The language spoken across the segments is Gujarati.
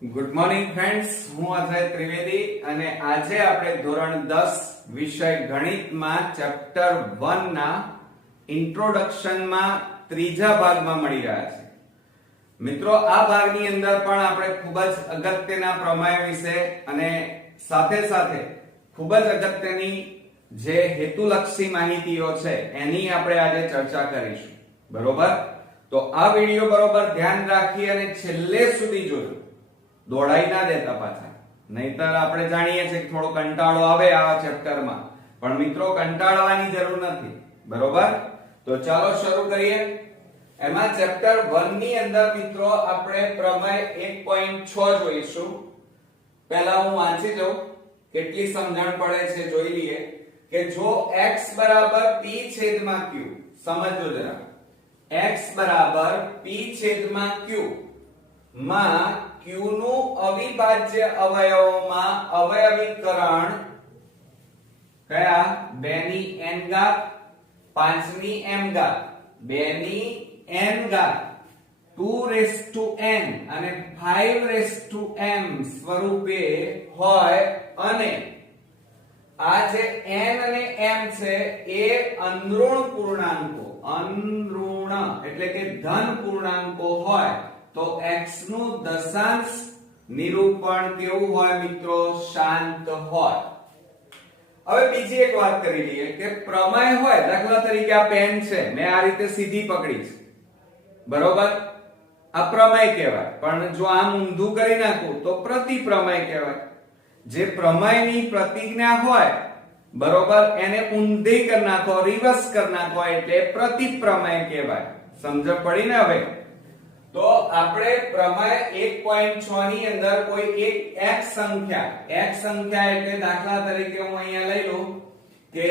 ગુડ મોર્નિંગ ફ્રેન્ડ્સ, હું અજય ત્રિવેદી અને આજે આપણે ધોરણ 10 વિષય ગણિતમાં ચેપ્ટર 1 ના ઇન્ટ્રોડક્શનમાં ત્રીજા ભાગમાં મળી રહ્યા છે. મિત્રો, આ ભાગની અંદર પણ આપણે ખૂબ જ અગત્યના પ્રમેય વિશે અને સાથે સાથે ખૂબ જ અગત્યની જે હેતુલક્ષી માહિતીઓ છે એની આપણે આજે ચર્ચા કરીશું. બરોબર? તો આ વિડિયો બરોબર ધ્યાન રાખી અને છેલ્લે સુધી જોજો. દોડાઈ ના દેતા પાછા, નહીતર આપણે જાણીએ છીએ કે થોડો કંટાળો આવે આવા ચેપ્ટરમાં, પણ મિત્રો કંટાળવાની જરૂર નથી. બરોબર? તો ચાલો શરૂ કરીએ. એમાં ચેપ્ટર 1 ની અંદર મિત્રો આપણે પ્રમેય 1.6 જોઈશું. પહેલા હું વાંચી દઉં, કેટલી સમજણ પડે છે જોઈ લઈએ. કે જો x બરાબર p છેદમાં q, સમજો જરા, x બરાબર p છેદમાં q માં q નું અવિભાજ્ય અવયવોમાં અવયવીકરણ કયા 2 ની n ઘાત 5 ની m ઘાત 2 ની n ઘાત 2n અને 5m સ્વરૂપે હોય અને આ જે n અને m છે એ અંદૃણ પૂર્ણાંકો, અંદૃણ એટલે કે ધન પૂર્ણાંકો હોય તો x નું દશાંશ નિરૂપણ કેવું હોય મિત્રો? શાંત હોય. હવે બીજી એક વાત કરી લઈએ કે પ્રમેય હોય, દાખલા તરીકે આ પેન છે, મેં આ રીતે સીધી પકડી છે. બરોબર? આ પ્રમેય કહેવાય. પણ જો આમ ઊંધું કરી નાખું તો પ્રતિપ્રમેય કહેવાય. જે પ્રમેયની પ્રતિજ્ઞા હોય, બરોબર, એને ઊંધી કરી નાખો, રિવર્સ કરી નાખો એટલે પ્રતિપ્રમેય કહેવાય. સમજ પડી ને? હવે તો આપણે પ્રમેય 1.6 ની અંદર કોઈ એક x સંખ્યા એટલે દાખલા તરીકે હું અહીંયા લઈ લઉં કે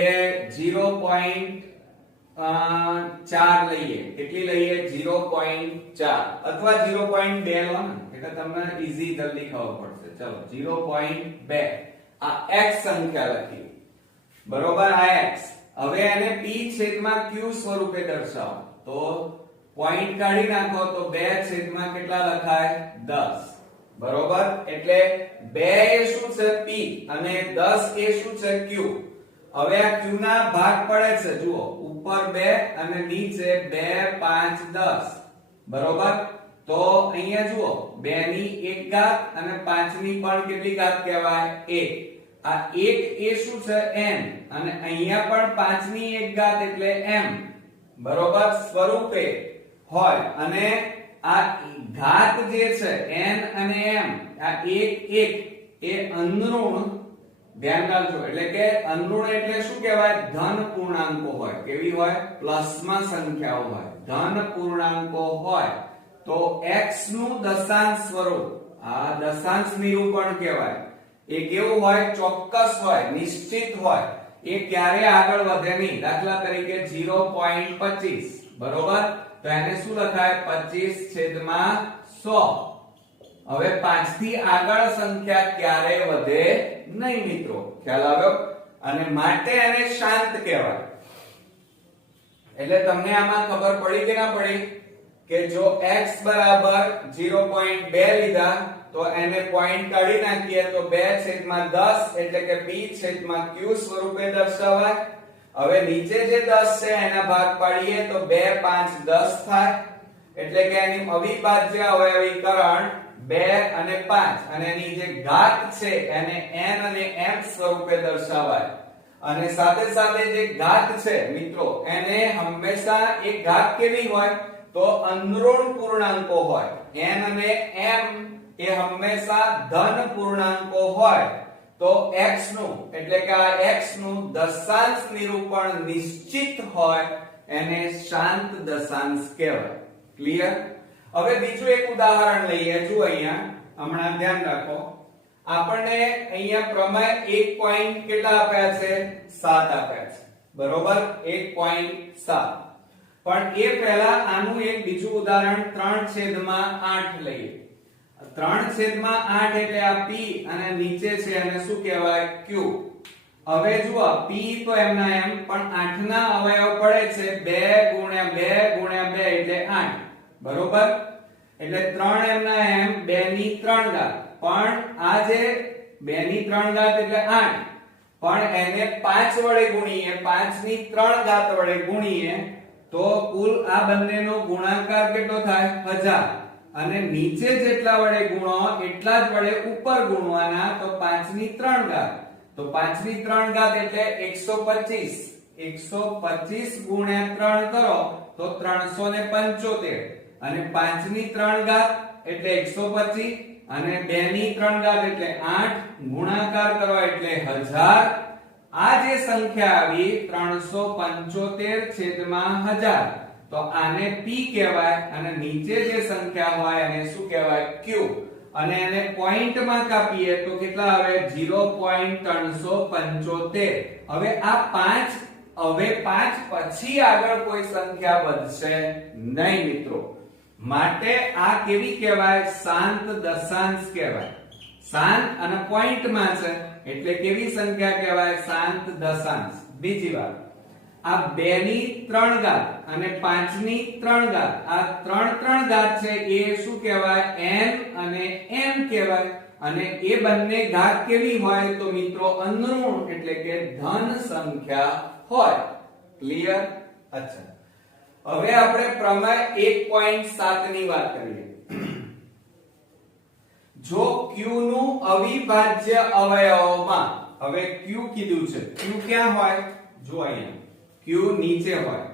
0.4 લઈએ. કેટલી લઈએ? 0.4 અથવા 0.2 લો ને, એટલે તમને ઈઝી જલ્દી ખબર પડશે. ચલો 0.2 આ x સંખ્યા લખી. બરોબર? આ x. હવે એને p છેદમાં q સ્વરૂપે દર્શાવો તો પોઈન્ટ કાઢી નાખો તો 2 છેદમાં કેટલા લખાય? 10. બરોબર? એટલે 2 એ શું છે? p અને 10 એ શું છે? q. હવે આ q ના ભાગ પડે છે, જુઓ, ઉપર 2 અને નીચે 2 5 10. બરોબર? તો અહીંયા જુઓ, 2 ની 1 ઘાત અને 5 ની પણ કેટલી ઘાત કહેવાય? 1. આ 1 એ શું છે? n અને અહીંયા પણ 5 ની 1 ઘાત એટલે m. બરોબર? સ્વરૂપે હોય અને આ ઘાત જે છે n અને m, આ 1 1 એ અંદૃણ, ધ્યાન રાખજો, એટલે કે અંદૃણ એટલે શું કહેવાય? ધન પૂર્ણાંકો હોય. કેવી હોય? પ્લસમાં સંખ્યાઓ હોય, ધન પૂર્ણાંકો હોય તો x નું દશાંશ સ્વરૂપ, આ દશાંશ નિરૂપણ કહેવાય. એ કેવું હોય? ચોક્કસ હોય, નિશ્ચિત હોય. એ ક્યારે આગળ વધે નહીં. દાખલા તરીકે 0.25. બરોબર? તો એને શું લખાય? 25 છેદમાં 100. હવે 5 થી આગળ સંખ્યા ક્યારે વધે નહીં મિત્રો. ખ્યાલ આવ્યો? અને માટે એને શાંત કહેવાય. એટલે તમને આમાં ખબર પડી કે ના પડી કે જો x બરાબર 0.2 લીધા તો એને પોઈન્ટ કાઢી નાખીએ તો 2 છેદમાં 10 એટલે કે p છેદમાં q સ્વરૂપે દર્શાવાય. હવે નીચે જે 10 છે એના ભાગ પાડીએ તો 2 5 10 થાય. એટલે કે એની અવિભાજ્ય અવયવીકરણ 2 અને 5 અને એની જે ઘાત છે એને n અને m સ્વરૂપે દર્શાવાય. અને સાથે સાથે જે ઘાત છે મિત્રો એને હંમેશા એક ઘાત કેવી હોય? તો અંદૃણ પૂર્ણાંકો હોય. n અને m એ હંમેશા ધન પૂર્ણાંકો હોય. તો x નું એટલે કે આ x નું દશાંશ નિરૂપણ નિશ્ચિત હોય, એને શાંત દશાંશ કહેવાય. ક્લિયર? હવે બીજું એક ઉદાહરણ લઈએ. જો અહીંયા હમણાં ધ્યાન રાખો, આપણને અહીંયા પ્રમેય 1 પોઈન્ટ કેટલા આપ્યા છે? 7 આપ્યા છે. બરોબર? 1.7. પણ એ પહેલા આનું એક બીજું ઉદાહરણ 3/8 લઈએ. 3/8 એટલે આ p અને નીચે છે એને શું કહેવાય? q. હવે જુઓ, p તો એમના એમ, પણ 8 ના અવયવ પડે છે 2 × 2 × 2 એટલે 8. બરોબર? એટલે 3m ના m 2 ની 3 ઘાત, પણ આ જે 2 ની 3 ઘાત એટલે 8, પણ એને 5 વડે ગુણીએ, 5 ની 3 ઘાત વડે ગુણીએ તો કુલ આ બંનેનો ગુણાકાર કેટલો થાય? 1000, અને નીચે જેટલા વડે ગુણો એટલા જ વડે ઉપર ગુણવાના, તો 5 ની 3 ઘાત, તો 5 ની 3 ઘાત એટલે 125, 125 ગુણ્યા 3 કરો તો 375, અને 5 ની 3 ઘાત એટલે 125, અને 2 ની 3 ઘાત એટલે 8, ગુણાકાર કરો એટલે 1000. આ જે સંખ્યા આવી 375 છેદમાં 1000, તો આને p કહેવાય, અને નીચે જે સંખ્યા હોય એને શું કહેવાય? q, અને એને પોઈન્ટ માં કાપીએ તો કેટલા આવે? 0.375. હવે આ 5 પછી આગળ કોઈ સંખ્યા વધશે નહીં મિત્રો, માટે આ કેવી કહેવાય? શાંત દશાંશ કહેવાય. શાંત અને પોઈન્ટ માં છે એટલે કેવી સંખ્યા કહેવાય? શાંત દશાંશ. બીજી વાત, આ 2 ની 3 ઘાત અને 5 ની 3 ઘાત, આ 3 ઘાત છે એ શું કહેવાય? n અને m કહેવાય, અને એ બંને ઘાત કેવી હોય? તો મિત્રો અનઋણ એટલે કે ધન સંખ્યા હોય. ક્લિયર? અચ્છા, હવે આપણે પ્રમેય 1.7 ની વાત કરીએ. જો q નું અવિભાજ્ય અવયવોમાં, હવે q કીધું છે, q ક્યાં હોય? જો અહીંયા q નીચે હોય,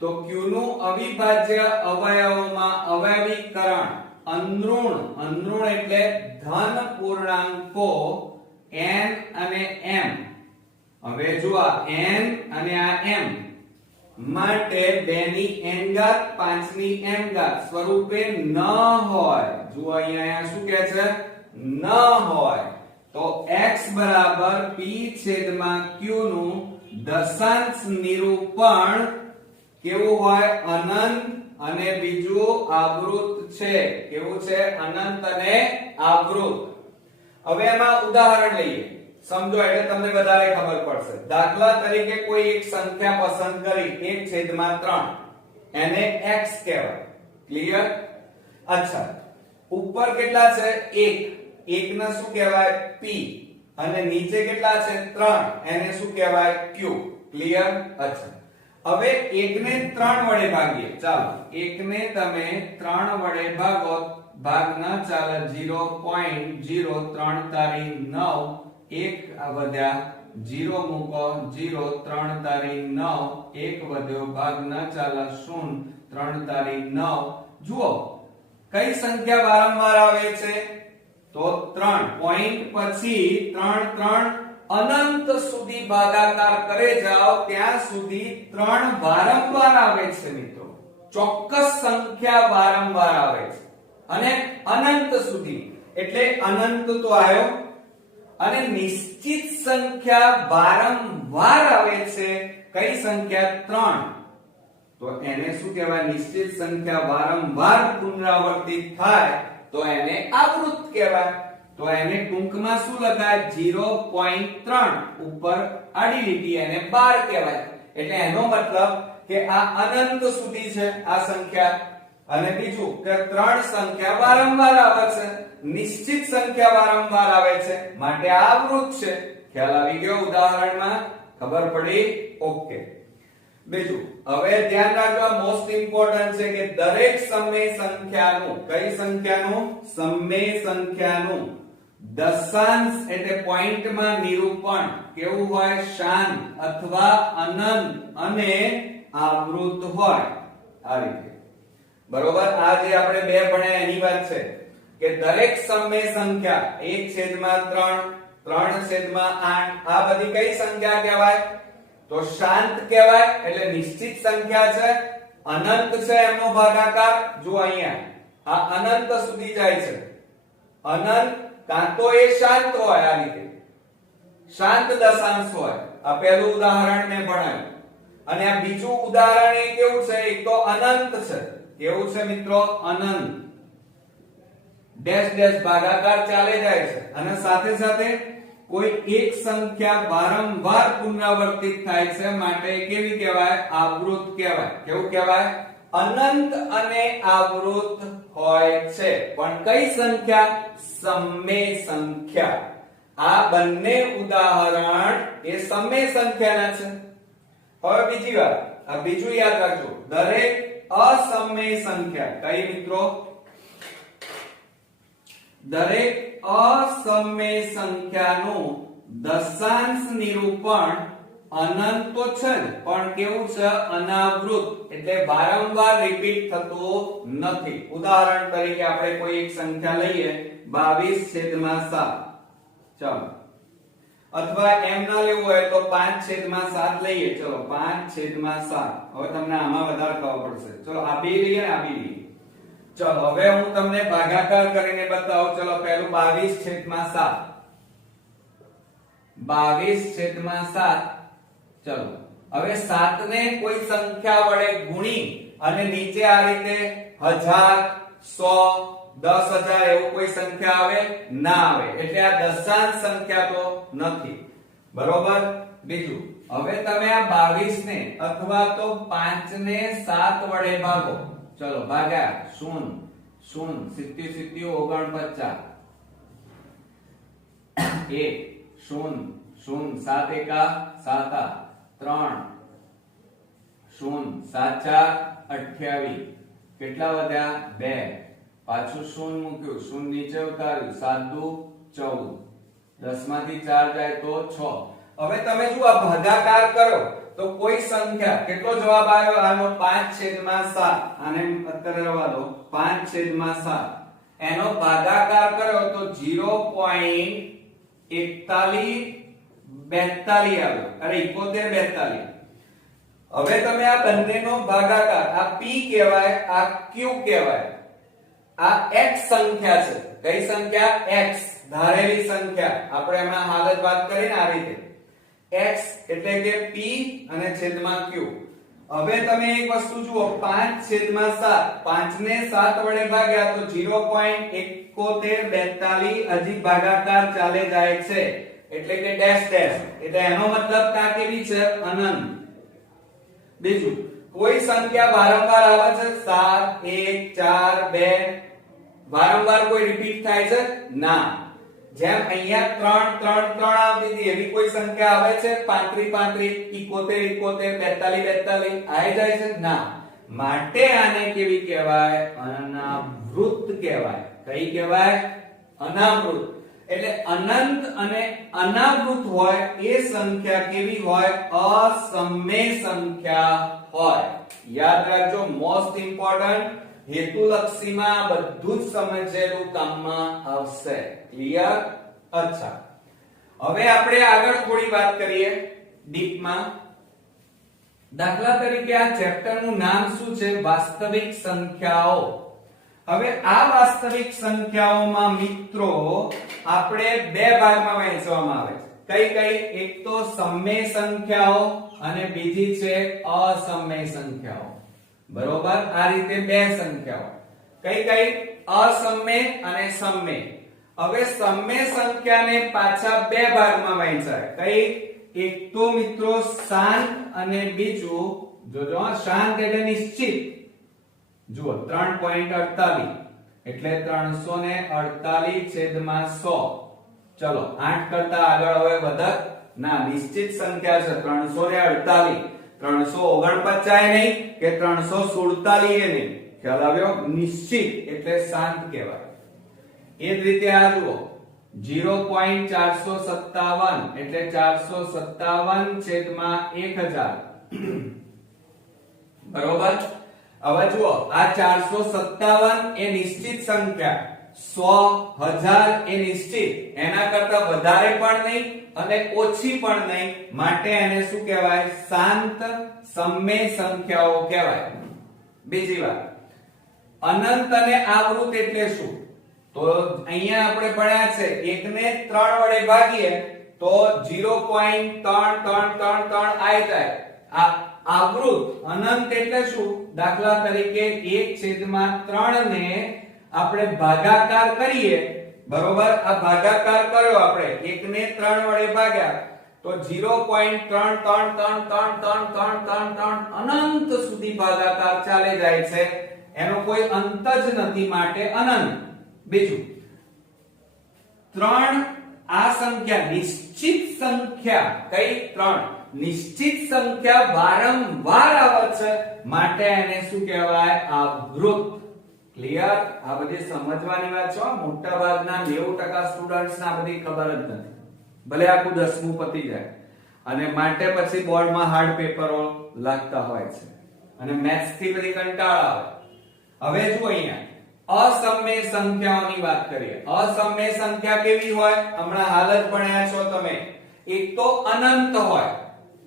તો q નું અવિભાજ્ય અવયવોમાં અવયવીકરણ અનઋણ એટલે ધન પૂર્ણાંકો n અને m. હવે જો આ n અને આ m માટે 2 ની n ઘાત 5 ની m ઘાત સ્વરૂપે ન હોય. જો અહીંયા શું કહે છે? ન હોય. તો x બરાબર p છેદમાં q નું દશાંશ નિરૂપણ કેવું હોય? અનંત અને બીજું આવૃત છે. કેવું છે? અનંત અને આવૃત. હવે એમાં ઉદાહરણ લઈએ, સમજો એટલે તમને વધારે ખબર પડશે. દાખલા તરીકે કોઈ એક સંખ્યા પસંદ કરી 1/3, એને x કહેવાય. ક્લિયર? અચ્છા, ઉપર કેટલા છે? 1 ને શું કહેવાય? p, અને નીચે કેટલા છે? 3, એને શું કહેવાય? q. ક્લિયર? અચ્છા, હવે 1 ને 3 વડે ભાગીએ. ચાલો, 1 ને તમે 3 વડે ભાગો, ભાગ ન ચાલે. 0.03 તારી 9, 1 વધ્યા, 0 મૂકો, 0 3 તારી 9, 1 વધ્યો, ભાગ ન ચાલે, 0 3 તારી 9. જુઓ કઈ સંખ્યા વારંવાર આવે છે? તો 3. પોઈન્ટ પછી 3 અનંત સુધી ભાગાકાર કરે જાઓ ત્યાં સુધી 3 વારંવાર આવે છે મિત્રો. ચોક્કસ સંખ્યા વારંવાર આવે છે, અને અનંત સુધી એટલે અનંત તો આવ્યો, અને નિશ્ચિત સંખ્યા વારંવાર આવે છે. કઈ સંખ્યા? 3. તો એને શું કહેવાય? નિશ્ચિત સંખ્યા વારંવાર પુનરાવર્તિત થાય તો એને આવૃત કહેવાય. તો એને ટૂંકમાં શું લખાય? 0.3 ઉપર આડી લીટી, એને 12 કહેવાય. એટલે એનો મતલબ કે આ અનંત સુધી છે આ સંખ્યા. અને બીજું કે 3 સંખ્યા વારંવાર આવે છે, નિશ્ચિત સંખ્યા વારંવાર આવે છે, માટે આ આવૃત છે. ખ્યાલ આવી ગયો? ઉદાહરણમાં ખબર પડી? ઓકે. બીજું, હવે ધ્યાન રાખજો, મોસ્ટ ઇમ્પોર્ટન્ટ છે કે દરેક સમય સંખ્યાનું, કઈ સંખ્યાનું? સમય સંખ્યાનું દશાંશ એટલે પોઈન્ટમાં નિરૂપણ કેવું હોય? શાંત અથવા અનંત અને આવૃત હોય. આ રીતે. બરોબર? આ જે આપણે બે ભણ્યા એની વાત છે કે દરેક સમય સંખ્યા 1/3, 3/8, આ બધી કઈ સંખ્યા કહેવાય? તો શાંત કહેવાય. એટલે નિશ્ચિત સંખ્યા છે, અનંત છે એમનો ભાગાકાર. જો અહીંયા આ અનંત સુધી જાય છે. અનંત કાં તો એ શાંત હોય, આ રીતે શાંત દશાંશ હોય. આ પહેલું ઉદાહરણ મેં ભણાવ્યું, અને આ બીજું ઉદાહરણ એ કેવું છે? એક તો અનંત છે. કેવું છે મિત્રો? અનંત. ડેશ ડેશ ભાગાકાર ચાલે જાય છે, અને સાથે સાથે કોઈ એક સંખ્યા વારંવાર પુનરાવર્તિત થાય છે, માટે કેવી કહેવાય? આવૃત કહેવાય. કેવું કહેવાય? અનંત અને આવૃત હોય છે, પણ કઈ સંખ્યા? સમમેય સંખ્યા. આ બંને ઉદાહરણ એ સમમેય સંખ્યાના છે. હવે બીજી વાત, આ બીજું યાદ રાખજો, દરેક અસમમેય સંખ્યા, કઈ મિત્રો? દરેક અસમમેય સંખ્યાનું દશાંશ નિરૂપણ અનંત તો છે જ, પણ કેવું છે? અનાવૃત, એટલે વારંવાર રિપીટ થતું નથી. ઉદાહરણ તરીકે આપણે કોઈ એક સંખ્યા લઈએ 22/7. ચાલો, અથવા એમ ના લેવું હોય તો 5/7 લઈએ. ચલો 5/7. હવે તમને આમાં વધારે ખબર પડશે. ચલો આ બે લઈએ ને આ બે લઈએ. ચલો હવે હું તમને ભાગાકાર કરીને બતાવું. ચલો પહેલું 22/7. 22/7. ચલો હવે 7 ને કોઈ સંખ્યા વડે ગુણી અને નીચે આ રીતે 1000, 100, 10,000 એવું કોઈ સંખ્યા આવે? ના આવે. એટલે આ દશાંશ સંખ્યા તો નથી. બરોબર? બીજું, હવે તમે આ 22 ને અથવા તો 5 ને 7 વડે ભાગો. ચલો ભાગ્યા 0 0 70 70 49 1 0 0 7 1 7 3 0 7 4 28. કેટલા વધ્યા? 2. પાછું 0 મૂક્યું, 0 નીચે ઉતાર્યું, 7 દુ 14. 10 માંથી 4 જાય તો 6. હવે તમે જો આ ભાગાકાર કરો તો કોઈ સંખ્યા, કેટલો જવાબ આવ્યો આનો? 5/7. આને અત્યારે રહેવા દો. 5/7 એનો ભાગાકાર કર્યો તો 0.4142 આવ્યો. અરે 71 42. હવે તમે આ બંનેનો ભાગાકાર, આ p કહેવાય, આ q કહેવાય. આ x સંખ્યા છે. કઈ સંખ્યા? x, ધારેલી સંખ્યા. આપણે હમણાં હાલ જ વાત કરીને આ રીતે x એટલે કે p અને છેદમાં q. હવે તમે એક વસ્તુ જુઓ, 5/7. 5 ને 7 વડે ભાગ્યા તો 0.7142. હજી ભાગાકાર ચાલે જાય છે, એટલે કે ડેશ ડેશ. એટલે એનો મતલબ કા કેવી છે? અનંત. બીજું, કોઈ સંખ્યા વારંવાર આવે છે? 7 1 4 2. વારંવાર કોઈ રિપીટ થાય છે? ના. જેમ અહીંયા 3 3 3 આવતી હતી એવી કોઈ સંખ્યા આવે છે? 35 35 71 71 42 આવી જાય છે? ના. માટે આને કેવી કહેવાય? અનાવૃત કહેવાય. કઈ કહેવાય? અનાવૃત. એટલે અનંત અને અનાવૃત હોય એ સંખ્યા કેવી હોય? અસમમેય સંખ્યા હોય. યાદ રાખજો, મોસ્ટ ઇમ્પોર્ટન્ટ. હેતુલક્ષીમાં બધું જ સમજેલું કામમાં આવશે. ક્લિયર? અચ્છા, હવે આપણે આગળ થોડી વાત કરીએ ડીપમાં. દાખલા તરીકે આ ચેપ્ટરનું નામ શું છે? વાસ્તવિક સંખ્યાઓ. હવે આ વાસ્તવિક સંખ્યાઓમાં મિત્રો આપણે બે ભાગમાં વહેંચવામાં આવે છે. કઈ કઈ? એક તો સમમેય સંખ્યાઓ અને બીજી છે અસમમેય સંખ્યાઓ. બરોબર? આ રીતે બે સંખ્યાઓ. કઈ કઈ? અસમમેય અને સમમેય. હવે સમમેય સંખ્યાને પાછા બે ભાગમાં વહેંચાય. કઈ? એક તો મિત્રો શાંત અને બીજું જોજો, શાંત એટલે નિશ્ચિત. જુઓ 3.48 એટલે 348/100. ચલો 8 કરતા આગળ હવે વધત ના, નિશ્ચિત સંખ્યા છે 348. 349 નહીં કે 347 નહીં. ખ્યાલ આવ્યો? નિશ્ચિત એટલે શાંત કહેવાય. એ જ રીતે આ જુઓ 0.457 એટલે 457/1000. બરોબર? હવે જુઓ આ 457 એ નિશ્ચિત સંખ્યા, 100 1000 એ નિશ્ચિત. એના કરતા વધારે પણ નહીં અને ઓછી પણ નહીં, માટે એને શું કહેવાય? શાંત સમમેય સંખ્યાઓ કહેવાય. બીજી વાત, અનંત અને આવૃત એટલે શું? તો અહીંયા આપણે ભણ્યા છે 1 ને 3 વડે ભાગીએ તો 0.3333 આવી જાય. આ આવૃત. અનંત એટલે શું? દાખલા તરીકે 1/3 ને આપણે ભાગાકાર કરીએ. બરોબર? આ ભાગાકાર કર્યો આપણે 1 ને 3 વડે ભાગ્યા તો 0.333333 અનંત સુધી ભાગાકાર ચાલે જાય છે. એનો કોઈ અંત જ નથી માટે અનંત. બીજું 3 આ સંખ્યા નિશ્ચિત સંખ્યા, કઈ 3 નિશ્ચિત સંખ્યા વારંવાર આવે છે માટે એને શું કહેવાય? આવૃત. ક્લિયર? આ બધી સમજવાની વાત છે. મોટા ભાગના 90% સ્ટુડન્ટ્સ ને આ બધી ખબર જ નથી, ભલે આખું 10મું પતી જાય, અને માટે પછી બોર્ડમાં હાર્ડ પેપરો લાગતા હોય છે અને મેથ્સ થી બધી કંટાળો આવે. હવે જો અહીંયા અસમય સંખ્યાઓની વાત કરીએ. અસમય સંખ્યા કેવી હોય? હમણાં હાલ જ ભણ્યા છો તમે. એક તો અનંત હોય.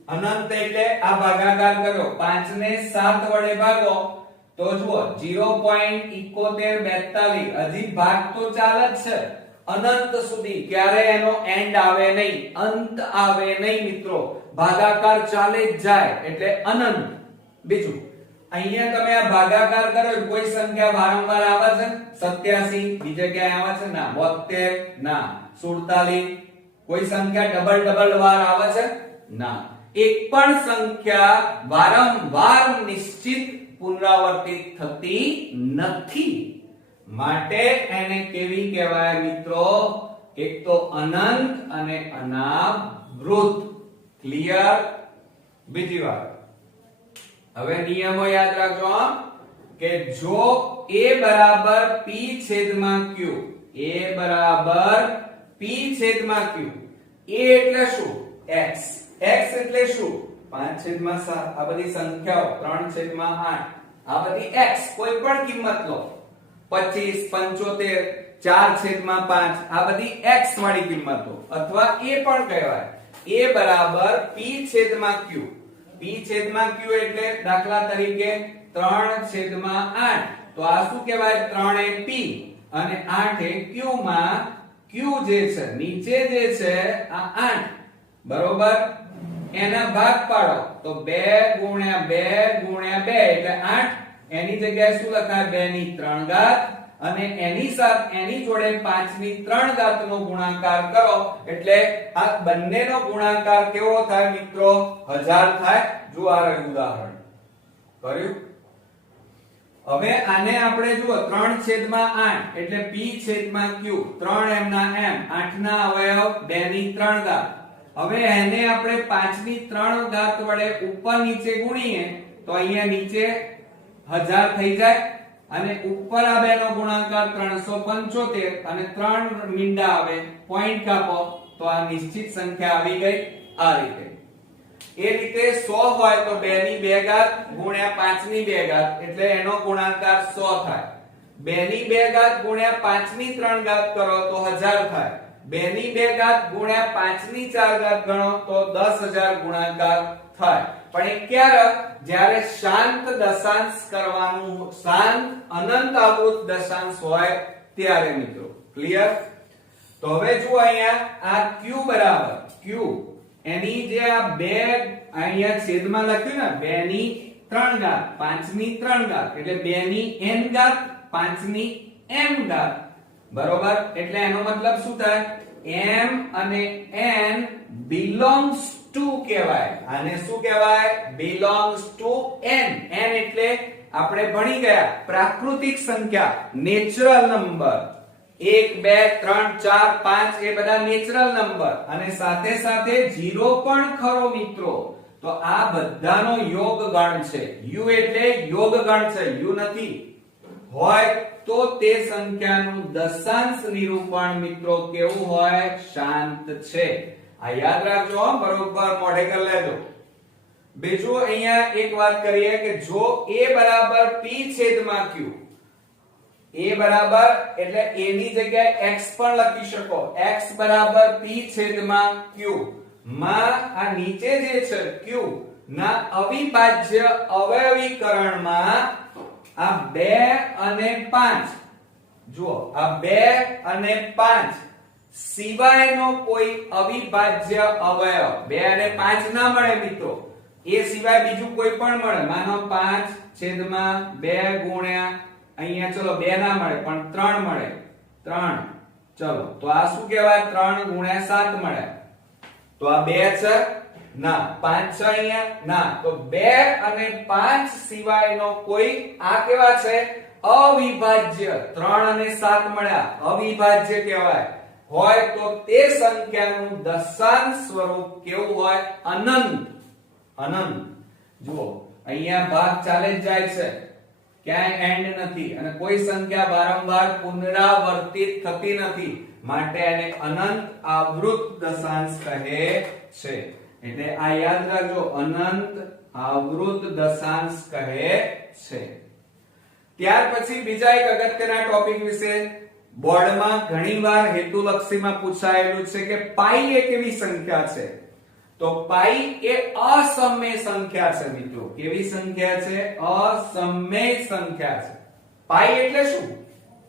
અનંત એટલે આ ભાગાકાર કર્યો, 5 ને 7 વડે ભાગો તો જુઓ 0.7142. હજી ભાગ તો ચાલે જ છે અનંત સુધી, ક્યારે એનો એન્ડ આવે નહીં, અંત આવે નહીં મિત્રો, ભાગાકાર ચાલે જ જાય એટલે અનંત. બીજું અહીંયા તમે આ ભાગાકાર કરો, કોઈ સંખ્યા વારંવાર આવે છે? 87 બીજે ક્યાંય આવે છે? ના. 72 ના. 47 કોઈ સંખ્યા ડબલ વાર આવે છે? ના. એક પણ સંખ્યા વારંવાર નિશ્ચિત પુનરાવર્તિત થતી નથી માટે એને કેવી કહેવાય મિત્રો? એક તો અનંત અને અનાવૃત. ક્લિયર? બીજી વાત, હવે નિયમો યાદ રાખજો કે જો a બરાબર p છેદમાં q, a બરાબર p છેદમાં q, a એટલે શું? x, x એટલે શું? 5/7. આ બધી સંખ્યાઓ 3/8, આ બધી x કોઈ પણ કિંમત લો, 25 75 4/5, આ બધી x વાળી કિંમતો, અથવા a પણ કહેવાય. a બરાબર p છેદમાં q, p છેદમાં q એટલે દાખલા તરીકે 3/8, તો આ શું કહેવાય? 3 એ p અને 8 એ q માં q જે છે નીચે જે છે આ 8 બરોબર, એના ભાગ પાડો તો 2 ગુણ્યા 2 ગુણ્યા 2 એટલે 8. એની જગ્યાએ શું લખાય? 2 ની 3 ઘાત, અને એની સાથે એની જોડે 5 ની 3 ઘાત નો ગુણાકાર કરો એટલે આ બંનેનો ગુણાકાર કેવો થાય મિત્રો? 1000 થાય. જો આ રહ્યું ઉદાહરણ કર્યું. હવે આને આપણે જુઓ 3/8 એટલે p છેદમાં q, 3 m ના m, 8 ના અવયવ 2 ની 3 ઘાત. હવે એને આપણે 5 ની 3 ઘાત વડે ઉપર નીચે ગુણીએ તો અહીંયા નીચે 1000 થઈ જાય, અને ઉપર આ બેનો ગુણાકાર 375 અને 3 મીંડા આવે, પોઈન્ટ કાપો તો આ નિશ્ચિત સંખ્યા આવી ગઈ. આ રીતે એ રીતે 100 હોય તો 2 ની 2 ઘાત ગુણ્યા 5 ની 2 ઘાત એટલે એનો ગુણાકાર 100 થાય. 2 ની 2 ઘાત ગુણ્યા 5 ની 3 ઘાત કરો તો 1000 થાય. 2 ની 2 ઘાત ગુણ્યા 5 ની 4 ઘાત ગણો તો 10000 ગુણાકાર થાય. પણ એ ક્યારે? જ્યારે શાંત દશાંશ કરવાનું, શાંત અનંત આવૃત દશાંશ હોય ત્યારે મિત્રો. ક્લિયર? તો હવે જુઓ અહીંયા આ q બરાબર q, એની જે આ 2 અહીંયા છેદમાં લખ્યું ને 2 ની 3 ઘાત 5 ની 3 ઘાત એટલે 2 ની n ઘાત 5 ની m ઘાત બરોબર, એટલે એનો મતલબ શું થાય? m અને n belongs to કહેવાય. આને શું કહેવાય? belongs to n. n એટલે આપણે ભણી ગયા પ્રાકૃતિક સંખ્યા, નેચરલ નંબર. 1 2 3 4 5 એ બધા નેચરલ નંબર, અને સાથે સાથે 0 પણ ખરો મિત્રો. તો આ બધાનો યોગ ગણ છે. u એટલે યોગ ગણ છે, u નથી. હોય તો તે સંખ્યાનું દશાંશ નિરૂપણ મિત્રો કેવું હોય? શાંત છે. આ યાદ રાખજો, બરોબર મોઢે કરી લેજો. બીજું અહીંયા એક વાત કરીએ કે જો a બરાબર p છેદમાં q, a બરાબર એટલે a ની જગ્યાએ x પણ લખી શકો. x બરાબર p છેદમાં q માં આ નીચે જે છે q ના અવિભાજ્ય અવયવીકરણમાં આ 2 અને 5, જુઓ આ 2 અને 5 સિવાયનો કોઈ અવિભાજ્ય અવયવ 2 અને 5 ના મળે મિત્રો. એ સિવાય બીજું કોઈ પણ મળે. માનો 5/2 ગુણ્યા અહીંયા ચલો 2 ના મળે પણ 3 મળે, 3 ચલો તો આ શું કહેવાય? 3 ગુણ્યા 7 મળે. તો આ 2 છે? ના. 5 છે અહીંયા? ના. તો 2 અને 5 સિવાયનો કોઈ આ કેવા છે? અવિભાજ્ય 3 અને 7 મળ્યા અવિભાજ્ય કહેવાય હોય તો તે સંખ્યાનું દશાંશ સ્વરૂપ કેવું હોય અનંત અનંત જુઓ અહીંયા ભાગ ચાલે જ જાય છે ક્યાંય એન્ડ નથી અને કોઈ સંખ્યા વારંવાર પુનરાવર્તિત થતી નથી માટે આને અનંત આવૃત દશાંશ કહે છે એટલે આ યાદ રાખજો અનંત આવૃત દશાંશ કહે છે ત્યાર પછી બીજા એક અગત્યના ટોપિક વિશે બોર્ડમાં ઘણીવાર હેતુલક્ષીમાં પૂછાયેલું છે કે પાઈ એક એવી સંખ્યા છે તો પાઈ એ અસમય સંખ્યા છે મિત્રો કેવી સંખ્યા છે અસમય સંખ્યા છે પાઈ એટલે શું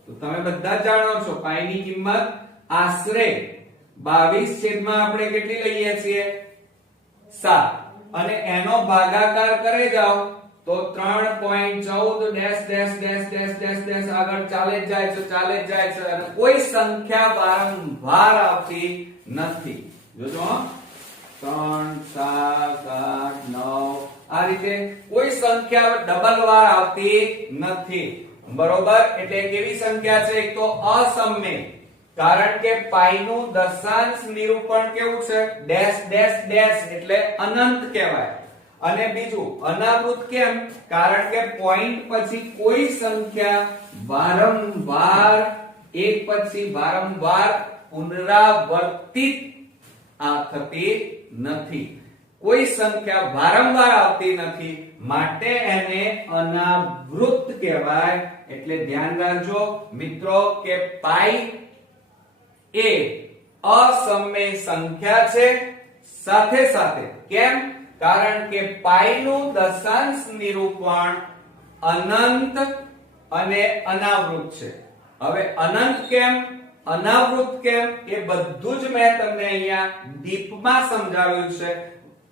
તો તમે બધા જ જાણો છો પાઈ ની કિંમત આશરે 22 છેદમાં આપણે કેટલી લઈએ છીએ 7 અને એનો ભાગાકાર કરે જાઓ તો 3.14 dash dash dash dash dash dash આગળ ચાલે જ જાય છે અને કોઈ સંખ્યા વારંવાર આવતી નથી જોજો 3 7 8 9 આ રીતે કોઈ સંખ્યા ડબલ વાર આવતી નથી બરોબર એટલે કેવી સંખ્યા છે એક તો અસમય કારણ કે પાઈ નું દશાંશ નિરૂપણ કેવું છે ડેશ ડેશ ડેશ એટલે અનંત કહેવાય અને બીજું અનાવૃત કેમ કારણ કે પોઈન્ટ પછી કોઈ સંખ્યા વારંવાર એક પછી વારંવાર પુનરાવર્તિત થતી નથી કોઈ સંખ્યા વારંવાર આવતી નથી માટે એને અનાવૃત કહેવાય એટલે ધ્યાન રાખજો મિત્રો કે પાઈ એ અસમય સંખ્યા છે સાથે સાથે કેમ કારણ કે પાઈ નું દશાંશ નિરૂપણ અનંત અને અનાવૃત છે હવે અનંત કેમ અનાવૃત કેમ એ બધું જ મેં તમને અહીંયા ડીપમાં સમજાવ્યું છે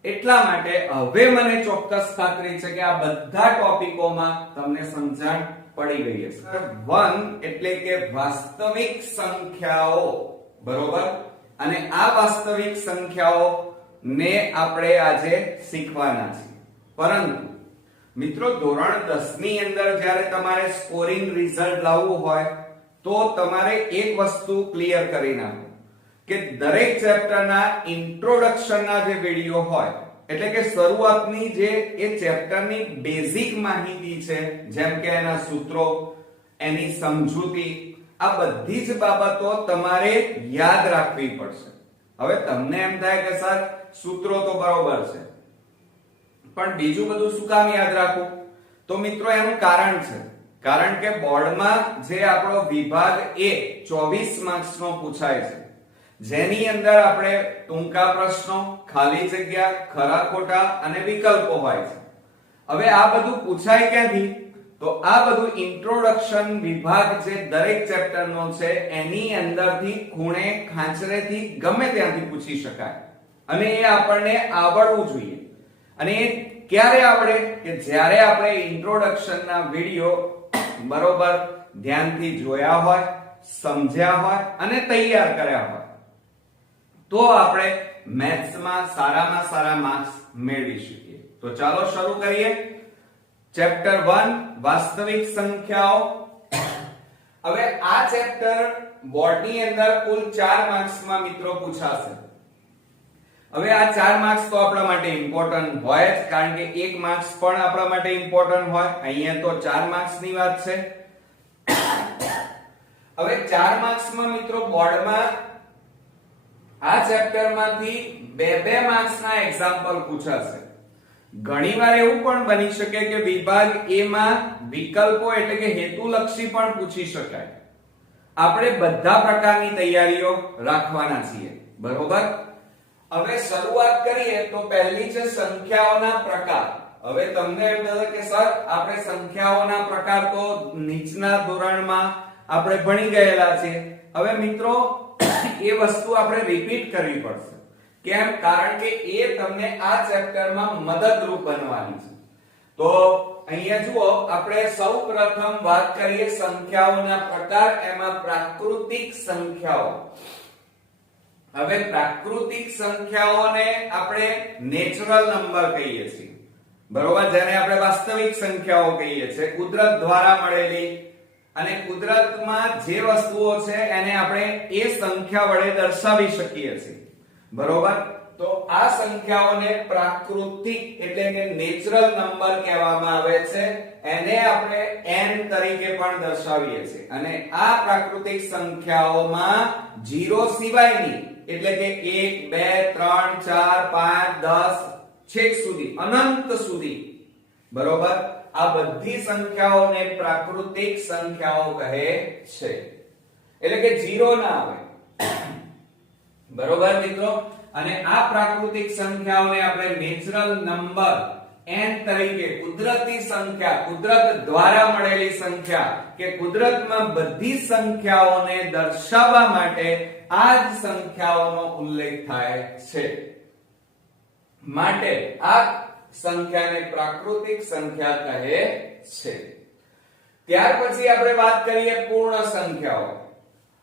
એટલા માટે હવે મને ચોક્કસ ખાતરી છે કે આ બધા ટોપિકોમાં તમને સમજણ પડી ગઈ હશે 1 એટલે કે વાસ્તવિક સંખ્યાઓ બરોબર અને આ વાસ્તવિક સંખ્યાઓ ને આપણે આજે શીખવાના છીએ પરંતુ મિત્રો ધોરણ 10 ની અંદર જ્યારે તમારે સ્કોરિંગ રિઝલ્ટ લાવવું હોય તો તમારે એક વસ્તુ ક્લિયર કરી નાખો કે દરેક ચેપ્ટરના ઇન્ટ્રોડક્શનના જે વિડિયો હોય એટલે કે શરૂઆતની જે એ ચેપ્ટરની બેઝિક માહિતી છે જેમ કે એના સૂત્રો એની સમજૂતી આ બધી જ બાબતો તમારે યાદ રાખવી પડશે હવે તમને એમ થાય કે સર સૂત્રો તો બરોબર છે પણ બીજું બધું શું કામ યાદ રાખવું તો મિત્રો એનું કારણ છે કારણ કે બોર્ડમાં જે આપણો વિભાગ A 24 માર્ક્સ નો પૂછાય છે જેની અંદર આપણે ટૂંકા પ્રશ્નો ખાલી જગ્યા ખરા ખોટા અને વિકલ્પો હોય છે હવે આ બધું પૂછાય ક્યાંથી તો આ બધું ઇન્ટ્રોડક્શન વિભાગ જે દરેક ચેપ્ટરનો છે એની અંદરથી ખૂણે ખાંચરેથી ગમે ત્યાંથી પૂછી શકાય અને એ આપણને આવડવું જોઈએ અને એ ક્યારે આવડે કે જ્યારે આપણે ઇન્ટ્રોડક્શનના વિડિયો બરોબર ધ્યાનથી જોયા હોય સમજ્યા હોય અને તૈયાર કર્યા હોય તો આપણે મેથ્સમાં સારામાં સારા માર્ક્સ મેળવી શકીએ તો ચાલો શરૂ કરીએ ચેપ્ટર 1 વાસ્તવિક સંખ્યાઓ હવે આ ચેપ્ટર બોર્ડની અંદર કુલ 4 માર્ક્સમાં મિત્રો પૂછાશે હવે આ 4 માર્ક્સ તો આપણા માટે ઇમ્પોર્ટન્ટ હોય જ કારણ કે 1 માર્ક્સ પણ આપણા માટે ઇમ્પોર્ટન્ટ હોય અહીંયા તો 4 માર્ક્સની વાત છે હવે 4 માર્ક્સમાં મિત્રો બોર્ડમાં આ ચેપ્ટરમાંથી 2 માર્ક્સના એક્ઝામ્પલ પૂછાશે ઘણીવાર એવું પણ બની શકે કે વિભાગ A માં વિકલ્પો એટલે કે હેતુલક્ષી પણ પૂછી શકાય આપણે બધા પ્રકારની તૈયારીઓ રાખવાના છીએ બરોબર હવે શરૂઆત કરીએ તો પહેલી છે સંખ્યાઓના પ્રકાર હવે તમને એમ થશે કે સર આપણે સંખ્યાઓના પ્રકાર તો નીચના ધોરણમાં આપણે ભણી ગયેલા છે હવે મિત્રો એ વસ્તુ આપણે રિપીટ કરવી પડશે કેમ કારણ કે એ તમને આ ચેપ્ટરમાં મદદરૂપ બનવાની છે તો અહીંયા જુઓ આપણે સૌપ્રથમ વાત કરીએ સંખ્યાઓના પ્રકાર એમાં પ્રાકૃતિક સંખ્યાઓ હવે પ્રાકૃતિક સંખ્યાઓને આપણે નેચરલ નંબર કહીએ છીએ બરોબર જેને આપણે વાસ્તવિક સંખ્યાઓ કહીએ છીએ કુદરત દ્વારા મળેલી અને કુદરતમાં જે વસ્તુઓ છે એને આપણે એ સંખ્યા વડે દર્શાવી શકીએ છીએ, બરોબર? તો આ સંખ્યાઓને પ્રાકૃતિક એટલે કે નેચરલ નંબર કહેવામાં આવે છે, એને આપણે n તરીકે પણ દર્શાવીએ છીએ. અને આ પ્રાકૃતિક સંખ્યાઓમાં 0 સિવાયની એટલે કે 1 2 3 4 5 10 છેક સુધી અનંત સુધી, બરોબર, આ બધી સંખ્યાઓને પ્રાકૃતિક સંખ્યાઓ કહે છે. એટલે કે 0 ના આવે, બરોબર મિત્રો? અને આ પ્રાકૃતિક સંખ્યાઓને આપણે નેચરલ નંબર n તરીકે, કુદરતી સંખ્યા, કુદરત દ્વારા મળેલી સંખ્યા કે કુદરતમાં બધી સંખ્યાઓને દર્શાવવા માટે આ જ સંખ્યાઓનો ઉલ્લેખ થાય છે. માટે આ સંખ્યાને પ્રાકૃતિક સંખ્યા કહે છે. ત્યાર પછી આપણે વાત કરીએ પૂર્ણ સંખ્યાઓ.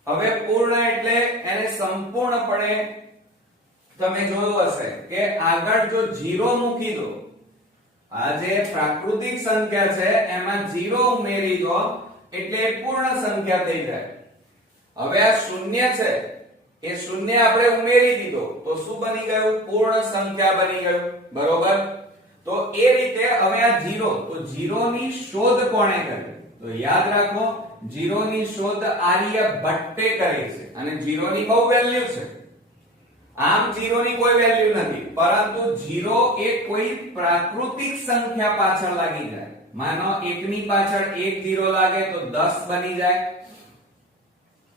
હવે પૂર્ણ એટલે એને સંપૂર્ણપણે, તમે જોયું હશે કે આગળ જો 0 મૂકી દો, આ જે પ્રાકૃતિક સંખ્યા છે એમાં 0 ઉમેરી દો એટલે પૂર્ણ સંખ્યા થઈ જાય. હવે આ શૂન્ય છે, એ શૂન્ય આપણે ઉમેરી દીધો તો શું બની ગયું? પૂર્ણ સંખ્યા બની ગયું, બરોબર? તો એ રીતે હવે આ 0, તો 0 ની શોધ કોણે કરી? તો યાદ રાખો, 0 ની શોધ આર્યભટ્ટે કરી છે અને 0 ની બહુ વેલ્યુ છે. આમ 0 ની કોઈ વેલ્યુ નથી, પરંતુ 0 એ કોઈ પ્રાકૃતિક સંખ્યા પાછળ લાગી જાય. માનો 1 ની પાછળ 1 0 લાગે તો 10 બની જાય,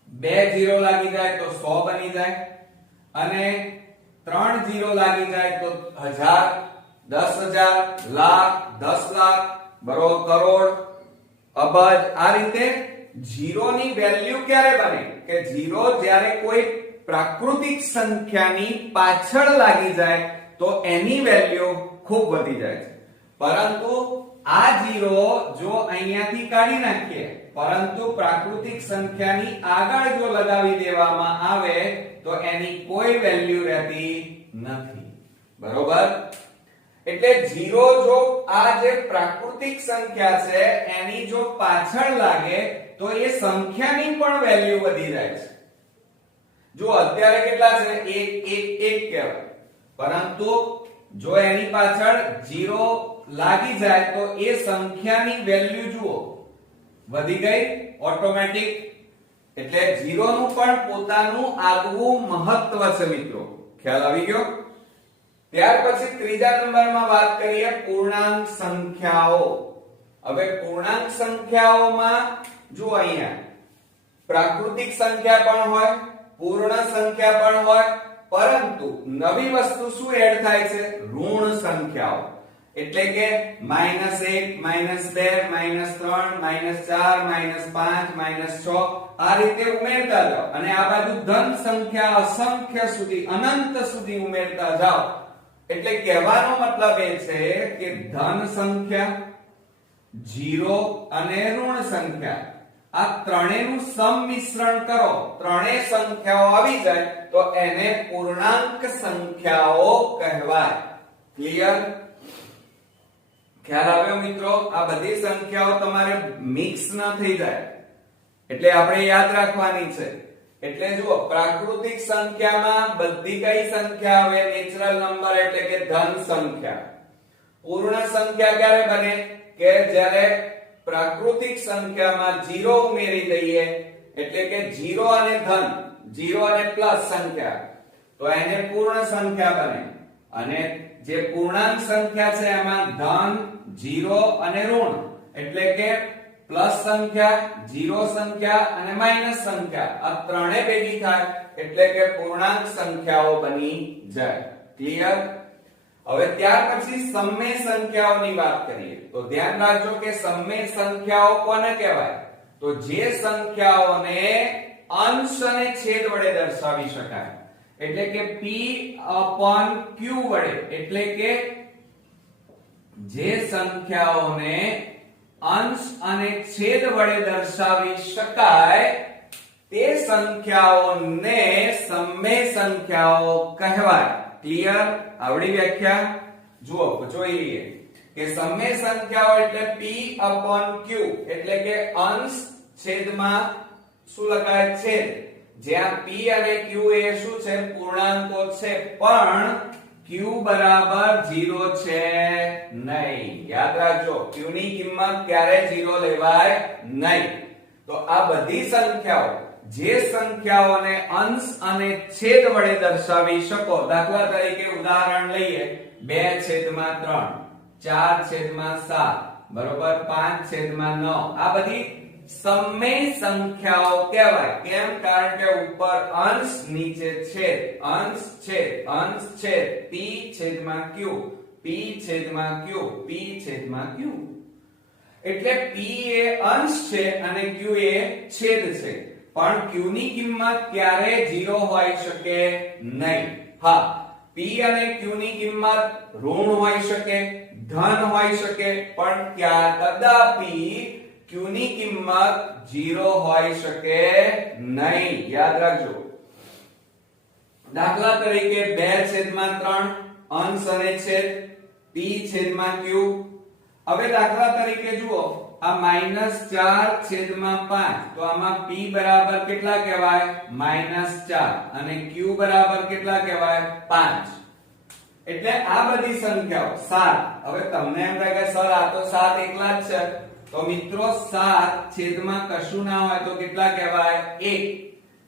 2 0 લાગી જાય તો 100 બની જાય, અને 3 0 લાગી જાય તો 1000, 10,000, લાખ, 10 લાખ, બરોબર, કરોડ, અબજ. આ રીતે 0 ની વેલ્યુ ક્યારે બને? કે 0 જ્યારે કોઈ પ્રાકૃતિક સંખ્યાની પાછળ લાગી જાય તો એની વેલ્યુ ખૂબ વધી જાય છે. પરંતુ આ 0 જો અહીંયાથી કાઢી નાખીએ, પરંતુ પ્રાકૃતિક સંખ્યાની આગળ જો લગાવી દેવામાં આવે તો એની કોઈ વેલ્યુ રહેતી નથી, બરોબર? એટલે 0 જો આ જે પ્રાકૃતિક સંખ્યા છે એની જો પાછળ લાગે તો એ સંખ્યાની પણ વેલ્યુ વધી જાય છે. જો અત્યારે કેટલા છે? 1 1 1 કહેવાય, પરંતુ જો એની પાછળ 0 લાગી જાય તો એ સંખ્યાની વેલ્યુ જુઓ વધી ગઈ ઓટોમેટિક. એટલે 0 નું પણ પોતાનું આગવું મહત્વ છે મિત્રો, ખ્યાલ આવી ગયો? ત્યાર પછી ત્રીજા નંબરમાં વાત કરીએ પૂર્ણાંક સંખ્યાઓ. હવે પૂર્ણાંક સંખ્યાઓમાં જો અહીંયા પ્રાકૃતિક સંખ્યા પણ હોય, પૂર્ણ સંખ્યા પણ હોય, પરંતુ નવી વસ્તુ શું એડ થાય છે? ઋણ સંખ્યાઓ. એટલે કે -1 -2 -3 -4 -5 -6 આ રીતે ઉમેરતા જાઓ અને આ બાજુ ધન સંખ્યા અસંખ્ય સુધી, અનંત સુધી ઉમેરતા જાઓ. એટલે કહેવાનો મતલબ એ છે કે ધન સંખ્યા, 0 અને ઋણ સંખ્યા, આ ત્રણેયનું સંમિશ્રણ કરો, ત્રણેય સંખ્યાઓ આવી જાય તો એને પૂર્ણાંક સંખ્યાઓ કહેવાય. ક્લિયર? ખ્યાલ આવ્યો મિત્રો? આ બધી સંખ્યાઓ તમારે મિક્સ ન થઈ જાય એટલે આપણે યાદ રાખવાની છે. એટલે જુઓ, પ્રાકૃતિક સંખ્યામાં બધી કઈ સંખ્યા આવે? નેચરલ નંબર એટલે કે ધન સંખ્યા. પૂર્ણ સંખ્યા ક્યારે બને? કે જ્યારે પ્રાકૃતિક સંખ્યામાં 0 ઉમેરી દઈએ, એટલે કે 0 અને ધન, 0 અને પ્લસ સંખ્યા, તો એને પૂર્ણ સંખ્યા બને. અને જે પૂર્ણાંક સંખ્યા છે એમાં ધન, 0 અને ઋણ એટલે કે પ્લસ સંખ્યા, 0 સંખ્યા અને માઈનસ સંખ્યા, આ ત્રણેય ભેગી થાય એટલે કે પૂર્ણાંક સંખ્યાઓ બની જાય. ક્લિયર? હવે ત્યાર પછી સમમેય સંખ્યાઓની વાત કરીએ તો ધ્યાન રાખજો કે સમમેય સંખ્યાઓ કોને કહેવાય? તો જે સંખ્યાઓને અંશ અને છેદ વડે દર્શાવી શકાય. એટલે કે p/q વડે, એટલે કે જે સંખ્યાઓને અંશ અને છેદ વડે દર્શાવી શકાય તે સંખ્યાઓને સમમેય સંખ્યાઓ કહેવાય. ક્લિયર? આવડી વ્યાખ્યા? જુઓ, જોઈ લઈએ કે સમમેય સંખ્યાઓ એટલે p/q એટલે કે અંશ છેદમાં શું લખાય છેદ, જ્યાં p અને q એ શું છે પૂર્ણાંકો છે પણ q બરાબર 0 છે નહીં. યાદ રાખજો q ની કિંમત ક્યારે 0 લેવાય નહીં. તો આ બધી સંખ્યાઓ જે સંખ્યાઓને અંશ અને છેદ વડે દર્શાવી શકો, દાખલા તરીકે ઉદાહરણ લઈએ 2/3, 4/7, બરોબર 5/9, આ બધી સમમેય સંખ્યાઓ કહેવાય. કેમ? કારણ કે ઉપર અંશ નીચે છેદ, અંશ છેદ, અંશ છેદ, p/q, p/q, p/q. એટલે p એ અંશ છે અને q એ છેદ છે. પણ q ની કિંમત ક્યારે 0 હોઈ શકે નહીં. હા, p અને q ની કિંમત ઋણ હોઈ શકે, ધન હોઈ શકે, પણ કદાપી q ની કિંમત 0 હોઈ શકે નહીં. યાદ રાખજો. દાખલા તરીકે 2/3 અંશ અને છેદ, p/q. હવે દાખલા તરીકે જુઓ આ -4/5, તો આમાં p બરાબર કેટલા કહેવાય -4 અને q બરાબર કેટલા કહેવાય 5. એટલે આ બધી સંખ્યાઓ 7. હવે તમને એમ લાગે સર આ તો 7 એકલા જ છે, તો મિત્રો 7 છેદમાં કશું ના હોય તો કેટલા કહેવાય 1.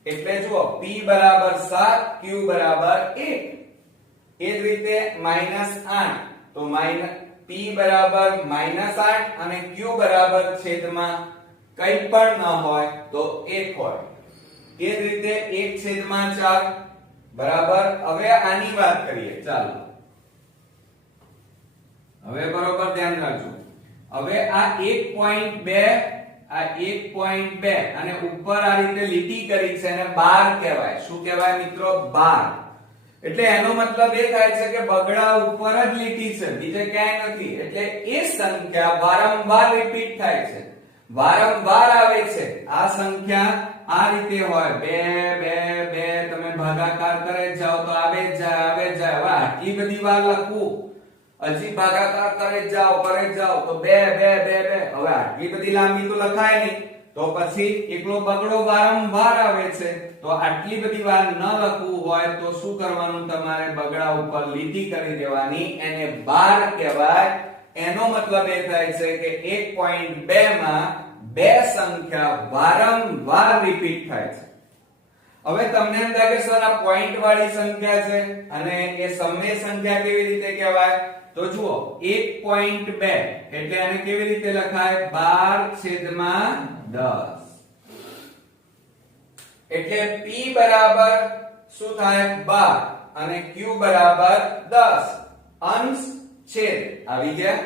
એટલે જુઓ p બરાબર 7, q બરાબર 1. એ જ રીતે -8, તો p બરાબર -8 અને q બરાબર છેદમાં કંઈ પણ ન હોય તો 1 હોય. એ જ રીતે 1/4 બરાબર. હવે આની વાત કરીએ, ચાલો હવે બરોબર ધ્યાન રાખજો. હવે આ 1.2, આ 1.2 અને ઉપર આ રીતે લીટી કરી છે અને 12 કહેવાય. શું કહેવાય મિત્રો? 12. એટલે એનો મતલબ એ થાય છે કે બગડા ઉપર જ લીટી છે, બીજે ક્યાંય નથી. એટલે એ સંખ્યા વારંવાર રિપીટ થાય છે, વારંવાર આવે છે. આ સંખ્યા આ રીતે હોય 2 2 2, તમે ભાગાકાર કરે જાઓ તો આવે જ જાય, આવે જ જાય. હવે આટલી બધી વાર લખવું, હજી ભાગાકાર કરે જાઓ તો 2 2 2 2. હવે આટલી બધી લાંબી તો લખાય નહીં, તો પછી એકલો બગડો વારંવાર આવે છે. તો આટલી બધી વાર ન લખવું હોય તો શું કરવાનું? તમારે બગડા ઉપર લીટી કરી દેવાની, એને 12 કહેવાય. એનો મતલબ એ થાય છે કે 1.2 માં બે સંખ્યા વારંવાર રિપીટ થાય છે. હવે તમને એમ લાગે સર આ પોઈન્ટ વાળી સંખ્યા છે અને એ સમમેય સંખ્યા કેવી રીતે કહેવાય? તો જુઓ 1.2 એટલે આને કેવી રીતે લખાય? 12/10. એટલે p બરાબર શું થાય? 12 અને q બરાબર 10. અંશ છેદ આવી ગયા.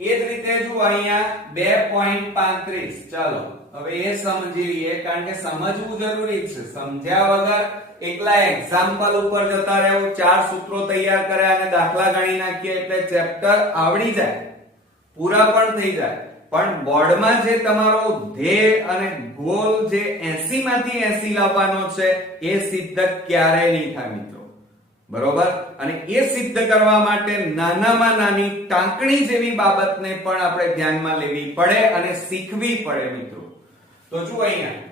એ જ રીતે જુઓ અહીંયા 2.35. ચાલો હવે એ સમજી લઈએ, કારણ કે સમજવું જરૂરી છે. સમજ્યા વગર એકલા એક્ઝામ્પલ ઉપર જતા રહેવું, 4 સૂત્રો તૈયાર કર્યા અને દાખલા ગણી નાખીએ એટલે ચેપ્ટર આવડી જાય, પૂરા પણ થઈ જાય. પણ બોર્ડમાં જે તમારો ધ્યેય અને ગોલ જે 80 માંથી 80 લાવવાનો છે એ સિદ્ધ ક્યારેય નહીં થાય મિત્રો, બરોબર? અને એ સિદ્ધ કરવા માટે નાનામાં નાની ટાંકણી જેવી બાબતને પણ આપણે ધ્યાનમાં લેવી પડે અને શીખવી પડે મિત્રો. તો જુઓ અહીંયા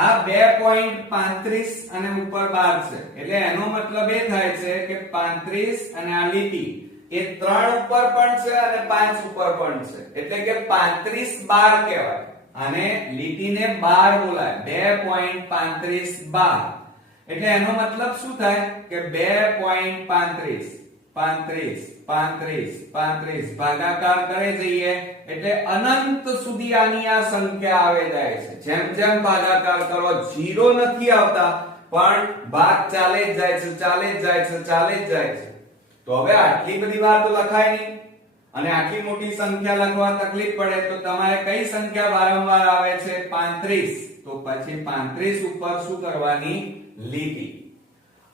આ 2.35 અને ઉપર 12 છે, એટલે એનો મતલબ એ થાય છે કે 35 અને આ લીટી એ 3 ઉપર પણ છે અને 5 ઉપર પણ છે, એટલે કે 35/12 કહેવાય. આને લીટીને 12 બોલાય, 2.35/12. એટલે એનો મતલબ શું થાય કે 2.35 35 35 35 ભાગાકાર કરે જઈએ એટલે અનંત સુધી આની આ સંખ્યા આવે જાય છે. જેમ જેમ ભાગાકાર કરો 0 નથી આવતા, પણ ભાગ ચાલે જ જાય છે, ચાલે જ જાય છે, ચાલે જ જાય છે. તો હવે આટલી બધી વાર તો લખાય નહીં અને આટલી મોટી સંખ્યા લખવા તકલીફ પડે, તો તમારે કઈ સંખ્યા વારંવાર આવે છે? 35. તો પછી 35 ઉપર શું કરવાની? લીટી.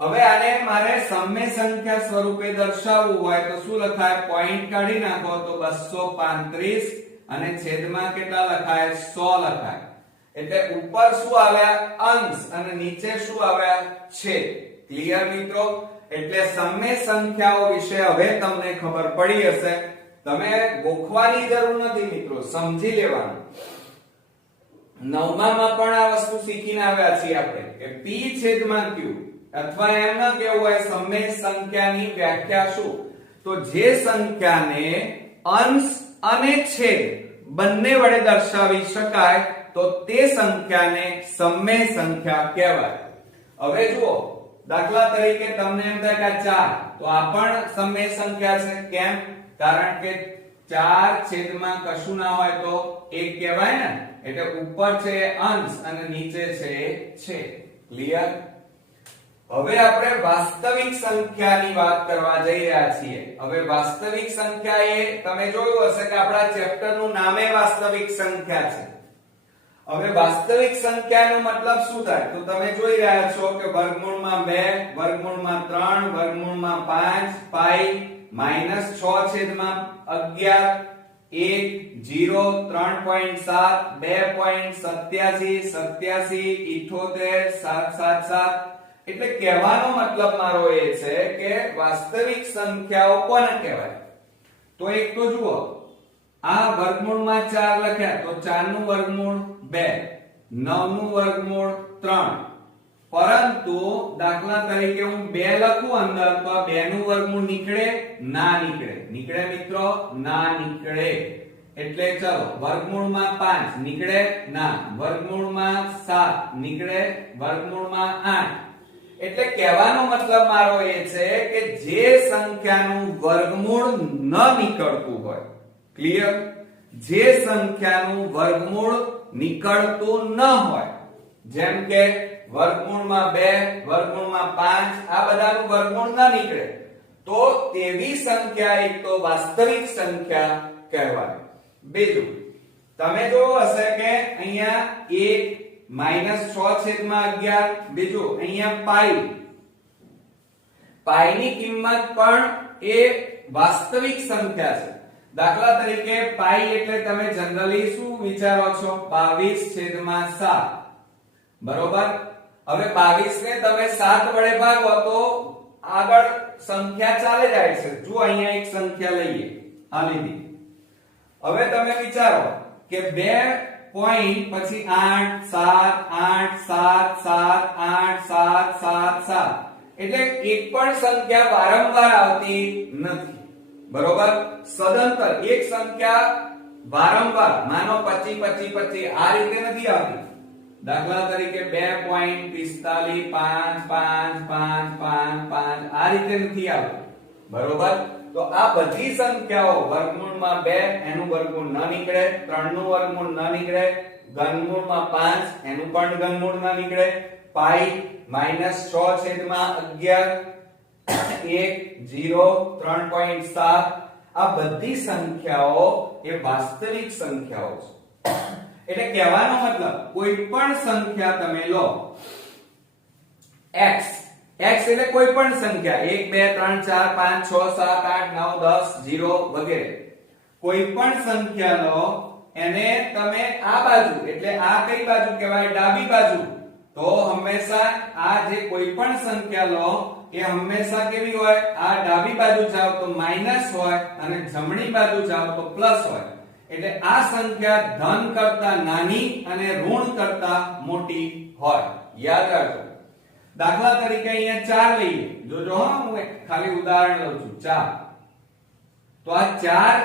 હવે આને મારે સમમેય સંખ્યા સ્વરૂપે દર્શાવવું હોય તો શું લખાય? પોઈન્ટ કાઢી નાખો તો 235 અને છેદમાં કેટલા લખાય? 100 લખાય. એટલે ઉપર શું આવ્યા? અંશ અને નીચે શું આવ્યા? છેદ. ક્લિયર મિત્રો? એટલે સમમેય સંખ્યાઓ વિશે હવે તમને ખબર પડી હશે. તમે ગોખવાની જરૂર નથી મિત્રો, સમજી લેવાનું. નવમામાં પણ આ વસ્તુ શીખીને આવ્યા છીએ આપણે કે p છેદમાં q અથવા એમ ન કેવું હોય સમમેય સંખ્યાની વ્યાખ્યા શું, તો જે સંખ્યાને અંશ અને છેદ બંને વડે દર્શાવી શકાય તો તે સંખ્યાને સમમેય સંખ્યા કહેવાય. હવે જુઓ, દાખલા તરીકે તમને એમ થાય કે 4, તો આ પણ સમમેય સંખ્યા છે. કેમ? કારણ કે 4 છેદમાં કશું ના હોય તો 1 કહેવાય ને, એટલે ઉપર છે અંશ અને નીચે છે છેદ. ક્લિયર? હવે આપણે વાસ્તવિક સંખ્યાની વાત કરવા જઈ રહ્યા છીએ. હવે વાસ્તવિક સંખ્યા એ તમે જોયું હશે કે આપણા ચેપ્ટરનું નામે વાસ્તવિક સંખ્યા છે. હવે વાસ્તવિક સંખ્યાનો મતલબ શું થાય? તો તમે જોઈ રહ્યા છો કે વર્ગમૂળમાં 2, વર્ગમૂળમાં 3, વર્ગમૂળમાં 5, પાઈ -6 છેદમાં 11, 1, 0, 3.7, 2.87, 87, 78, 777. એટલે કહેવાનો મતલબ મારો એ છે કે વાસ્તવિક સંખ્યાઓ કોને કહેવાય? તો એક તો જુઓ, આ વર્ગમૂળમાં 4 લખ્યા તો 4 નું વર્ગમૂળ 2, 9 નું વર્ગમૂળ 3. પરંતુ દાખલા તરીકે હું 2 લખું અંદર તો આ 2 નું વર્ગમૂળ નીકળે? ના નીકળે. નીકળે મિત્રો? ના નીકળે. એટલે ચલો, વર્ગમૂળમાં 5 નીકળે? ના. વર્ગમૂળમાં 7 નીકળે? વર્ગમૂળમાં 8. એટલે કહેવાનો મતલબ મારો એ છે કે જે સંખ્યાનું વર્ગમૂળ ન નીકળતું હોય, ક્લિયર? જે સંખ્યાનું વર્ગમૂળ નીકળતું ન હોય, જેમ કે વર્ગમૂળમાં 2, વર્ગમૂળમાં 5, આ બધાનું વર્ગમૂળ ન નીકળે તો તેવી સંખ્યા એક તો વાસ્તવિક સંખ્યા કહેવાય. બીજું, તમે જોયું હશે કે અહીંયા 1 -6 છેદમાં 11, બીજું અહીંયા પાઈ ની કિંમત પણ એ વાસ્તવિક સંખ્યા છે. દાખલા તરીકે પાઈ એટલે તમે જનરલી શું વિચારો છો? 22/7, બરોબર? હવે 22 ને તમે 7 વડે ભાગો તો આગળ સંખ્યા ચાલે જાય છે. જો અહીંયા એક સંખ્યા લઈએ, આ લીધી. હવે તમે વિચારો કે 2 પોઈન્ટ પછી 8 7 8 7 7 8 7 7 7, એટલે એક પણ સંખ્યા વારંવાર આવતી નથી, બરોબર? સદંતર એક સંખ્યા વારંવાર, માનો 25 25 25 આ રીતે નથી આવતી. દાખલા તરીકે 2.45 5 5 5 5 5 આ રીતે નથી આવતી, બરોબર? તો આ બધી સંખ્યાઓ વર્ગમૂળમાં 2 એનું વર્ગમૂળ ન નીકળે, 3 નું વર્ગમૂળ ન નીકળે, ઘનમૂળમાં 5 એનું પણ ઘનમૂળ ન નીકળે, પાઈ -6 છેદમાં 11, 1 0 3.7 આ બધી સંખ્યાઓ એ વાસ્તવિક સંખ્યાઓ છે. એટલે કહેવાનો મતલબ કોઈ પણ સંખ્યા તમે લો, x એટલે કોઈ પણ સંખ્યા 1 2 3 4 5 6 7 8 9 10 0 વગેરે કોઈ પણ સંખ્યા લો, એને તમે આ બાજુ એટલે આ કઈ બાજુ કહેવાય? ડાબી બાજુ. તો હંમેશા આ જે કોઈ પણ સંખ્યા લો એ હંમેશા કેવી હોય? આ ડાબી બાજુ જાવ તો માઈનસ હોય અને જમણી બાજુ જાવ તો પ્લસ હોય. એટલે આ સંખ્યા ધન કરતા નાની અને ઋણ કરતા મોટી હોય. યાદ રાખો. દાખલા તરીકે અહીંયા 4 લઈએ. જોજો હા, હું એક ખાલી ઉદાહરણ લઉં છું. 4, તો આ 4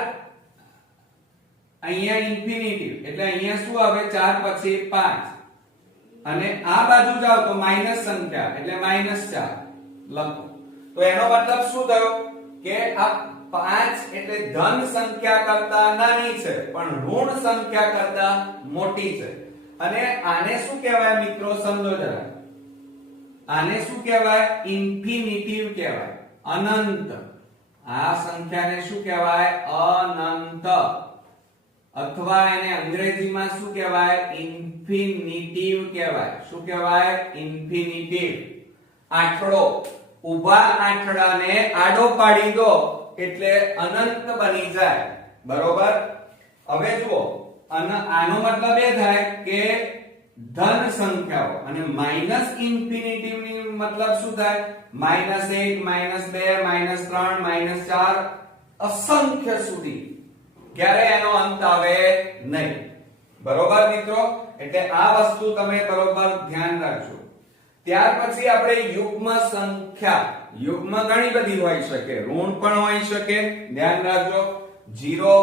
અહીંયા ઇન્ફિનિટિવ એટલે અહીંયા શું આવે? 4 પછી 5 અને આ બાજુ જાવ તો માઈનસ સંખ્યા એટલે -4 લખો. તો એનો મતલબ શું થયો કે આ 5 એટલે ધન સંખ્યા કરતા નાની છે પણ ઋણ સંખ્યા કરતા મોટી છે. અને આને શું કહેવાય મિત્રો? સમજો જરા. આને શું કહેવાય? ઇન્ફિનિટિવ કહેવાય, અનંત. આ સંખ્યાને શું કહેવાય? અનંત. અથવા એને અંગ્રેજીમાં શું કહેવાય? ઇન્ફિનિટિવ કહેવાય. શું કહેવાય? ઇન્ફિનિટિવ. આંકડો, ઊભા આંકડાને આડો પાડી દો એટલે અનંત બની જાય, બરોબર? હવે જુઓ, આનો મતલબ એ થાય કે ધન સંખ્યાઓ, અને માઈનસ ઇન્ફિનિટિવ ની મતલબ શું થાય? -1 -2 -3 -4 અસંખ્ય સુધી ક્યારે એનો અંત આવે નહીં. બરોબર મિત્રો, એટલે આ વસ્તુ તમે બરોબર ધ્યાન રાખજો. ત્યાર પછી આપણે યુગ્મ સંખ્યા. યુગ્મ ઘણી બધી હોઈ શકે, ઋણ પણ હોઈ શકે, ધ્યાન રાખજો. 0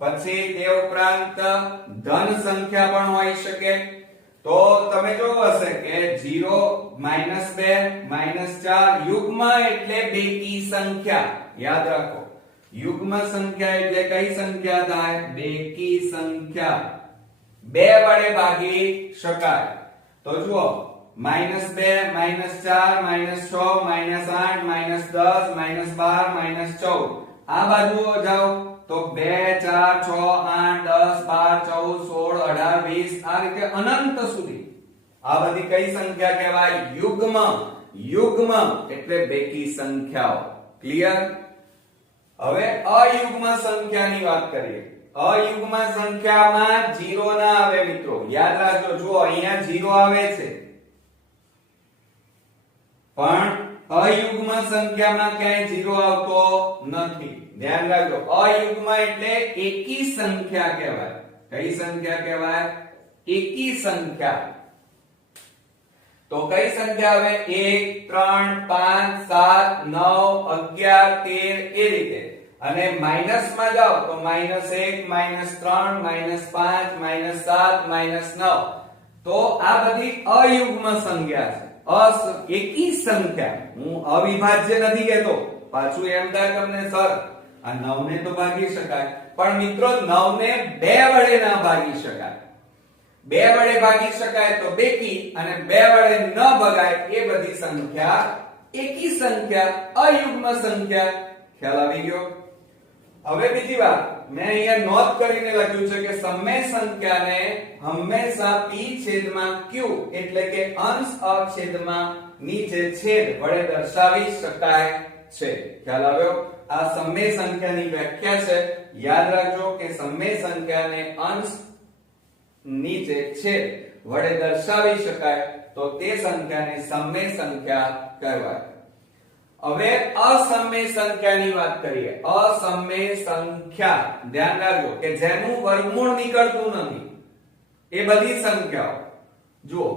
પછી તે ઉપરાંત ધન સંખ્યા પણ હોઈ શકે. તો તમે જોયું હશે કે 0 -2 -4 યુગ્મ એટલે બેકી સંખ્યા. યાદ રાખો, યુગ્મ સંખ્યા એટલે કઈ સંખ્યા થાય? બેકી સંખ્યા. 2 વડે ભાગી શકાય. તો જુઓ, -2 -4 -6 -8 -10 -12 -14 આ બાજુ જાઓ તો 2 4 6 8 10 12 14 16 18 20 આ રીતે અનંત સુધી આ બધી કઈ સંખ્યા કહેવાય? યુગ્મ. યુગ્મ એટલે બેકી સંખ્યાઓ. ક્લિયર? હવે અયુગ્મ સંખ્યાની વાત કરીએ. અયુગ્મ સંખ્યામાં 0 ના આવે મિત્રો. યાદ રાખજો, જુઓ અહીંયા 0 આવે છે, પણ અયુગ્મ સંખ્યામાં ક્યાંય 0 આવતો નથી. ધ્યાન રાખજો, અયુગ્મ એટલે એકી સંખ્યા કહેવાય. કઈ સંખ્યા કહેવાય? એકી સંખ્યા. તો કઈ સંખ્યા આવે? 1 3 5 7 9 11 13 એ રીતે. અને માઈનસ માં જાઓ તો -1 -3 -5 -7 -9 તો આ બધી અયુગ્મ સંખ્યા છે. એકી સંખ્યા. હું અવિભાજ્ય નથી કહેતો, પાછું એમ થાય તમને સર આ 9 ને તો ભાગી શકાય, પણ મિત્રો 9 ને 2 વડે ના ભાગી શકાય. 2 વડે ભાગી શકાય તો બેકી, અને 2 વડે ન ભગાય એ બધી સંખ્યા એકી સંખ્યા, અયુગ્મ સંખ્યા. ખ્યાલ આવી ગયો? હવે બીજી વાત, મેં અહીંયા નોંધ કરીને લખ્યું છે કે સમય સંખ્યાને હંમેશા p છેદમાં q એટલે કે અંશ અછેદમાં નીચે છેદ વડે દર્શાવી શકાય છે. ખ્યાલ આવ્યો? આ સમય સંખ્યાની વ્યાખ્યા છે. યાદ રાખજો કે સમય સંખ્યાને અંશ નીચે છેદ વડે દર્શાવી શકાય તો તે સંખ્યાને સમય સંખ્યા કહેવાય. હવે અસમય સંખ્યાની વાત કરીએ. અસમય સંખ્યા, ધ્યાન રાખજો કે જેનું વર્ગમૂળ નીકળતું નથી એ બધી સંખ્યાઓ. જુઓ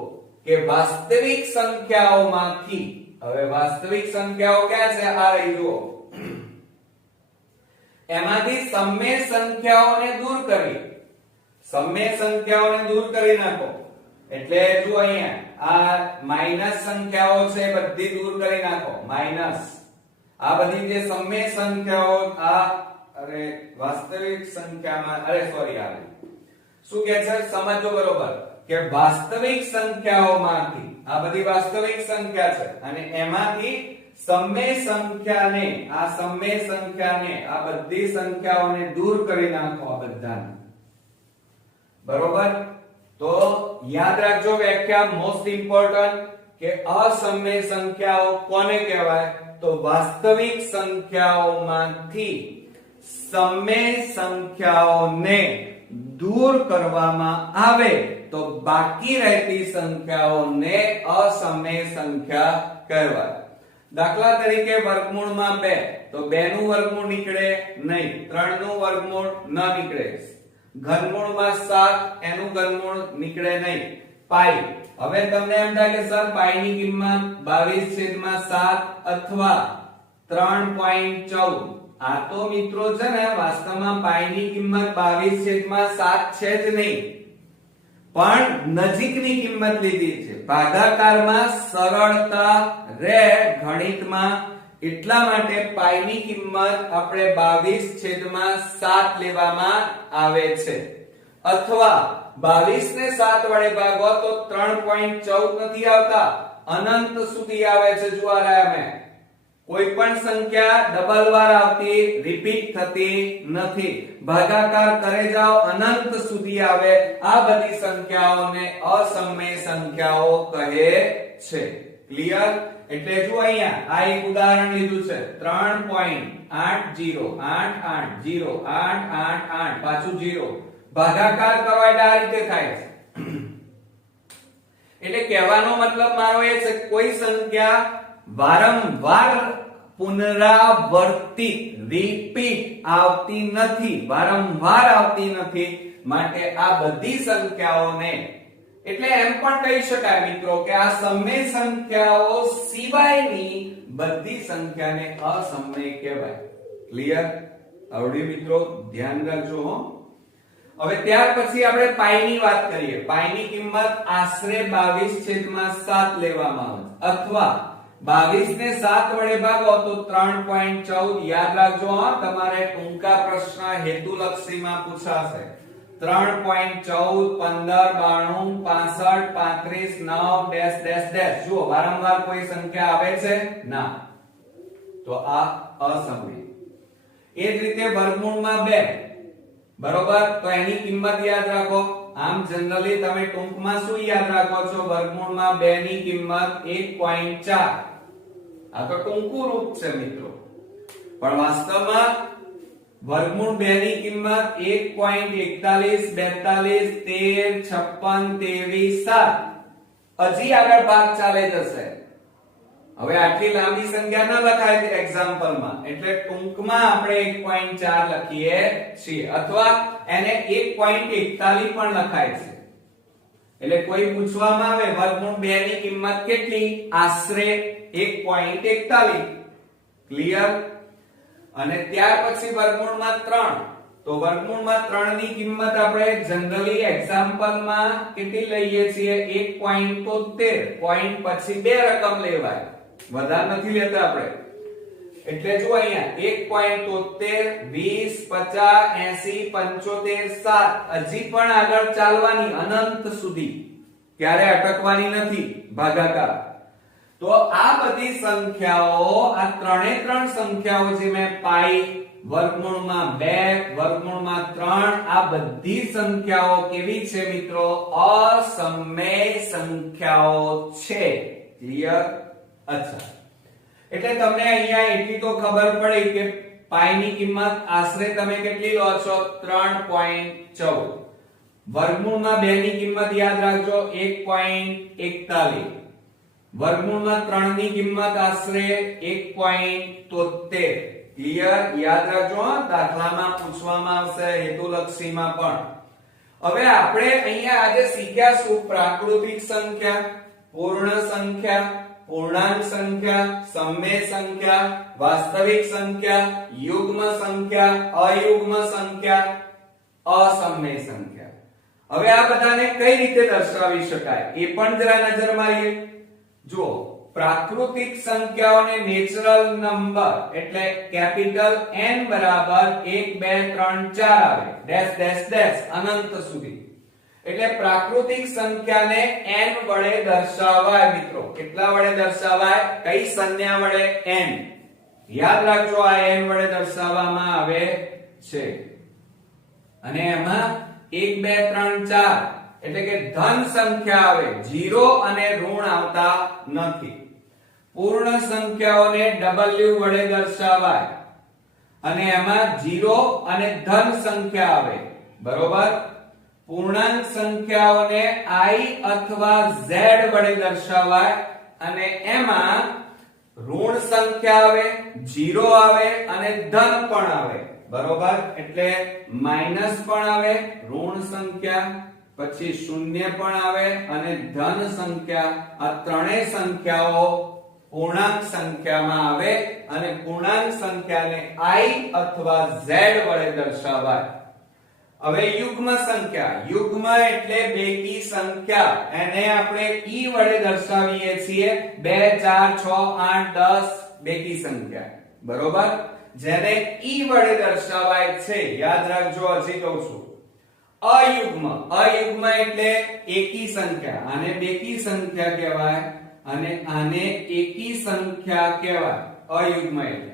કે વાસ્તવિક સંખ્યાઓમાંથી, હવે વાસ્તવિક સંખ્યાઓ ક્યાં છે? આ રહી જુઓ. એમાંથી સમય સંખ્યાઓને દૂર કરી, સમય સંખ્યાઓને દૂર કરી નાખો. એટલે જુઓ અહીંયા આ માઈનસ સંખ્યાઓ છે બધી દૂર કરી નાખો. માઈનસ આ બધી જે સમય સંખ્યાઓ, આ અરે વાસ્તવિક સંખ્યામાં, અરે સોરી, આ શું કહે છે સમજો બરોબર કે વાસ્તવિક સંખ્યાઓમાંથી, આ બધી વાસ્તવિક સંખ્યા છે, અને એમાંથી સમય સંખ્યાને, આ સમય સંખ્યાને, આ બધી સંખ્યાઓને દૂર કરી નાખો. આ બધાને બરોબર. તો યાદ રાખજો વ્યાખ્યા મોસ્ટ ઇમ્પોર્ટન્ટ કે અસમય સંખ્યાઓ કોને કહેવાય? તો વાસ્તવિક સંખ્યાઓમાંથી સમય સંખ્યાઓને દૂર કરવામાં આવે તો બાકી રહેતી સંખ્યાઓને અસમય સંખ્યા કહેવાય. દાખલા તરીકે વર્ગમૂળમાં 2 તો 2 નું વર્ગમૂળ નીકળે નહીં, 3 નું વર્ગમૂળ ન નીકળે, ઘનમૂળમાં 7 એનું ઘનમૂળ નીકળે નહીં. પાઈ, હવે તમને એમ થાય કે સર પાઈ ની કિંમત 22/7 અથવા 3.14. આ તો મિત્રો છે ને વાસ્તવમાં પાઈ ની કિંમત 22/7 છે જ નહીં, પણ નજીકની કિંમત લીધી છે. ભાગાકારમાં સરળતા રહે ગણિતમાં, એટલા માટે પાઈ ની કિંમત આપણે 22/7 લેવામાં આવે છે. અથવા 22 ને 7 વડે ભાગો તો 3.14 નથી આવતા, અનંત સુધી આવે છે. જો આ રહ્યા મેં, કોઈ પણ સંખ્યા ડબલ વાર આવતી, રિપીટ થતી નથી. ભાગાકાર કરે જાઓ અનંત સુધી આવે. આ બધી સંખ્યાઓને અસમય સંખ્યાઓ કહે છે. ક્લિયર? એટલે જો અહીંયા આ એક ઉદાહરણ લીધું છે 3.80880888 પાછું 0. ભાગાકાર કરવા એટલે આ રીતે થાય છે. એટલે કહેવાનો મતલબ મારો એ છે કોઈ સંખ્યા વારંવાર પુનરાવર્તિત રિપીટ આવતી નથી, વારંવાર આવતી નથી, માટે આ બધી સંખ્યાઓને એટલે એમ પણ કહી શકાય મિત્રો કે આ સમય સંખ્યાઓ સિવાયની બધી સંખ્યાને અસમય કહેવાય. ક્લિયર? આવડ્યું મિત્રો? ધ્યાન રાખજો હો. હવે ત્યાર પછી આપણે પાઈ ની વાત કરીએ. પાઈ ની કિંમત આશરે 22/7 લેવામાં આવે અથવા 22 ને 7 વડે ભાગો તો 3.14. યાદ રાખજો હા, તમારે ટૂંકા પ્રશ્ન હેતુલક્ષીમાં પૂછાશે. 3.14 15 92 65 35 9 ડેશ ડેશ ડેશ. જુઓ વારંવાર કોઈ સંખ્યા આવે છે ના, તો આ અસમય. એ જ રીતે વર્ગમૂળમાં 2 બરોબર, તો એની કિંમત યાદ રાખો. આમ જનરલી તમે ટૂંકમાં શું યાદ રાખો છો? વર્ગમૂળમાં 2 ની કિંમત 1.4. આ તો ટૂંકું રૂપ છે મિત્રો, પણ વાસ્તવમાં વર્ગમૂળ 2 ની કિંમત 1.41 42 13 56 23 7. હજી આગળ ભાગ ચાલે જશે. હવે આટલી લાંબી સંખ્યા ન લખાય એક્ઝામ્પલમાં, એટલે ટૂંકમાં આપણે 1.4 લખીએ છીએ અથવા એને 1.41 પણ લખાય છે. એટલે કોઈ પૂછવામાં આવે વર્ગમૂળ 2 ની કિંમત કેટલી? આશરે 1.41. ક્લિયર? અને ત્યાર પછી વર્ગમૂળમાં 3. તો વર્ગમૂળમાં 3 ની કિંમત આપણે જનરલી એક્ઝામ્પલમાં કેટલી લઈએ છીએ? 1.73. પોઈન્ટ પછી બે રકમ લેવાય, વધારે નથી લેતા આપણે. એટલે જો અહીંયા 1.73 20 50 80 75 7. હજી પણ આગળ ચાલવાની અનંત સુધી, ક્યારે અટકવાની નથી ભાગાકાર. તો આ બધી સંખ્યાઓ, આ ત્રણ સંખ્યાઓ જે મેં પાઈ, વર્ગમૂળમાં 2, વર્ગમૂળમાં 3, આ બધી સંખ્યાઓ કેવી છે મિત્રો? અસમય સંખ્યાઓ છે. ક્લિયર? અચ્છા, એટલે તમને અહીંયા એટલી તો ખબર પડી કે પાઈ ની કિંમત આશરે તમે કેટલી લો છો? 3.14. વર્ગમૂળમાં 2 ની કિંમત યાદ રાખજો 1.41. વર્ગમૂળમાં 3 ની કિંમત આશરે 1.73. ક્લિયર? યાદ રાખજો હા, દાખલામાં પૂછવામાં આવશે, હેતુલક્ષીમાં પણ. હવે આપણે અહીંયા આજે શીખ્યા શું? પ્રાકૃતિક સંખ્યા, પૂર્ણ સંખ્યા, પૂર્ણાંક સંખ્યા, સમય સંખ્યા, વાસ્તવિક સંખ્યા, યુગ્મ સંખ્યા, અયુગ્મ સંખ્યા, અસમય સંખ્યા. હવે આ બધાને કઈ રીતે દર્શાવી શકાય એ પણ જરા નજર મારીએ. જુઓ, પ્રાકૃતિક સંખ્યાઓને નેચરલ નંબર એટલે કેપિટલ N બરાબર 1 2 3 4 આવે, ડેશ ડેશ ડેશ અનંત સુધી. એટલે પ્રાકૃતિક સંખ્યાને n વડે દર્શાવાય મિત્રો. કેટલા વડે દર્શાવાય? કઈ સંજ્ઞા વડે? n. યાદ રાખજો, આ n વડે દર્શાવવામાં આવે છે. અને એમાં 1 2 3 4 એટલે કે ધન સંખ્યા આવે, 0 અને ઋણ આવતા નથી. પૂર્ણ સંખ્યાઓને w વડે દર્શાવાય અને એમાં 0 અને ધન સંખ્યા આવે. બરોબર? પૂર્ણાંક સંખ્યાઓને i અથવા z વડે દર્શાવાય અને એમાં ઋણ સંખ્યા આવે, 0 આવે અને ધન પણ આવે. બરોબર? એટલે માઈનસ પણ આવે, ઋણ સંખ્યા, પછી શૂન્ય પણ આવે અને ધન સંખ્યા. આ ત્રણેય સંખ્યાઓ પૂર્ણાંક સંખ્યામાં આવે અને પૂર્ણાંક સંખ્યાને i અથવા z વડે દર્શાવાય. હવે યુગ્મ સંખ્યા, યુગ્મ એટલે બેકી સંખ્યા, એને આપણે e વડે દર્શાવીએ છીએ. 2 4 6 8 10 બેકી સંખ્યા. બરોબર? જેને e વડે દર્શાવાય છે, યાદ રાખજો, હજી કહું છું. અયુગ્મ, અયુગ્મ એટલે એકી સંખ્યા, આને બેકી સંખ્યા કહેવાય અને આને એકી સંખ્યા કહેવાય. અયુગ્મ એટલે.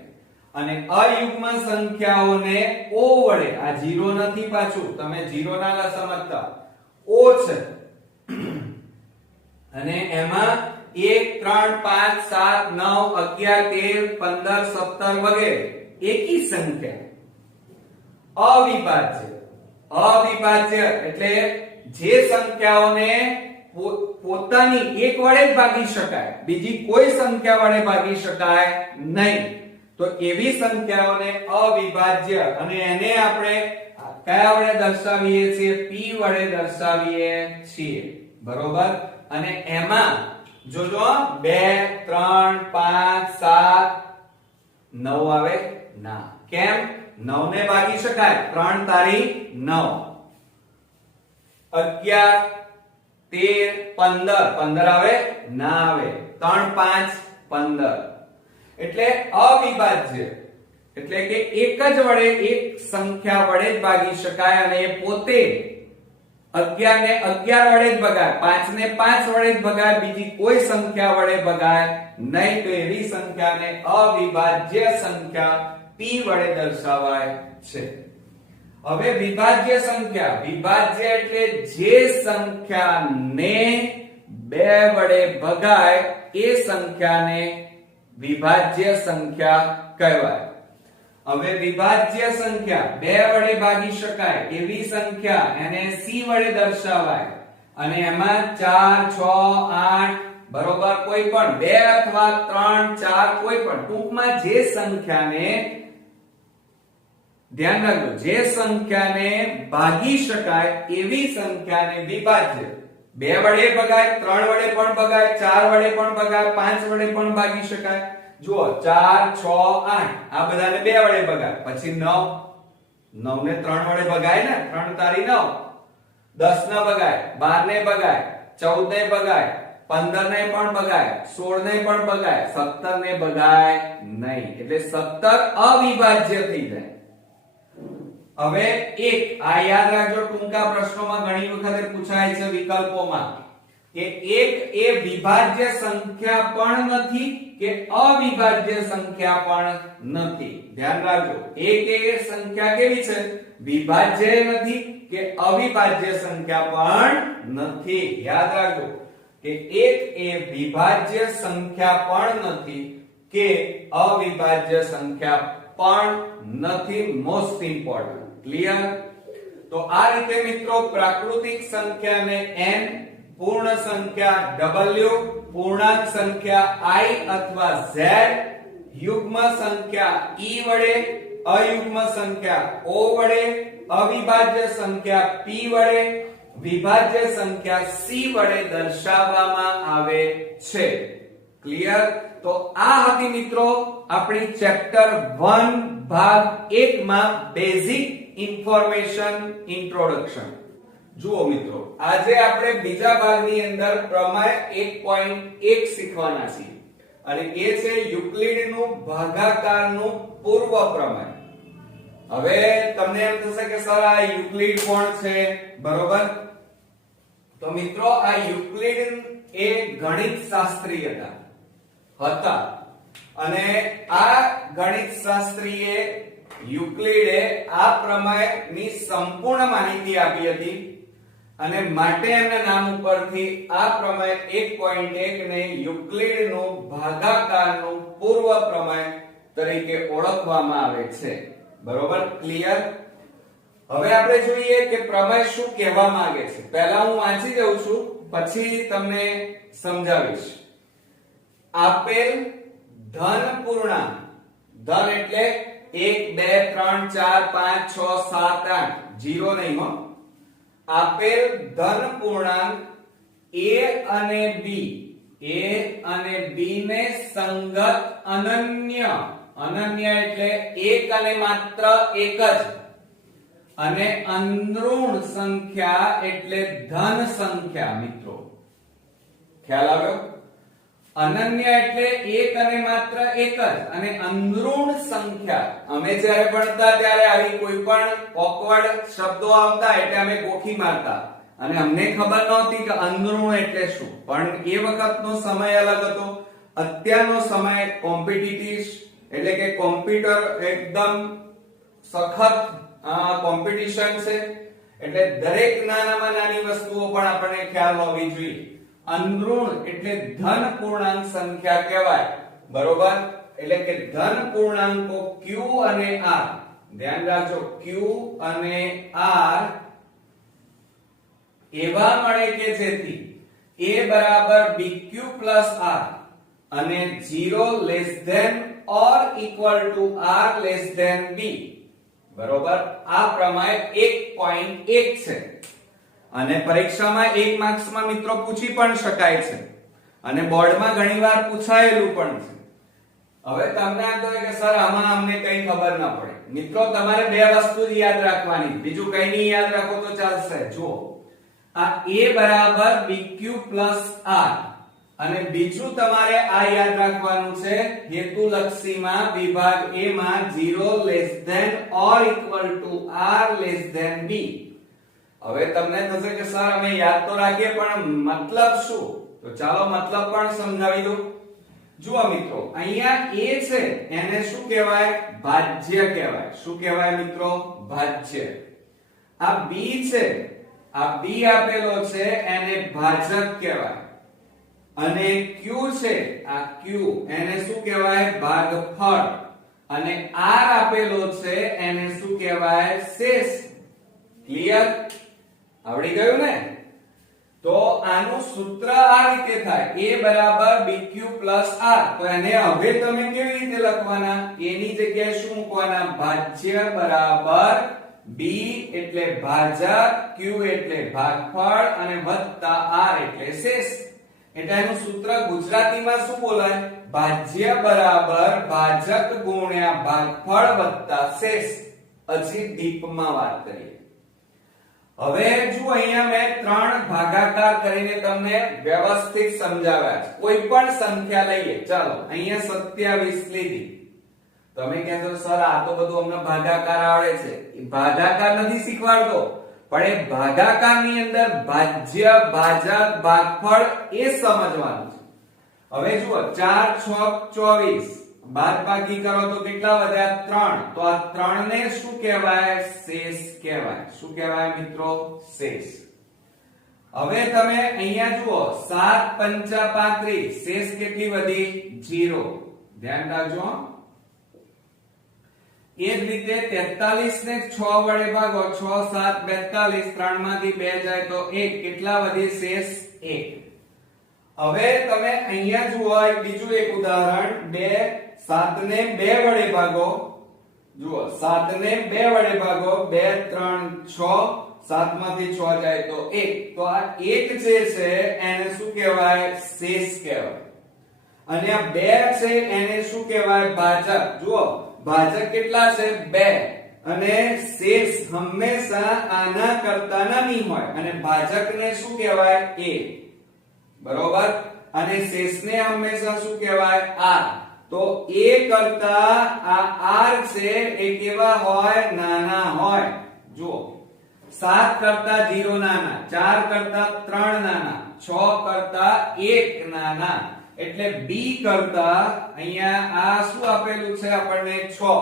અને અયુગ્મ સંખ્યાઓને o વડે, આ 0 નથી પાછું, તમે 0 ના સમજતા, o છે. અને એમાં 1 3 5 7 9 11 13 15 17 વગેરે એકી સંખ્યા. અવિભાજ્ય, અવિભાજ્ય એટલે જે સંખ્યાઓને પોતાની એક વડે જ ભાગી શકાય, બીજી કોઈ સંખ્યા વડે ભાગી શકાય નહીં, તો એવી સંખ્યાઓને અવિભાજ્ય, અને એને આપણે કયા વડે દર્શાવીએ છીએ? p વડે દર્શાવીએ છીએ, બરોબર. અને એમાં જોજો 2 3 5 7 9 આવે ના. કેમ? 9 ને ભાગી શકાય, 3 તારી 9, 11 13 15 15 આવે ના આવે, 3 5 15. એટલે અવિભાજ્ય એટલે કે એક જ વડે, એક સંખ્યા વડે જ ભાગી શકાય અને એ પોતે 11 ને 11 વડે જ ભગાય, 5 ને 5 વડે જ ભગાય, બીજી કોઈ સંખ્યા વડે ભગાય નહીં. તો એવી સંખ્યાને અવિભાજ્ય સંખ્યા p વડે દર્શાવાય છે. હવે વિભાજ્ય સંખ્યા, વિભાજ્ય એટલે જે સંખ્યાને 2 વડે ભગાય એ સંખ્યાને વિભાજ્ય સંખ્યા કહેવાય. હવે વિભાજ્ય સંખ્યા 2 વડે ભાગી શકાય એવી સંખ્યા એને c વડે દર્શાવાય. અને એમાં 4 6 8 બરોબર, કોઈ પણ 2 અથવા 3 4 કોઈ પણ, ટૂંકમાં જે સંખ્યાને, ધ્યાન રાખજો, જે સંખ્યાને ભાગી શકાય એવી સંખ્યાને વિભાજ્ય. 2 વડે ભગાય, 3 વડે પણ ભગાય, 4 વડે પણ ભગાય, 5 વડે પણ ભાગી શકાય. જુઓ 4 6 8 આ બધાને 2 વડે ભગાય, પછી 9 9 ને 3 વડે ભગાય ને, 3 તારી 9, 10 ને ભગાય, 12 ને ભગાય, 14 ને ભગાય, 15 ને પણ ભગાય, 16 ને પણ ભગાય, 17 ને ભગાય નહીં. એટલે 17 અવિભાજ્ય થઈ જાય. હવે એક આ યાદ રાખજો, ટૂંકા પ્રશ્નોમાં ઘણી વખત પૂછાય છે વિકલ્પોમાં કે એક એ વિભાજ્ય સંખ્યા પણ નથી કે અવિભાજ્ય સંખ્યા પણ નથી. ધ્યાન રાખજો, એક એ સંખ્યા કેવી છે? વિભાજ્ય નથી કે અવિભાજ્ય સંખ્યા પણ નથી. યાદ રાખજો કે એક એ વિભાજ્ય સંખ્યા પણ નથી કે અવિભાજ્ય સંખ્યા પણ નથી. Most important. ક્લિયર? તો આ રીતે મિત્રો પ્રાકૃતિક સંખ્યાને n, પૂર્ણ સંખ્યા w, પૂર્ણાંક સંખ્યા i અથવા z, યુગ્મ સંખ્યા e વડે, અયુગ્મ સંખ્યા o વડે, અવિભાજ્ય સંખ્યા p વડે, વિભાજ્ય સંખ્યા c વડે દર્શાવવામાં આવે છે. ક્લિયર? તો આ હતી મિત્રો આપણી ચેપ્ટર 1 ભાગ 1 માં બેઝિક ઇન્ફોર્મેશન ઇન્ટ્રોડક્શન. જુઓ મિત્રો, આજે આપણે બીજા ભાગની અંદર પ્રમેય 1.1 શીખવાના છીએ અને એ છે યુક્લિડનું ભાગાકારનું પૂર્વ પ્રમેય. હવે તમને એમ થશે કે સર આ યુક્લિડ કોણ છે? બરોબર. તો મિત્રો આ યુક્લિડ એ ગણિત શાસ્ત્રી હતા અને આ ગણિત શાસ્ત્રીએ યુક્લિડે આ પ્રમેયની સંપૂર્ણ માહિતી આપી હતી અને માટે એમના નામ ઉપરથી આ પ્રમેય 1.1 ને યુક્લિડનું ભાગાકારનું પૂર્વ પ્રમેય તરીકે ઓળખવામાં આવે છે. બરોબર? ક્લિયર? હવે આપણે જોઈએ કે પ્રમેય શું કહેવા માંગે છે. પહેલા હું વાંચી દઉં છું, પછી તમને સમજાવીશ. આપેલ ધન પૂર્ણાંક, ધન એટલે 1 2 3 4 5 6 7 8, 0 નહીં હો. આપેલ ધન પૂર્ણાંક a અને b, a અને b ને સંગત અનન્ય, અનન્ય એટલે એક અને માત્ર એક જ, અને અંદૃણ સંખ્યા એટલે ધન સંખ્યા. મિત્રો ખ્યાલ આવ્યો? અનન્ય એટલે એક અને માત્ર એક જ, અને અંદૃણ સંખ્યા. અમે જ્યારે ભણતા ત્યારે આવી કોઈ પણ ઓકવર્ડ શબ્દો આવતા એટલે અમે ગોખી મારતા અને અમને ખબર નહોતી કે અંદૃણ એટલે શું. પણ એ વખતનો સમય અલગ હતો. અત્યારનો સમય કોમ્પિટિટિવ એટલે કે કોમ્પ્યુટર એકદમ સખત કોમ્પિટિશન છે, એટલે દરેક નાનામાં નાની વસ્તુઓ પણ આપણને ખ્યાલ હોવી જોઈએ. અંદૃણ એટલે ધન પૂર્ણાંક સંખ્યા કહેવાય. બરોબર? એટલે કે ધન પૂર્ણાંકો q અને r, ધ્યાન રાખજો, q અને r એવા મળે કે જેથી a બરાબર bq r અને 0 less than or equal to r less than b. બરોબર, આ પ્રમાણે 1.1 છે અને પરીક્ષામાં 1 માર્ક્સમાં મિત્રો પૂછી પણ શકાય છે અને બોર્ડમાં ઘણીવાર પૂછાયેલું પણ છે. હવે તમને એમ થાય કે સર આમાં અમને કઈ ખબર ના પડે. મિત્રો તમારે બે વસ્તુ જ યાદ રાખવાની, બીજું કઈ નહીં યાદ રાખો તો ચાલશે. જુઓ, આ a બરાબર bq r અને બીજું તમારે આ યાદ રાખવાનું છે હેતુલક્ષીમાં વિભાગ a માં 0 less than or equal to r less than b. હવે તમને થશે કે સર અમે યાદ તો રાખીએ પણ મતલબ શું? તો ચાલો મતલબ પણ સમજાવી દઉં. જુઓ મિત્રો, અહીંયા a છે એને શું કહેવાય? ભાજ્ય કહેવાય. શું કહેવાય મિત્રો? ભાજ્ય. આ b છે, આ b આપેલો છે એને ભાજક કહેવાય. અને q છે, આ q એને શું કહેવાય? ભાગફળ. અને r આપેલો છે એને શું કહેવાય? શેષ. ક્લિયર? આવડી ગયું ને? તો આનું સૂત્ર આ રીતે થાય, a બરાબર bq r. તો એને હવે તમે કેવી રીતે લખવાના? a ની જગ્યાએ શું મૂકવાના? ભાજ્ય બરાબર b એટલે ભાજક, q એટલે ભાગફળ અને વત્તા r એટલે શેષ. એટલે એનું સૂત્ર ગુજરાતીમાં શું બોલાય? ભાજ્ય બરાબર ભાજક ગુણ્યા ભાગફળ વત્તા શેષ. હજી ડીપમાં વાત કરીએ. હવે જો અહીંયા મેં 3 ભાગાકાર કરીને તમને વ્યવસ્થિત સમજાવ્યા છે. કોઈ પણ સંખ્યા લઈએ, ચાલો અહીંયા 27 લીધી. તમે કહેશો સર આ તો બધું અમને ભાગાકાર આવડે છે. એ ભાગાકાર નથી શીખવાડતો, પણ એ ભાગાકારની અંદર ભાજ્ય, ભાજક, ભાગફળ એ સમજવાનું છે. હવે જુઓ, 4 6 24 બાદબાકી કરો તો કેટલા વધ્યા? 3. તો આ 3 ને શું કહેવાય? શેષ કહેવાય. શું કહેવાય મિત્રો? શેષ. હવે તમે અહીંયા જુઓ, 7 પંચા 35, શેષ કેટલી વધી? 0. ધ્યાન રાખજો. એ જ રીતે 43 ને 6 વડે ભાગો, 6 7 42, 3 માંથી 2 જાય તો 1. કેટલા વધી? શેષ 1. હવે તમે અહીંયા જુઓ, બીજું એક ઉદાહરણ, 2 7 ને 2 વડે ભાગો. જુઓ, 7 ને 2 વડે ભાગો, 2 3 6, 7 માંથી 6 જાય તો 1. તો આ 1 જે છે એને શું કહેવાય? શેષ કહેવાય. અને આ 2 છે એને શું કહેવાય? ભાજક. જુઓ, ભાજક કેટલા છે? 2. અને શેષ હંમેશા આના કરતા નાની હોય અને ભાજકને શું કહેવાય? a. બરોબર? અને શેષને હંમેશા શું કહેવાય? r. તો a કરતા આ r છે એ કેવા હોય? નાના હોય. જુઓ, 7 કરતા 0 નાના, 4 કરતા 3 નાના, 6 કરતા 1 નાના. એટલે b કરતા અહીંયા આ શું આપેલું છે આપણને? 6.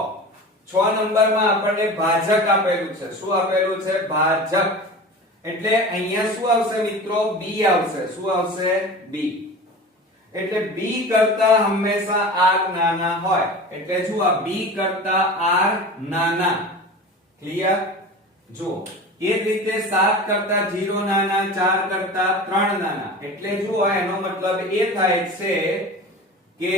6 નંબરમાં આપણને ભાજક આપેલું છે. શું આપેલું છે? ભાજક. એટલે અહીંયા શું આવશે મિત્રો? b આવશે. શું આવશે? b. એટલે b કરતા હંમેશા r નાના હોય. એટલે જુઓ, આ b કરતા r નાના. ક્લિયર? જુઓ, એ જ રીતે 7 કરતા 0 નાના, 4 કરતા 3 નાના. એટલે જુઓ, એનો મતલબ એ થાય છે કે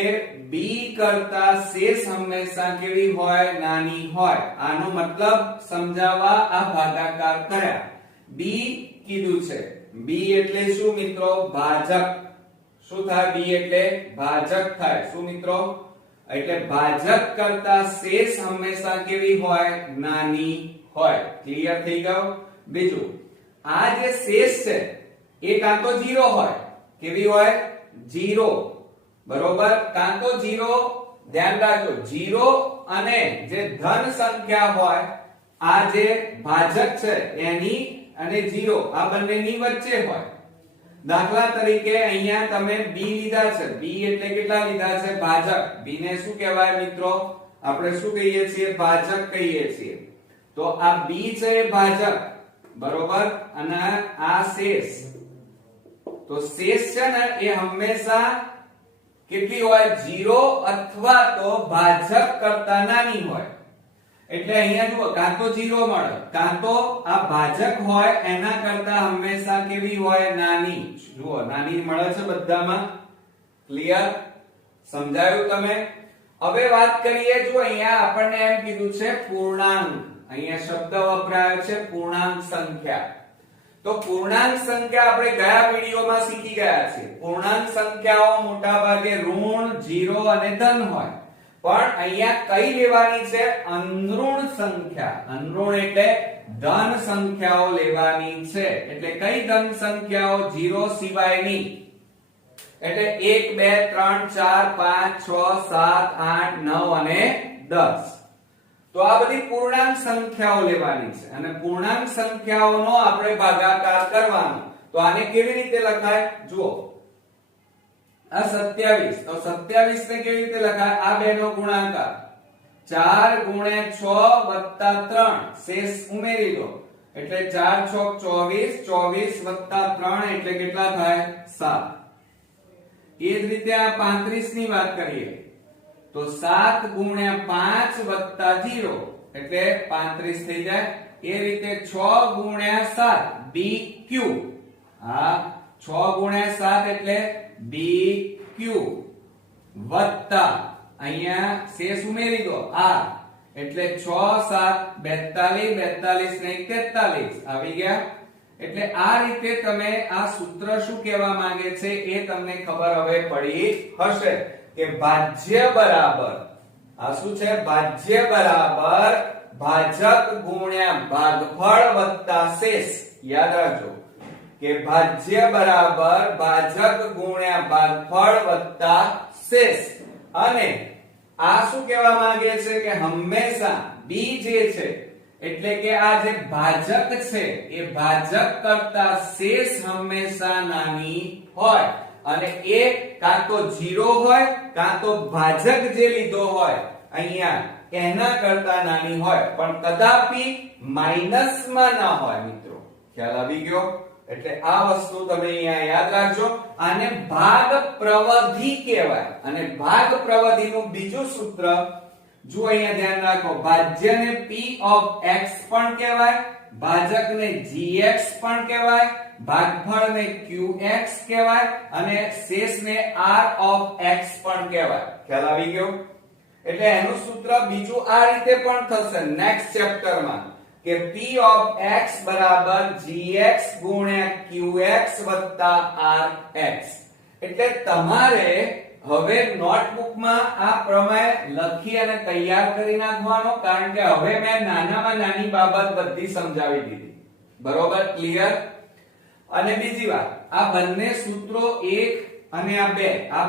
b કરતા શેષ હંમેશા કેવી હોય? નાની હોય. આનો મતલબ સમજાવવા આ ભાગાકાર કર્યા. b કીધું છે. b એટલે શું મિત્રો? ભાજક. શું થાય? b એટલે ભાજક થાય. શું મિત્રો? એટલે ભાજક કરતા શેષ હંમેશા કેવી હોય? નાની હોય. ક્લિયર થઈ ગયો? બીજું, આ જે શેષ છે એ કાં તો 0 હોય. કેવી હોય? 0. બરોબર? કાં તો 0, ધ્યાન રાખજો, 0 અને જે ધન સંખ્યા હોય, આ જે ભાજક છે એની અને 0 આ બંનેની વચ્ચે હોય. દાખલા તરીકે અહીંયા તમે b લીધા છે. b એટલે કેટલા લીધા છે? ભાજક. b ને શું કહેવાય મિત્રો? આપણે શું કહીએ છીએ? ભાજક કહીએ છીએ. તો આ b છે એ ભાજક. બરોબર? અને આ શેષ. તો શેષ છે ને એ હંમેશા કેટલી હોય? 0 અથવા તો ભાજક કરતા નાની હોય. એટલે અહીંયા જુઓ, કાં તો 0 મળે, કાં તો આ ભાજક હોય એના કરતા હંમેશા કેવી હોય? નાની. જુઓ, નાની મળે છે બધામાં. ક્લિયર? સમજાયું તમે? હવે વાત કરીએ, જો અહીંયા આપણને એમ કીધું છે પૂર્ણાંક. અહીંયા શબ્દ વપરાયો છે પૂર્ણાંક સંખ્યા. તો પૂર્ણાંક સંખ્યા આપણે ગયા વિડિયોમાં શીખી ગયા છે. પૂર્ણાંક સંખ્યાઓ મોટા ભાગે ઋણ, 0 અને ધન હોય. પણ અહીંયા કઈ લેવાની છે? અનઋણ સંખ્યા. અનઋણ એટલે ધન સંખ્યાઓ લેવાની છે. એટલે કઈ ધન સંખ્યાઓ? 0 સિવાયની. એટલે 1 2 3 4 5 6 7 8 9 અને 10. તો આ બધી પૂર્ણાંક સંખ્યાઓ લેવાની છે અને પૂર્ણાંક સંખ્યાઓનો આપણે ભાગાકાર કરવાનો. તો આને કેવી રીતે લખાય? જુઓ, આ 27. તો 27 ને કેવી રીતે લખાય? આ બેનો ગુણાકાર 4 × 6 + 3 શેષ ઉમેરી દો એટલે 4 6 24 24 + 3 એટલે કેટલા થાય? 7. એ જ રીતે આ 35 ની વાત કરીએ તો 7 × 5 + 0 એટલે 35 થઈ જાય. એ રીતે 6 × 7 BQ. આ 6 × 7 એટલે BQ વત્તા અહીંયા શેષ ઉમેરી દો R એટલે 6 7 42 42 ને 43 આવી ગયા. એટલે આ રીતે તમે આ સૂત્ર શું કહેવા માંગે છે એ તમને ખબર હવે પડી હશે કે ભાજ્ય બરાબર આ શું છે? ભાજ્ય બરાબર ભાજક ગુણ્યા ભાગફળ વત્તા શેષ. યાદ રાખજો કે ભાજ્ય બરાબર ભાજક ગુણ્યા ભાગફળ વત્તા શેષ. અને આ શું કહેવા માંગે છે કે હંમેશા b જે છે એટલે કે આ જે ભાજક છે એ ભાજક કરતા શેષ હંમેશા નાની હોય અને એ કાં તો 0 હોય કાં તો ભાજક જે લીધો હોય અહીંયા એના કરતા નાની હોય, પણ કદાપી માઈનસમાં ના હોય. મિત્રો ખ્યાલ આવી ગયો? એટલે આ વસ્તુ તમે અહીંયા યાદ રાખજો. આને ભાગ પ્રવધિ કહેવાય. અને ભાગ પ્રવધિનું બીજું સૂત્ર જો અહીંયા ધ્યાન રાખો, ભાજ્યને p of x પણ કહેવાય, ભાજકને gx પણ કહેવાય, ભાગફળને qx કહેવાય અને શેષને r of x પણ કહેવાય. ખ્યાલ આવી ગયો? એટલે એનું સૂત્ર બીજું આ રીતે પણ થશે નેક્સ્ટ ચેપ્ટરમાં કે p of x બરાબર gx ગુણ્યા qx વત્તા rx. એટલે તમારે હવે નોટબુકમાં આ પ્રમાણે લખી અને તૈયાર કરી નાખવાનો, કારણ કે હવે મેં નાનામાં નાની બાબત બધી સમજાવી દીધી. બરોબર? ક્લિયર? અને બીજી વાત, આ બંને સૂત્રો 1 અને આ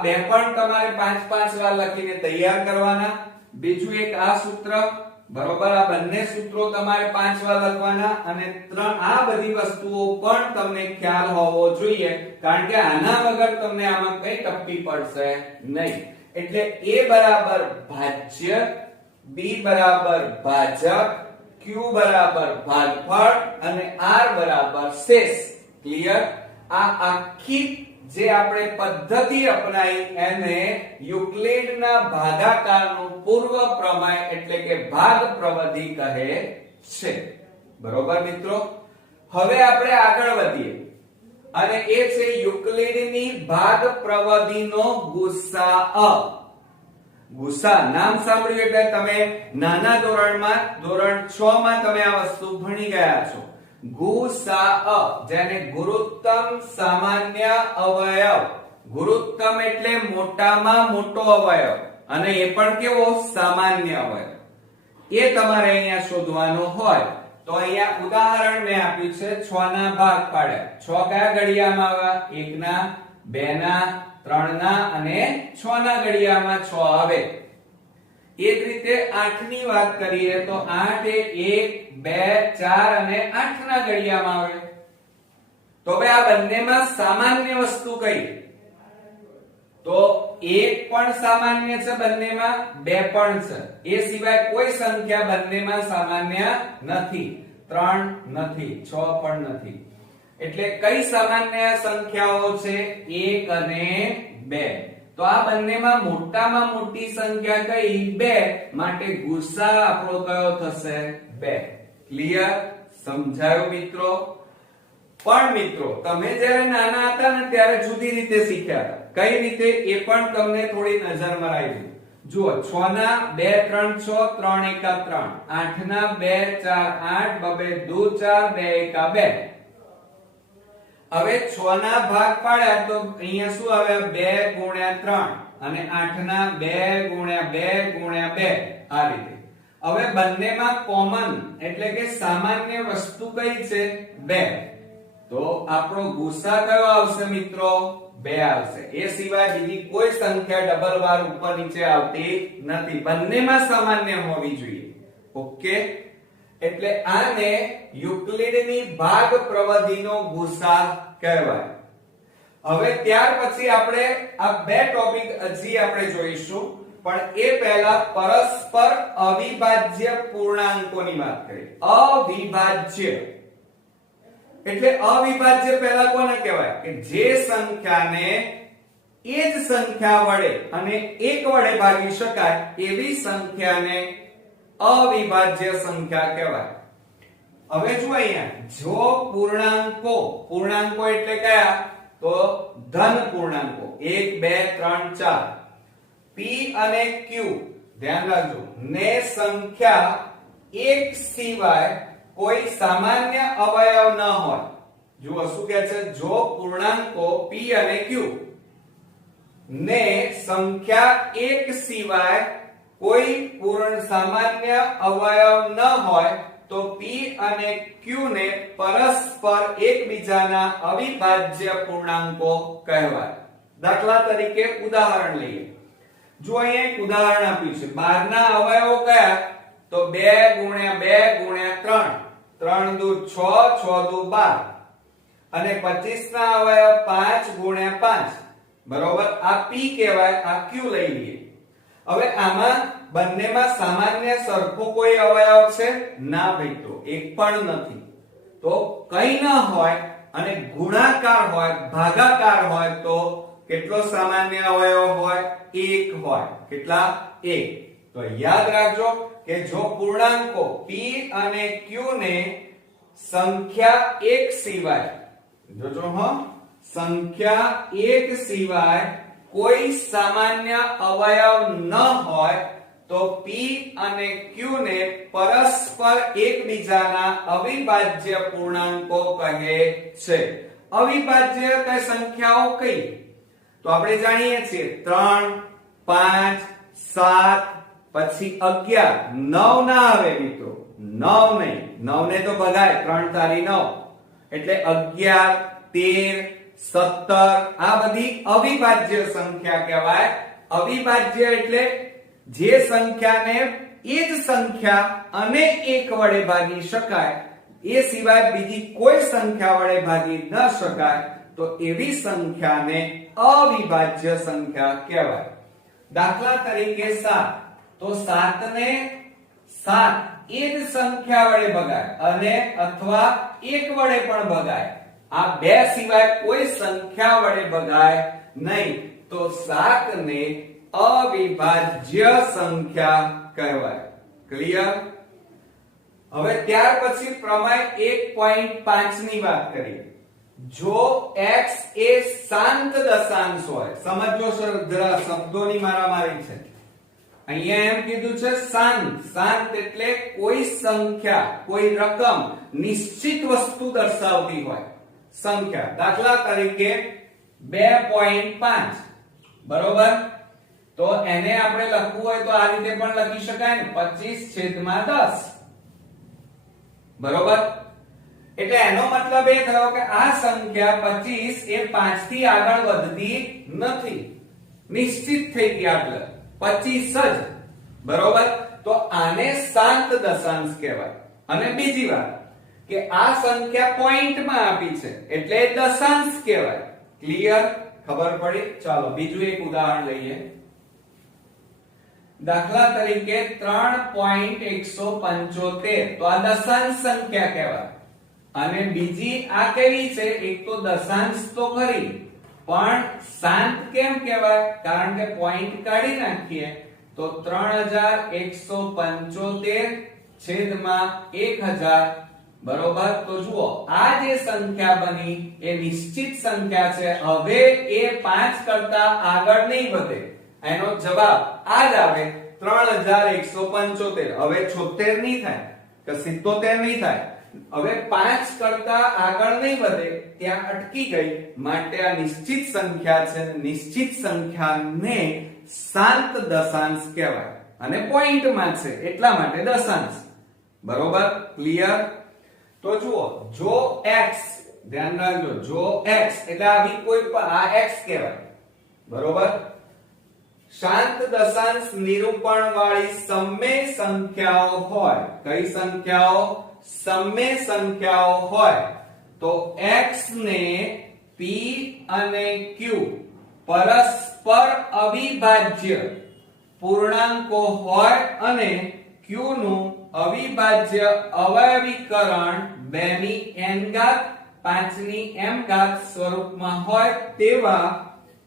2 પણ તમારે 5 વાર લખીને તૈયાર કરવાના. બીજું એક આ સૂત્ર, બરોબર? આ બંને સૂત્રો તમારે 5 વાર લખવાના. અને આ બધી વસ્તુઓ પણ તમને ખ્યાલ હોવો જોઈએ, કારણ કે આના વગર તમને આમાં કઈ ટપ્પી પડશે નહીં. એટલે a બરાબર ભાજ્ય, b બરાબર ભાજક, q બરાબર ભાગફળ અને r બરાબર શેષ. ક્લિયર? આ આખી જે આપણે પદ્ધતિ અપનાવી એને યુક્લિડના ભાગાકારનું પૂર્વ પ્રમેય એટલે કે ભાગ પ્રવધિ કહે છે. બરોબર મિત્રો? હવે આપણે આગળ વધીએ અને એ છે યુક્લિડની ભાગ પ્રવધિનો ગુસાઅ. ગુસા નામ સાંભળ્યું એટલે તમે નાના ધોરણમાં ધોરણ 6 માં તમે આ વસ્તુ ભણી ગયા છો. ગુસાઅ જેને ગુરુત્તમ સામાન્ય અવયવ. ગુરુત્તમ એટલે મોટામાં મોટો અવયવ અને એ પણ કેવો? સામાન્ય અવયવ. એ તમારે અહીંયા શોધવાનો હોય તો અહીંયા ઉદાહરણ મેં આપ્યું છે. 6 ના ભાગ પાડ્યા. 6 કયા ઘડિયામાં આવ્યા? 1 ના, 2 ના, 3 ના અને 6 ના ઘડિયામાં 6 આવે. એ જ રીતે 8 ની વાત કરીએ તો 8 એ 1 2 4 અને 8 ના ઘડિયામાં આવે. તો હવે આ બંનેમાં સામાન્ય વસ્તુ કઈ? તો 1 પણ સામાન્ય છે બંનેમાં, 2 પણ છે. એ સિવાય કોઈ સંખ્યા બંનેમાં સામાન્ય નથી. 3 નથી, 6 પણ નથી. એટલે કઈ સામાન્ય સંખ્યાઓ છે? 1 અને 2. તો આ બંનેમાં મોટામાં મોટી સંખ્યા કઈ? 2. માટે ગુસા આપણો કયો થશે? 2. ક્લિયર? સમજાયું મિત્રો? પણ મિત્રો તમે જ્યારે નાના હતા ને ત્યારે જુદી રીતે શીખ્યા હતા. કઈ રીતે એ પણ તમને થોડી નજર મરાવી દઉં. જુઓ 6 ના 2 3 6 3 એકા 3 8 ના 2 4 8 બબે 2 4 2 એકા 2 હવે 6 ના ભાગ પાડ્યા તો અહીંયા શું આવે 2 ગુણ્યા 3 અને 8 ના 2 ગુણ્યા 2 ગુણ્યા 2 આ રીતે હવે બંનેમાં કોમન એટલે કે સામાન્ય વસ્તુ કઈ છે 2 તો આપણો ગુસા કયો આવશે મિત્રો 2 આવશે એ સિવાય બીજી કોઈ સંખ્યા ડબલ વાર ઉપર નીચે આવતી નથી બંનેમાં સામાન્ય હોવી જોઈએ ઓકે એટલે આને યુક્લિડની ભાગ પ્રવધિનો ગુસા કહેવાય હવે ત્યાર પછી આપણે આ બે ટોપિક હજી આપણે જોઈશું પણ એ પહેલા પરસ્પર અવિભાજ્ય પૂર્ણાંકોની વાત કરીએ અવિભાજ્ય એટલે અવિભાજ્ય પહેલા કોને કહેવાય કે જે સંખ્યાને એ જ સંખ્યા વડે અને એક વડે ભાગી શકાય એવી સંખ્યાને અવિભાજ્ય સંખ્યા કહેવાય હવે જો અહીંયા જો પૂર્ણાંકો એટલે કયા તો ધન પૂર્ણાંકો 1 2 3 4 p અને q ધ્યાન રાખજો ને સંખ્યા એક સિવાય કોઈ સામાન્ય અવયવ ન હોય જુઓ શું કહે છે જો પૂર્ણાંકો p અને q ને સંખ્યા એક સિવાય કોઈ પૂર્ણ સામાન્ય અવયવ ન હોય તો p અને q ને પરસ્પર એકબીજાના અવિભાજ્ય પૂર્ણાંકો કહેવાય દાખલા તરીકે ઉદાહરણ લઈએ જો અહીંયા એક ઉદાહરણ આપ્યું છે 12 ના અવયવો કયા તો 2 ગુણ્યા 2 ગુણ્યા 3 3 દુ 6 6 દુ 12 અને 25 ના અવયવ 5 ગુણ્યા 5 બરોબર આ p કહેવાય આ q લઈ લઈએ હવે આમાં બંનેમાં સામાન્ય સરખો કોઈ અવયવ છે ના ભાઈ તો એક પણ નથી તો કઈ ન હોય અને ગુણાકાર હોય ભાગાકાર હોય તો કેટલો સામાન્ય અવયવ હોય એક હોય કેટલા એક તો યાદ રાખજો કે જો પૂર્ણાંકો p અને q ને સંખ્યા એક સિવાય જોજો હા સંખ્યા એક સિવાય કોઈ સામાન્ય અવયવ ન હોય તો p અને q ને પરસ્પર એકબીજાના અવિભાજ્ય પૂર્ણાંકો કહે છે અવિભાજ્ય કઈ સંખ્યાઓ કઈ તો આપણે જાણીએ છીએ 3 5 7 પછી 11 9 ના આવે મિત્રો 9 નહીં 9 ને તો ભગાય 3 તારી 9 એટલે 11 13 17 આ બધી અવિભાજ્ય સંખ્યા કહેવાય અવિભાજ્ય એટલે જે સંખ્યાને એ જ સંખ્યા અને એક વડે ભાગી શકાય એ સિવાય બીજી કોઈ સંખ્યા વડે ભાગી ન શકાય તો એવી સંખ્યાને અવિભાજ્ય સંખ્યા કહેવાય દાખલા તરીકે 7 તો 7 ને 7 એ જ સંખ્યા વડે ભગાય અને અથવા એક વડે પણ ભગાય આ બે સિવાય કોઈ સંખ્યા વડે ભગાય નહીં તો 7 ને અવિભાજ્ય સંખ્યા કહેવાય ક્લિયર હવે ત્યાર પછી પ્રમેય 1.5 ની વાત કરીએ જો x એ શાંત દશાંશ હોય સમજો સર જરા શબ્દોની મારામારી છે અહીંયા એમ કીધું છે શાંત એટલે કોઈ સંખ્યા કોઈ રકમ નિશ્ચિત વસ્તુ દર્શાવતી હોય સંખ્યા દાખલા તરીકે 2.5 બરોબર તો એને આપણે લખવું હોય તો આ રીતે પણ લખી શકાય ને 25/10 બરોબર એટલે એનો મતલબ એ થયો કે આ સંખ્યા 25 એ 5 થી આગળ વધતી નથી નિશ્ચિત થઈ ગઈ એટલે 25 જ બરોબર તો આને શાંત દશાંશ કહેવાય અને બીજી વાત કે આ સંખ્યા પોઈન્ટમાં આપી છે એટલે દશાંશ કહેવાય ક્લિયર ખબર પડી ચાલો બીજું એક ઉદાહરણ લઈએ દાખલા તરીકે 3.175 તો આ દશાંશ સંખ્યા કહેવાય અને બીજી આ કેવી છે એક તો દશાંશ તો ખરી પણ શાંત કેમ કહેવાય કારણ કે પોઈન્ટ કાઢી નાખીએ તો 3175 છેદમાં 1000 બરોબર તો જુઓ આ જે સંખ્યા બની એ નિશ્ચિત સંખ્યા છે હવે એ 5 કરતા આગળ નહીં વધે એનો જવાબ આ આ જ આવે 3175. હવે 76 નહીં થાય કે 77 નહીં થાય. હવે 5 કરતા આગળ નહીં વધે, ત્યાં અટકી ગઈ. માટે આ નિશ્ચિત સંખ્યા છે. નિશ્ચિત સંખ્યાને શાંત દશાંશ કહેવાય અને પોઈન્ટમાં છે એટલા માટે દશાંશ. બરોબર? ક્લિયર? તો જુઓ, જો x, ધ્યાન રાખજો, જો x એટલે આવી કોઈ આ x કહેવાય. બરોબર? શાંત દશાંશ નિરૂપણ વાળી સમય સંખ્યાઓ હોય, કઈ સંખ્યાઓ? સમય સંખ્યાઓ હોય તો x ને p અને q પરસ્પર અવિભાજ્ય પૂર્ણાંકો હોય અને q નું અવિભાજ્ય અવયવીકરણ 2 ની n ઘાત 5 ની m ઘાત સ્વરૂપમાં હોય તેવા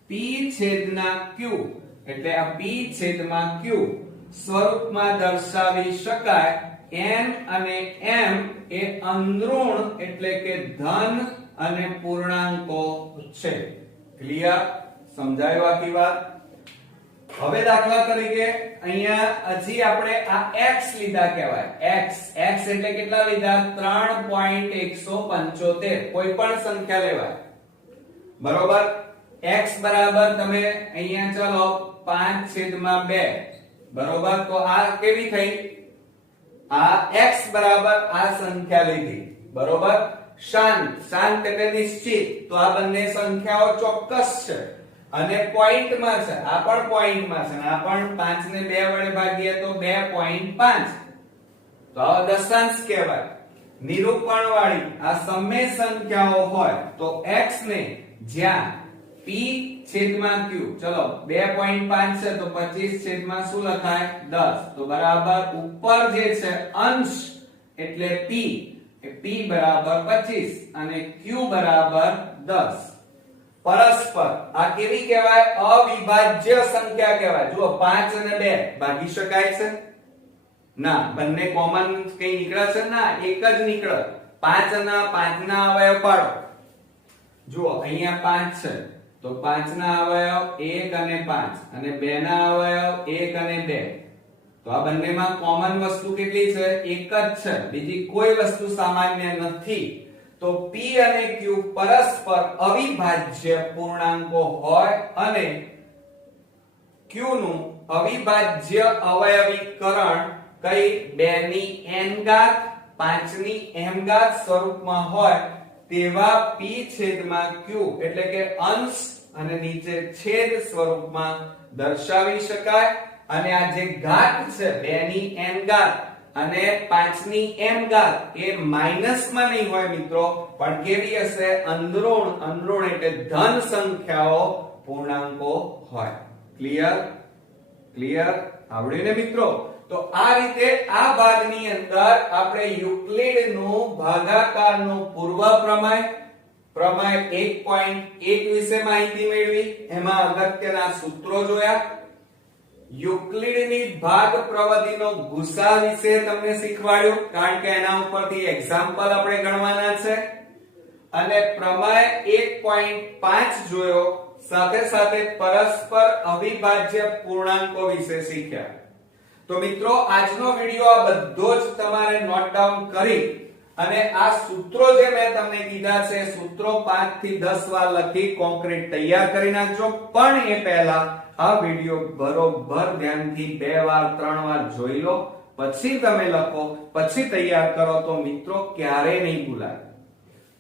p છેદના q એટલે આ p છેદમાં q સ્વરૂપમાં દર્શાવી શકાય. n અને m એ અંદૃણ એટલે કે ધન અને પૂર્ણાંકો છે. ક્લિયર? સમજાયું આખી વાત? હવે દાખલા તરીકે અહીંયા હજી આપણે આ x લીધા કહેવાય. x એટલે કેટલા લીધા? 3.175. કોઈ પણ સંખ્યા લેવાય. બરોબર? x બરાબર તમે અહીંયા ચલો 5/2. બરોબર? તો આ કેવી થઈ? આ x બરાબર આ સંખ્યા લીધી. બરોબર? શાંત એટલે નિશ્ચિત. તો આ બંને સંખ્યાઓ ચોક્કસ છે અને પોઈન્ટમાં છે. આ પણ પોઈન્ટમાં છે અને આ પણ 5 ને 2 વડે ભાગીએ તો 2.5. તો આ દશાંશ કહેવાય. નિરૂપણ વાળી આ સમય સંખ્યાઓ હોય તો x ને જ્યાં p છેદમાં q, ચલો 2.5 છે તો 25 છેદમાં શું લખાય? 10. તો બરાબર ઉપર જે છે અંશ એટલે p, એ p બરાબર 25 અને q બરાબર 10. પરસ્પર આ કેવી કહેવાય? અવિભાજ્ય સંખ્યા કહેવાય. જુઓ 5 અને 2 ભાગી શકાય છે? ના. બંને કોમન કઈ નીકળે છે? ના, એક જ નીકળે. 5 ના 5 ના અવયવ પાડો. જુઓ અહીંયા 5 છે તો 5 ના અવયવ 1 અને 5 અને 2 ના અવયવ 1 અને 2. તો આ બંનેમાં કોમન વસ્તુ કેટલી છે? એક જ છે. બીજી કોઈ વસ્તુ સામાન્ય નથી. તો p અને q પરસ્પર અવિભાજ્ય પૂર્ણાંકો હોય અને q નું અવિભાજ્ય અવયવીકરણ કઈ 2 ની n ઘાત 5 ની m ઘાત સ્વરૂપમાં હોય તેવા p છેદમાં q એટલે કે અંશ અને નીચે છેદ સ્વરૂપમાં દર્શાવી શકાય. અને આ જે ઘાત છે 2 ની n ઘાત અને 5 ની m ઘાત એ માઈનસ માં નહીં હોય મિત્રો, પણ કેવી હશે? અંદૃણ એટલે ધન સંખ્યાઓ પૂર્ણાંકો હોય. ક્લિયર? આવડ્યું ને મિત્રો? તો આ રીતે આ ભાગની અંદર આપણે યુક્લિડનું ભાગાકારનું પૂર્વ પ્રમેય 1.1 વિશે માહિતી મેળવી. એમાં અગત્યના સૂત્રો જોયા. યુક્લિડની ભાગ પ્રવૃત્તિનો ગુસા વિશે તમને શીખવાડ્યું, કારણ કે એના ઉપરથી એક્ઝામ્પલ આપણે ગણવાના છે. અને પ્રમેય 1.5 જોયો. સાથે સાથે પરસ્પર અવિભાજ્ય પૂર્ણાંકો વિશે શીખ્યા. તો મિત્રો આજનો વિડિયો આ બધો જ તમારે નોટ ડાઉન કરી અને આ સૂત્રો જે મેં તમને કીધા છે સૂત્રો 5 થી 10 વાર લખી કોન્ક્રીટ તૈયાર કરી નાખજો. પણ એ પહેલા આ વિડિયો બરોબર ધ્યાનથી 2 વાર 3 વાર જોઈ લો, પછી તમે લખો, પછી તૈયાર કરો તો મિત્રો ક્યારેય નહીં ભૂલાય.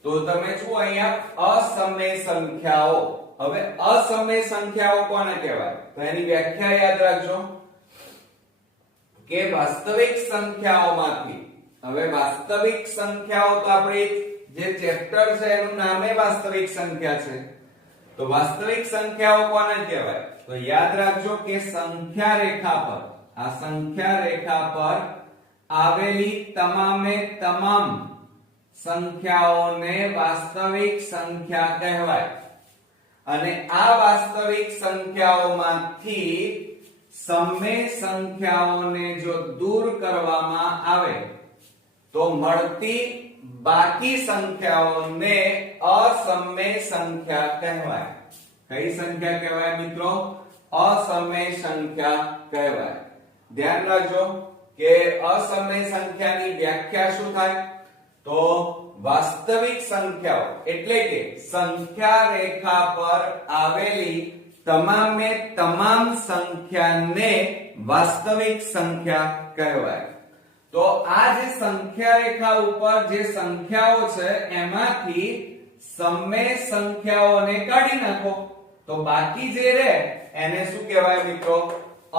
તો તમે જુઓ અહીંયા અસમય સંખ્યાઓ. હવે અસમય સંખ્યાઓ કોને કહેવાય? તો એની વ્યાખ્યા યાદ રાખજો કે વાસ્તવિક સંખ્યાઓમાંથી, હવે વાસ્તવિક સંખ્યાઓ તો આપણે જે ચેપ્ટર છે એનું નામ વાસ્તવિક સંખ્યા છે. તો વાસ્તવિક સંખ્યાઓ કોને કહેવાય? તો યાદ રાખજો કે સંખ્યા રેખા પર, આ સંખ્યા રેખા પર આવેલી તમામે તમામ સંખ્યાઓને વાસ્તવિક સંખ્યા કહેવાય. અને આ વાસ્તવિક સંખ્યાઓમાંથી સમય સંખ્યાઓને જો દૂર કરવામાં આવે તો મળતી બાકી સંખ્યાઓને અસમય સંખ્યા કહેવાય. કઈ સંખ્યા કહેવાય મિત્રો? અસમય સંખ્યા કહેવાય. ધ્યાન રાખજો કે અસમય સંખ્યાની વ્યાખ્યા શું થાય? તો વાસ્તવિક સંખ્યાઓ એટલે કે સંખ્યા રેખા પર આવેલી તમામે તમામ સંખ્યાને વાસ્તવિક સંખ્યા કહેવાય. તો આ જે સંખ્યા રેખા ઉપર જે સંખ્યાઓ છે એમાંથી સમય સંખ્યાઓને કાઢી નાખો તો બાકી જે રહે એને શું કહેવાય મિત્રો?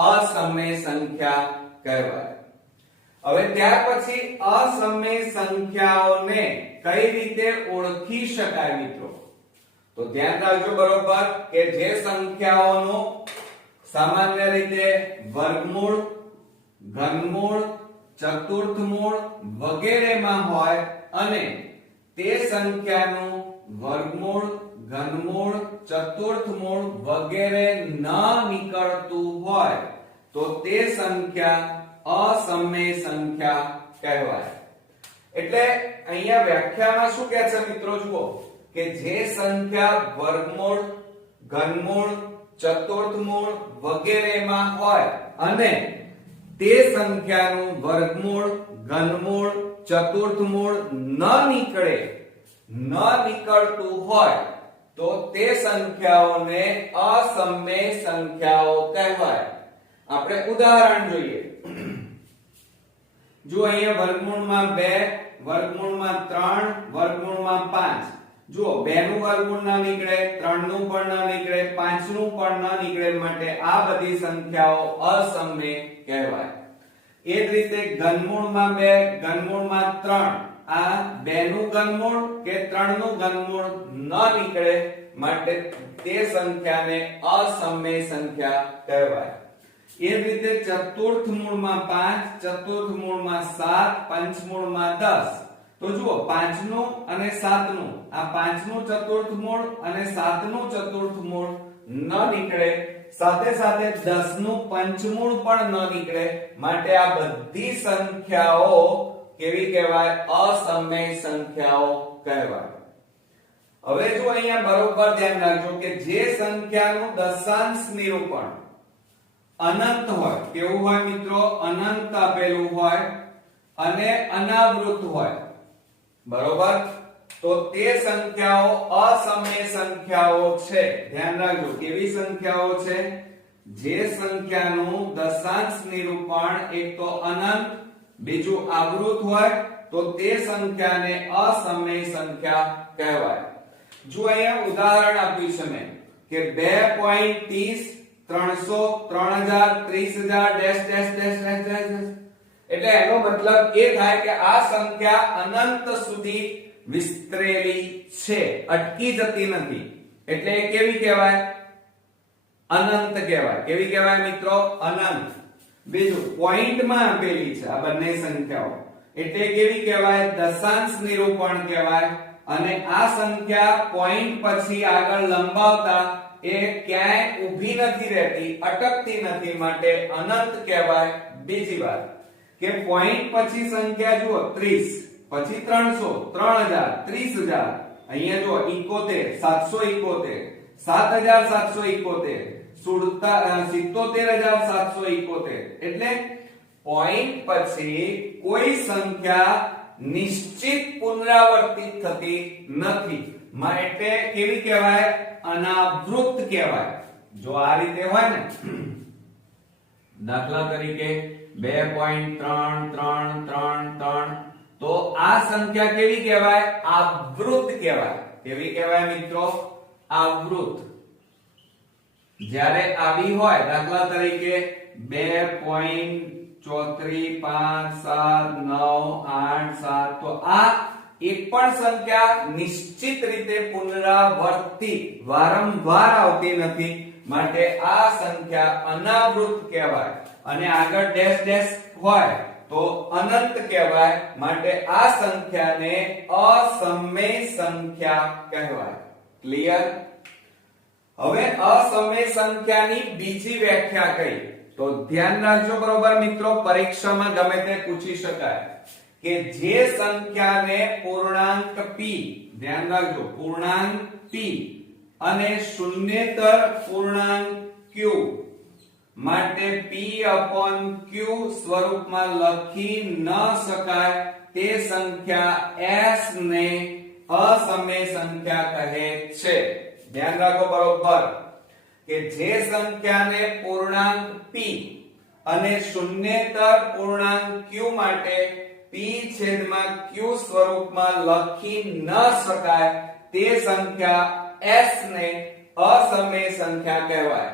અસમય સંખ્યા કહેવાય. હવે ત્યાર પછી અસમય સંખ્યાઓને કઈ રીતે ઓળખી શકાય મિત્રો? તો ધ્યાન રાખજો બરોબર કે જે સંખ્યાઓનો સામાન્ય રીતે વર્ગમૂળ, ઘનમૂળ, ચતુર્થમૂળ વગેરેમાં હોય અને તે સંખ્યાનું વર્ગમૂળ, ઘનમૂળ, ચતુર્થમૂળ વગેરે ન નીકળતું હોય તો તે સંખ્યા અસમય સંખ્યા કહેવાય. એટલે અહીંયા વ્યાખ્યામાં શું કહે છે મિત્રો? જુઓ કે જે સંખ્યા વર્ગમૂળ, ઘનમૂળ, ચતુર્થમૂળ વગેરેમાં હોય અને તે સંખ્યાનું વર્ગમૂળ, ઘનમૂળ, ચતુર્થમૂળ ન નીકળતું હોય તો તે સંખ્યાઓને અસમય સંખ્યાઓ કહેવાય. આપણે ઉદાહરણ જોઈએ. જો અહીંયા વર્ગમૂળમાં 2, વર્ગમૂળમાં 3, વર્ગમૂળમાં 5. જુઓ 2 નું વર્ગમૂળ ન નીકળે, 3 નું પણ ન નીકળે, 5 નું પણ ન નીકળે, માટે આ બધી સંખ્યાઓ અસમય કહેવાય. એ જ રીતે ઘનમૂળમાં 2, ઘનમૂળમાં 3, આ 2 નું ઘનમૂળ કે 3 નું ઘનમૂળ ન નીકળે, માટે તે સંખ્યાને અસમય સંખ્યા કહેવાય. એ જ રીતે ચતુર્થમૂળમાં 5, ચતુર્થમૂળમાં 7, પંચમૂળમાં 10. તો જુઓ 5 નું અને 7 નું, આ 5 નું ચતુર્થમૂળ અને 7 નું ચતુર્થમૂળ ન નીકળે, સાથે સાથે 10 નું પંચમૂળ પણ ન નીકળે, માટે આ બધી સંખ્યાઓ કેવી કહેવાય? અસમય સંખ્યાઓ કહેવાય. હવે જો અહીંયા બરોબર ધ્યાન રાખજો કે જે સંખ્યાનું દશાંશ નિરૂપણ અનંત હોય, કેવું હોય મિત્રો? અનંત આપેલું હોય અને અનાવૃત હોય, બરોબર, તો તે સંખ્યાઓ અસમય સંખ્યાઓ છે. ધ્યાન રાખજો કેવી સંખ્યાઓ છે? જે સંખ્યાનું દશાંશ નિરૂપણ એક તો અનંત, બીજું આવૃત હોય તો તે સંખ્યાને અસમય સંખ્યા કહેવાય. જો અહીંયા ઉદાહરણ આપ્યું છે મેં કે 2.30 300 3000 30000 ડેશ ડેશ ડેશ ડેશ, એટલે એનો મતલબ એ થાય કે આ સંખ્યા અનંત સુધી વિસ્તરેલી છે, અટકી જતી નથી, એટલે એ કેવી કહેવાય? અનંત કહેવાય. કેવી કહેવાય મિત્રો? અનંત. બીજું પોઈન્ટમાં આપેલી છે આ બંને સંખ્યાઓ, એટલે કેવી કહેવાય? દશાંશ નિરૂપણ કહેવાય. અને આ સંખ્યા પોઈન્ટ પછી આગળ લંબાવતા એ ક્યાંય ઊભી નથી રહેતી, અટકતી નથી, માટે અનંત કહેવાય. બીજી વાત કે પોઈન્ટ પછી સંખ્યા જુઓ 30, પછી 300, 3000, 30000, અહીંયા જુઓ 71, 771, 7771, 77771, એટલે પોઈન્ટ પછી કોઈ સંખ્યા નિશ્ચિત પુનરાવર્તિત થતી નથી, માટે કેવી કહેવાય? અનાવૃત કહેવાય. જો આ રીતે હોય ને, દાખલા તરીકે 2.33333, તો આ સંખ્યા કેવી કહેવાય? આવૃત કહેવાય. કેવી કહેવાય મિત્રો? આવૃત. જ્યારે આવી હોય, દાખલા તરીકે 2.435798 તો આ એક પણ સંખ્યા નિશ્ચિત રીતે પુનરાવર્તિત વારંવાર આવતી નથી, માટે આ સંખ્યા અનાવૃત કહેવાય. અને આગળ ડેશ ડેશ હોય તો અનંત કહેવાય, માટે આ સંખ્યાને અસમય સંખ્યા કહેવાય. ક્લિયર? હવે અસમય સંખ્યાની બીજી વ્યાખ્યા કઈ? તો ધ્યાન રાખજો બરોબર મિત્રો, પરીક્ષામાં ગમે તે પૂછી શકાય કે જે સંખ્યાને પૂર્ણાંક p, ધ્યાન રાખજો પૂર્ણાંક p અને શૂન્યેતર પૂર્ણાંક q માટે p/q સ્વરૂપમાં લખી ન શકાય તે સંખ્યા s ને અસમય સંખ્યા કહે છે. ધ્યાન રાખો બરોબર કે જે સંખ્યાને પૂર્ણાંક p અને શૂન્યેતર પૂર્ણાંક q માટે p/q સ્વરૂપમાં લખી ન શકાય તે સંખ્યા s ને અસમય સંખ્યા કહેવાય.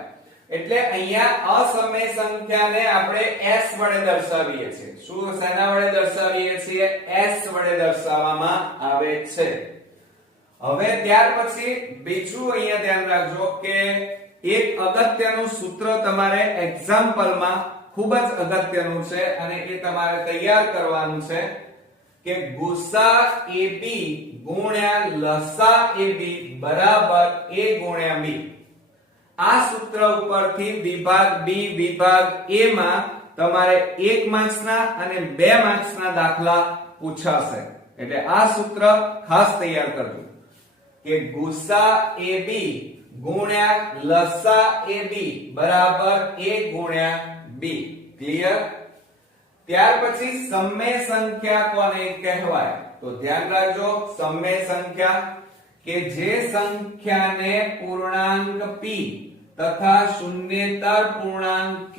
એટલે અહીંયા અસમય સંખ્યાને આપણે s વડે દર્શાવીએ છીએ. શું શેના વડે દર્શાવીએ છીએ? s વડે દર્શાવવામાં આવે છે. હવે ત્યાર પછી બીજું અહીંયા ધ્યાન રાખજો કે એક અગત્યનું સૂત્ર તમારે એક્ઝામ્પલમાં ખૂબ જ અગત્યનું છે અને એ તમારે તૈયાર કરવાનું છે કે ગુસા AB ગુણ્યા લસા AB બરાબર A ગુણ્યા B. આ સૂત્ર ઉપરથી વિભાગ B વિભાગ A માં તમારે 1 માર્ક્સના અને 2 માર્ક્સના દાખલા પૂછાશે. એટલે આ સૂત્ર ખાસ તૈયાર કરજો કે ગુસા AB ગુણ્યા લસા AB બરાબર A ગુણ્યા B. ક્લિયર? ત્યાર પછી સમય સંખ્યા કોને કહેવાય? તો ધ્યાન રાખજો, સમય સંખ્યા કે જે સંખ્યાને પૂર્ણાંક p તથા શૂન્યેતર પૂર્ણાંક q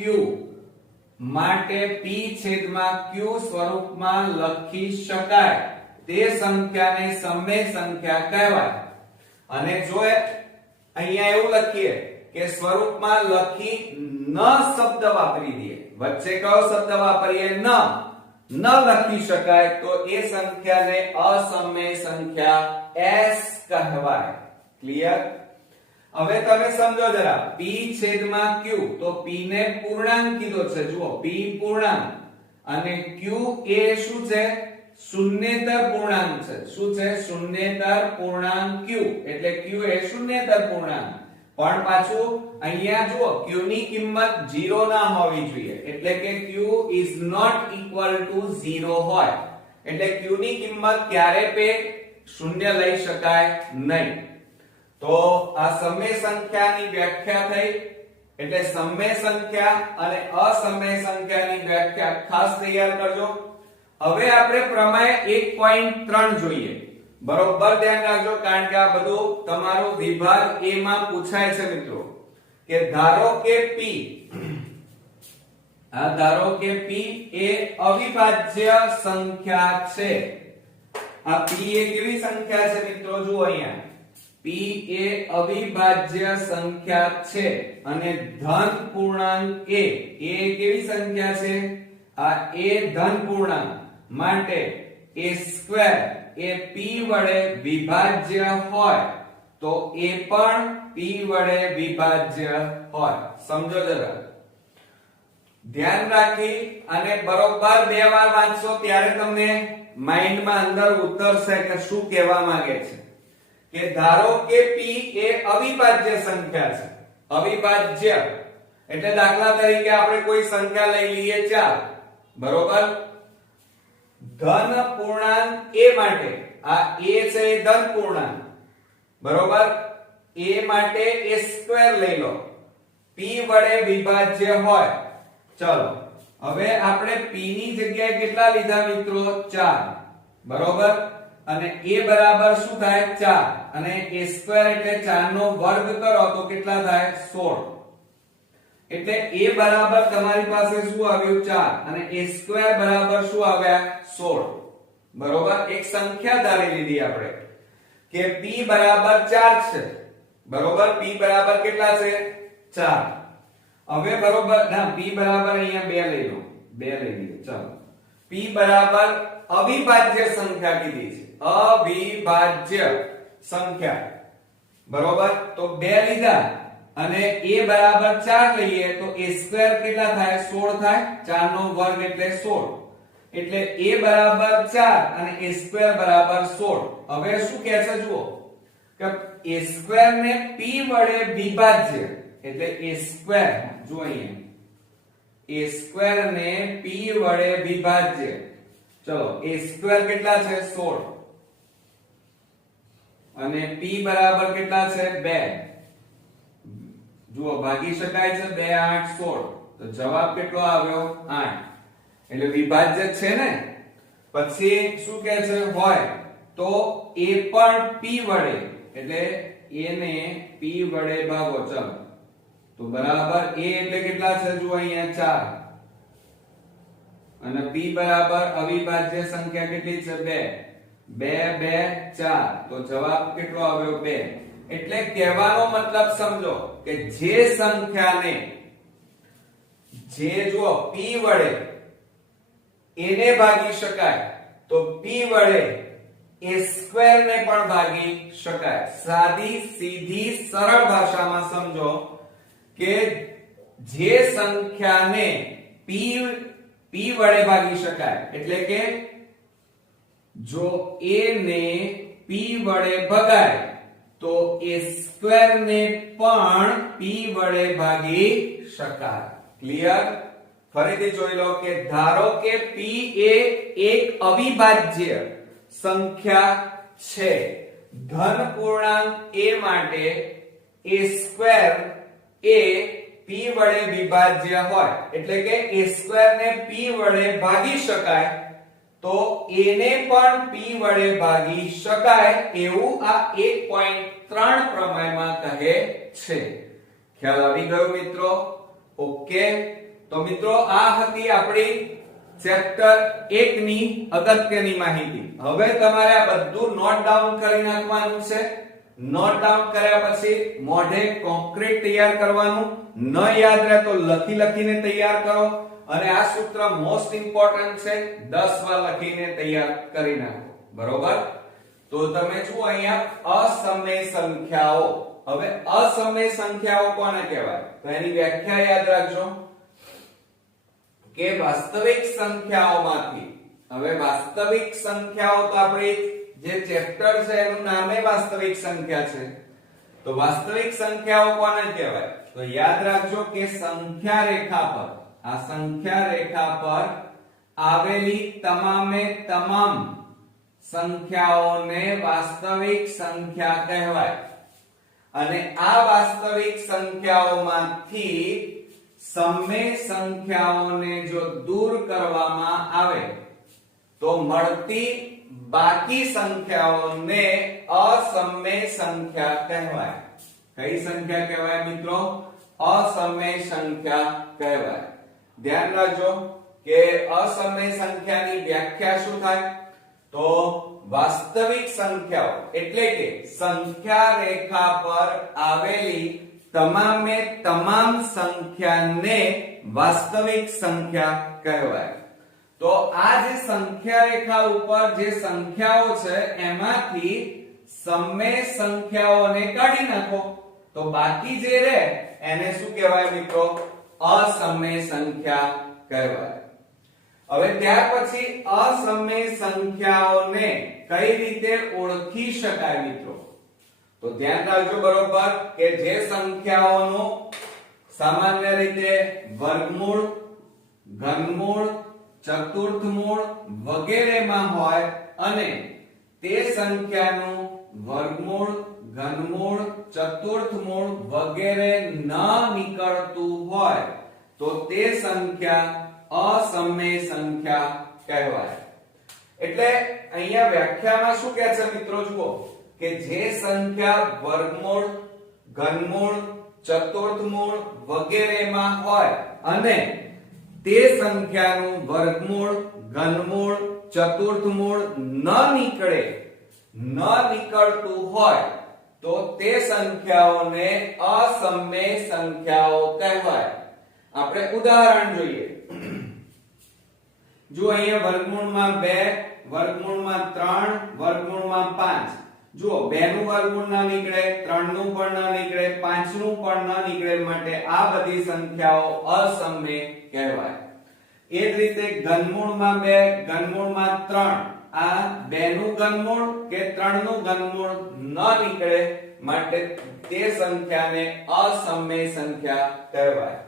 માટે p/q સ્વરૂપમાં લખી શકાય તે સંખ્યાને સમય સંખ્યા કહેવાય. અને જો અહીંયા એવું લખીએ કે સ્વરૂપમાં લખી ન શબ્દ વાપરી દઈએ, વચ્ચે કયો શબ્દ વાપરીએ? ન લખી શકાય તો એ સંખ્યાને અસમય સંખ્યા s કહેવાય. ક્લિયર? હવે તમે સમજો જરા p/q તો p ને પૂર્ણાંક કીધો છે. જુઓ p પૂર્ણાંક અને q એ શું છે? શૂન્યેતર પૂર્ણાંક છે. શું છે? શૂન્યેતર પૂર્ણાંક q. એટલે q એ શૂન્યેતર પૂર્ણાંક. પણ પાછું અહીંયા જુઓ q ની કિંમત 0 ના હોવી જોઈએ. એટલે કે q is not equal to 0 હોય. એટલે q ની કિંમત ક્યારે પે શૂન્ય લઈ શકાય નહીં. તો આ સમય સંખ્યાની વ્યાખ્યા થઈ. એટલે સમય સંખ્યા અને અસમય સંખ્યાની વ્યાખ્યા ખાસ તૈયાર કરજો. હવે આપણે પ્રમેય 1.3 જોઈએ. બરોબર ધ્યાન રાખજો કારણ કે આ બધું તમારું વિભાગ A માં પૂછાય છે મિત્રો. કે ધારો કે p એ અવિભાજ્ય સંખ્યા છે. આ p એ કેવી સંખ્યા છે મિત્રો? જુઓ અહીંયા p એ અવિભાજ્ય સંખ્યા છે અને ધન પૂર્ણાંક a એ કેવી સંખ્યા છે? આ a ધન પૂર્ણાંક માટે a² એ p વડે વિભાજ્ય હોય તો એ પણ p વડે વિભાજ્ય હોય. સમજો જરા, ધ્યાન રાખી અને બરોબર 2 વાર વાંચશો ત્યારે તમને માઇન્ડમાં અંદર ઉતરશે કે શું કહેવા માંગે છે. કે ધારો કે p એ અવિભાજ્ય સંખ્યા છે. અવિભાજ્ય એટલે દાખલા તરીકે આપણે કોઈ સંખ્યા લઈ લઈએ 4. બરોબર? ધન પૂર્ણાંક a માટે આ a છે એ ધન પૂર્ણાંક. બરોબર? a માટે a² લઈ લો. p વડે વિભાજ્ય હોય. ચલો હવે આપણે p ની જગ્યાએ કેટલા લીધા મિત્રો? 4. બરોબર? અને a બરાબર શું થાય? 4 અને a² એટલે 4 નો વર્ગ કરો તો કેટલા થાય? 16. એટલે a બરાબર તમારી પાસે શું આવ્યું? 4 અને a² બરાબર શું આવ્યા? 16. બરોબર? એક સંખ્યા ધારી લીધી આપણે કે p બરાબર 4 છે. બરોબર? p બરાબર કેટલા છે? 4. હવે બરોબર ના p બરાબર અહીંયા 2 લઈ લો. 2 લઈ લો. ચાલો p બરાબર અવિભાજ્ય સંખ્યા કીધી છે. અવિભાજ્ય સંખ્યા. બરોબર? તો 2 લીધા અને a બરાબર 4 લઈએ તો a² કેટલા થાય? 16 થાય. 4 નો વર્ગ એટલે 16. એટલે a બરાબર 4 અને a² બરાબર 16. હવે શું કહે છે જુઓ કે a² ને p વડે વિભાજ્ય એટલે a² જો અહીંયા a² ને p વડે વિભાજ્ય. ચલો a² કેટલા છે? 16 અને p બરાબર કેટલા છે? 2. જુઓ ભાગી શકાય છે 2 8 16 તો જવાબ કેટલો આવ્યો 8 એટલે વિભાજ્ય છે ને પછી શું કહે છે હોય તો a પણ p વડે એટલે a ને p વડે ભાગો ચલો તો બરાબર a એટલે કેટલા છે જુઓ અહીંયા 4 અને p બરાબર અવિભાજ્ય સંખ્યા કેટલી છે 2 2 2 4 તો જવાબ કેટલો આવ્યો 2 એટલે કહેવાનો મતલબ સમજો કે જે સંખ્યાને જે જો p વડે a ને ભાગી શકાય તો p વડે a સ્ક્વેર ને પણ ભાગી શકાય સાદી સીધી સરળ ભાષામાં સમજો કે જે સંખ્યાને p વડે ભાગી શકાય એટલે કે જો a ને p વડે ભગાય તો a સ્ક્વેર ને પણ p વડે ભાગી શકાય ક્લિયર ફરીથી જોઈ લો કે ધારો કે p એ એક અવિભાજ્ય સંખ્યા છે ધન પૂર્ણાંક a માટે a સ્ક્વેર એ p વડે વિભાજ્ય હોય એટલે કે a સ્ક્વેર ને p વડે ભાગી શકાય તો a ને પણ p વડે ભાગી શકાય એવું આ 1.3 પ્રમેયમાં કહે છે ખ્યાલ આવી ગયો મિત્રો ઓકે તો મિત્રો આ હતી આપણી ચેપ્ટર 1 ની અગત્યની માહિતી હવે તમારે આ બધું નોટ ડાઉન કરી નાખવાનું છે નોટ ડાઉન કર્યા પછી મોઢે કોન્ક્રીટ તૈયાર કરવાનું ન યાદ રહે તો લખીને તૈયાર કરો અને આ સૂત્ર મોસ્ટ ઇમ્પોર્ટન્ટ છે 10 વાર લખીને તૈયાર કરી નાખો બરોબર તો તમે જુઓ અહીંયા અસમય સંખ્યાઓ હવે અસમય સંખ્યાઓ કોને કહેવાય તો એની વ્યાખ્યા યાદ રાખજો કે વાસ્તવિક સંખ્યાઓમાંથી હવે વાસ્તવિક સંખ્યાઓ તો આપણી જે ચેપ્ટર છે એનું નામ એ વાસ્તવિક સંખ્યા છે તો વાસ્તવિક સંખ્યાઓ કોને કહેવાય તો યાદ રાખજો કે સંખ્યા રેખા પર આ સંખ્યા રેખા પર આવેલી તમામે તમામ સંખ્યાઓને વાસ્તવિક સંખ્યા કહેવાય અને આ વાસ્તવિક સંખ્યાઓમાંથી સમય સંખ્યાઓને જો દૂર કરવામાં આવે તો મળતી બાકી સંખ્યાઓને અસમય સંખ્યા કહેવાય કઈ સંખ્યા કહેવાય મિત્રો અસમય સંખ્યા કહેવાય ધ્યાન રાખજો કે અસમય સંખ્યાની વ્યાખ્યા શું થાય તો વાસ્તવિક સંખ્યાઓ એટલે કે સંખ્યા રેખા પર આવેલી તમામે તમામ સંખ્યાને વાસ્તવિક સંખ્યા કહેવાય તો આ જે સંખ્યા રેખા ઉપર જે સંખ્યાઓ છે એમાંથી સમય સંખ્યાઓને કાઢી નાખો તો બાકી જે રહે એને શું કહેવાય મિત્રો અસમય સંખ્યા કહેવાય હવે ત્યાર પછી અસમય સંખ્યાઓને કઈ રીતે ઓળખી શકાય મિત્રો તો ધ્યાન રાખજો બરોબર કે જે સંખ્યાઓનો સામાન્ય રીતે વર્ગમૂળ ઘનમૂળ ચતુર્થમૂળ વગેરેમાં હોય અને તે સંખ્યાનું વર્ગમૂળ ઘનમૂળ ચતુર્થમૂળ વગેરે ન નીકળતું હોય તો તે સંખ્યા અસમય સંખ્યા કહેવાય એટલે અહીંયા વ્યાખ્યામાં શું કહે છે મિત્રો જુઓ કે જે સંખ્યા વર્ગમૂળ ઘનમૂળ ચતુર્થમૂળ વગેરેમાં હોય અને તે સંખ્યાનું વર્ગમૂળ ઘનમૂળ ચતુર્થમૂળ ન નીકળતું હોય તો તે સંખ્યાઓને અસમય સંખ્યાઓ કહેવાય આપણે ઉદાહરણ જોઈએ જો અહીંયા વર્ગમૂળમાં 2 વર્ગમૂળમાં 3 વર્ગમૂળમાં 5 જુઓ 2 નું વર્ગમૂળ ના નીકળે 3 નું પણ ના નીકળે 5 નું પણ ના નીકળે માટે આ બધી સંખ્યાઓ અસમય કહેવાય એ જ રીતે ઘનમૂળમાં 2 ઘનમૂળમાં 3 આ 2 નું ઘનમૂળ કે 3 નું ઘનમૂળ ન નીકળે માટે તે સંખ્યાને અસમય સંખ્યા કહેવાય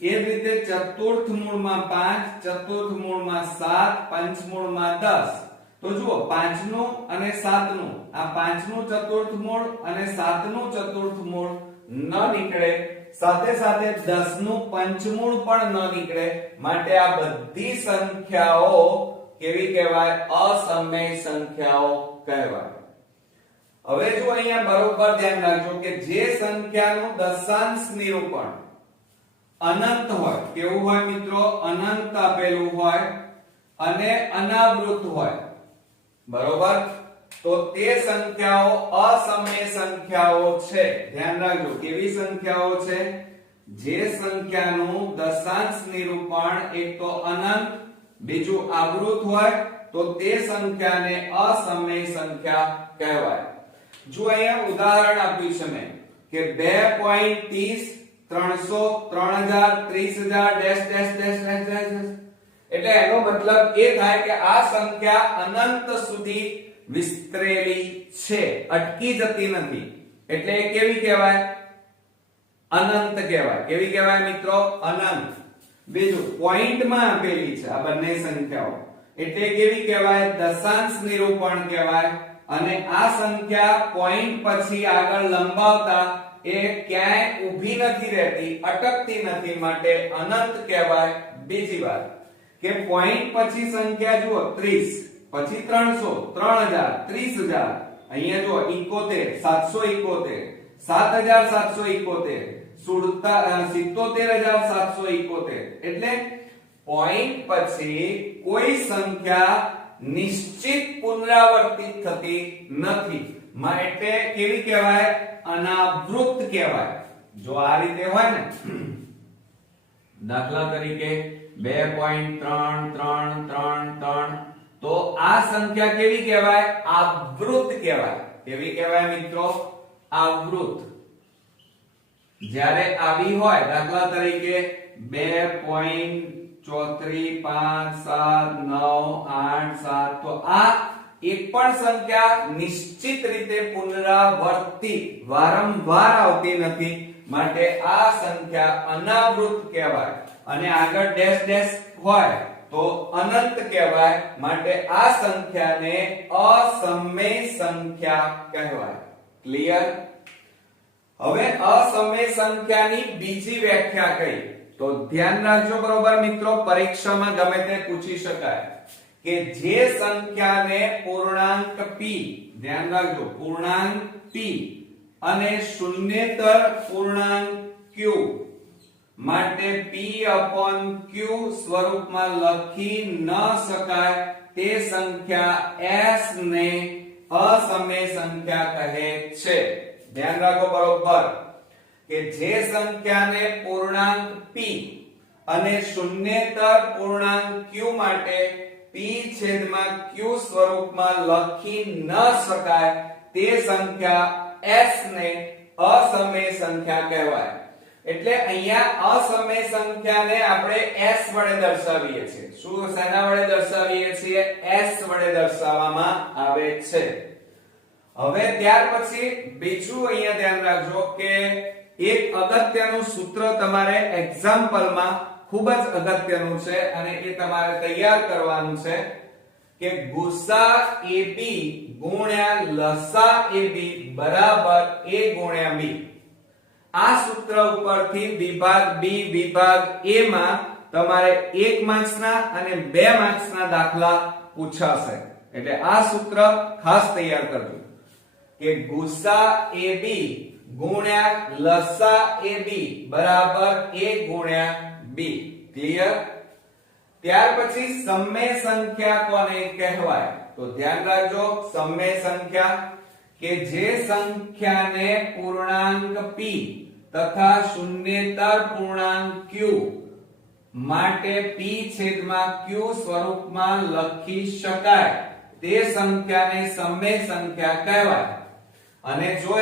એ જ રીતે ચતુર્થમૂળમાં 5 ચતુર્થમૂળમાં 7 પંચમૂળમાં 10 તો જુઓ 5 નું અને 7 નું આ 5 નું ચતુર્થમૂળ અને 7 નું ચતુર્થમૂળ ન નીકળે સાથે સાથે 10 નું પંચમૂળ પણ ન નીકળે, માટે આ બધી સંખ્યાઓ કેવી કહેવાય? અસમય સંખ્યાઓ કહેવાય. હવે જો અહીંયા બરોબર ધ્યાન રાખજો કે જે સંખ્યાનું દશાંશ નિરૂપણ અનંત હોય, કેવું હોય મિત્રો? અનંત આપેલું હોય અને અનાવૃત હોય, બરોબર, તો તે સંખ્યાઓ અસમય સંખ્યાઓ છે. ધ્યાન રાખજો કેવી સંખ્યાઓ છે? જે સંખ્યાનું દશાંશ નિરૂપણ એક તો અનંત, બીજું આવૃત હોય, તો તે સંખ્યાને અસમય સંખ્યા કહેવાય. જો અહીંયા ઉદાહરણ આપ્યું છે મેં કે 2.30 300 3000 30000 ડેશ ડેશ ડેશ ડેશ, એટલે એનો મતલબ એ થાય કે આ સંખ્યા અનંત સુધી વિસ્તરેલી છે, અટકી જતી નથી, એટલે એ કેવી કહેવાય? અનંત કહેવાય. કેવી કહેવાય મિત્રો? અનંત. બીજું પોઈન્ટ માં આપેલી છે આ બંને સંખ્યાઓ, એટલે કેવી કહેવાય? દશાંશ નિરૂપણ કહેવાય. અને આ સંખ્યા પોઈન્ટ પછી આગળ લંબાવતા એ ક્યાંય ઊભી નથી રહેતી, અટકતી નથી, માટે અનંત કહેવાય. બીજી વાત કે પોઈન્ટ પછી સંખ્યા જુઓ 30, પછી 300 3000 30000, અહીંયા જુઓ 71 771 7771 77771, એટલે પોઈન્ટ પછી કોઈ સંખ્યા નિશ્ચિત પુનરાવર્તિત થતી નથી, માટે કેવી કહેવાય? અનાવૃત કહેવાય. જો આ રીતે હોય ને, દાખલા તરીકે 2.3333, તો આ સંખ્યા કેવી કહેવાય? આવૃત કહેવાય. કેવી કહેવાય મિત્રો? આવૃત. જ્યારે આવી હોય, દાખલા તરીકે 2.43 5 7 9 8 7, તો આ એક પણ સંખ્યા નિશ્ચિત રીતે પુનરાવર્તિત વારંવાર આવતી નથી, માટે આ સંખ્યા અનાવૃત કહેવાય. અને આગળ ડેશ ડેશ હોય તો અનંત કહેવાય, માટે આ સંખ્યાને અસમય સંખ્યા કહેવાય. ક્લિયર? હવે અસમય સંખ્યાની બીજી વ્યાખ્યા કઈ? તો ધ્યાન રાખજો બરોબર મિત્રો, પરીક્ષામાં ગમે તે પૂછી શકાય કે જે સંખ્યાને પૂર્ણાંક p, ધ્યાન રાખજો પૂર્ણાંક p અને શૂન્યેતર પૂર્ણાંક q માટે p/q સ્વરૂપમાં લખી ન શકાય તે સંખ્યા s ને અસમય સંખ્યા કહે છે. ધ્યાન રાખો બરોબર કે જે સંખ્યાને પૂર્ણાંક p અને શૂન્યેતર પૂર્ણાંક q માટે p/q સ્વરૂપમાં લખી ન શકાય તે સંખ્યા s ને અસમય સંખ્યા કહેવાય. એટલે અહીંયા અસમય સંખ્યાને આપણે s વડે દર્શાવીએ છીએ. શું શેના વડે દર્શાવીએ છીએ? s વડે દર્શાવવામાં આવે છે. હવે ત્યાર પછી બીજું અહીંયા ધ્યાન રાખજો કે એક અગત્યનું સૂત્ર તમારે એક્ઝામ્પલમાં ખૂબ જ અગત્યનું છે અને એ તમારે તૈયાર કરવાનું છે કે ગુસા AB ગુણ્યા લસા AB બરાબર A ગુણ્યા B. આ સૂત્ર ઉપરથી વિભાગ B વિભાગ A માં તમારે 1 માર્ક્સના અને 2 માર્ક્સના દાખલા પૂછાશે, એટલે આ સૂત્ર ખાસ તૈયાર કરજો કે ગુસા AB ગુણ્યા લસા AB બરાબર A ગુણ્યા B. ક્લિયર? ત્યાર પછી સમય સંખ્યા કોને કહેવાય? તો ધ્યાન રાખજો, સમય સંખ્યા કે જે સંખ્યાને પૂર્ણાંક p તથા શૂન્યેતર પૂર્ણાંક q માટે p/q સ્વરૂપમાં લખી શકાય તે સંખ્યાને સમય સંખ્યા કહેવાય. અને જો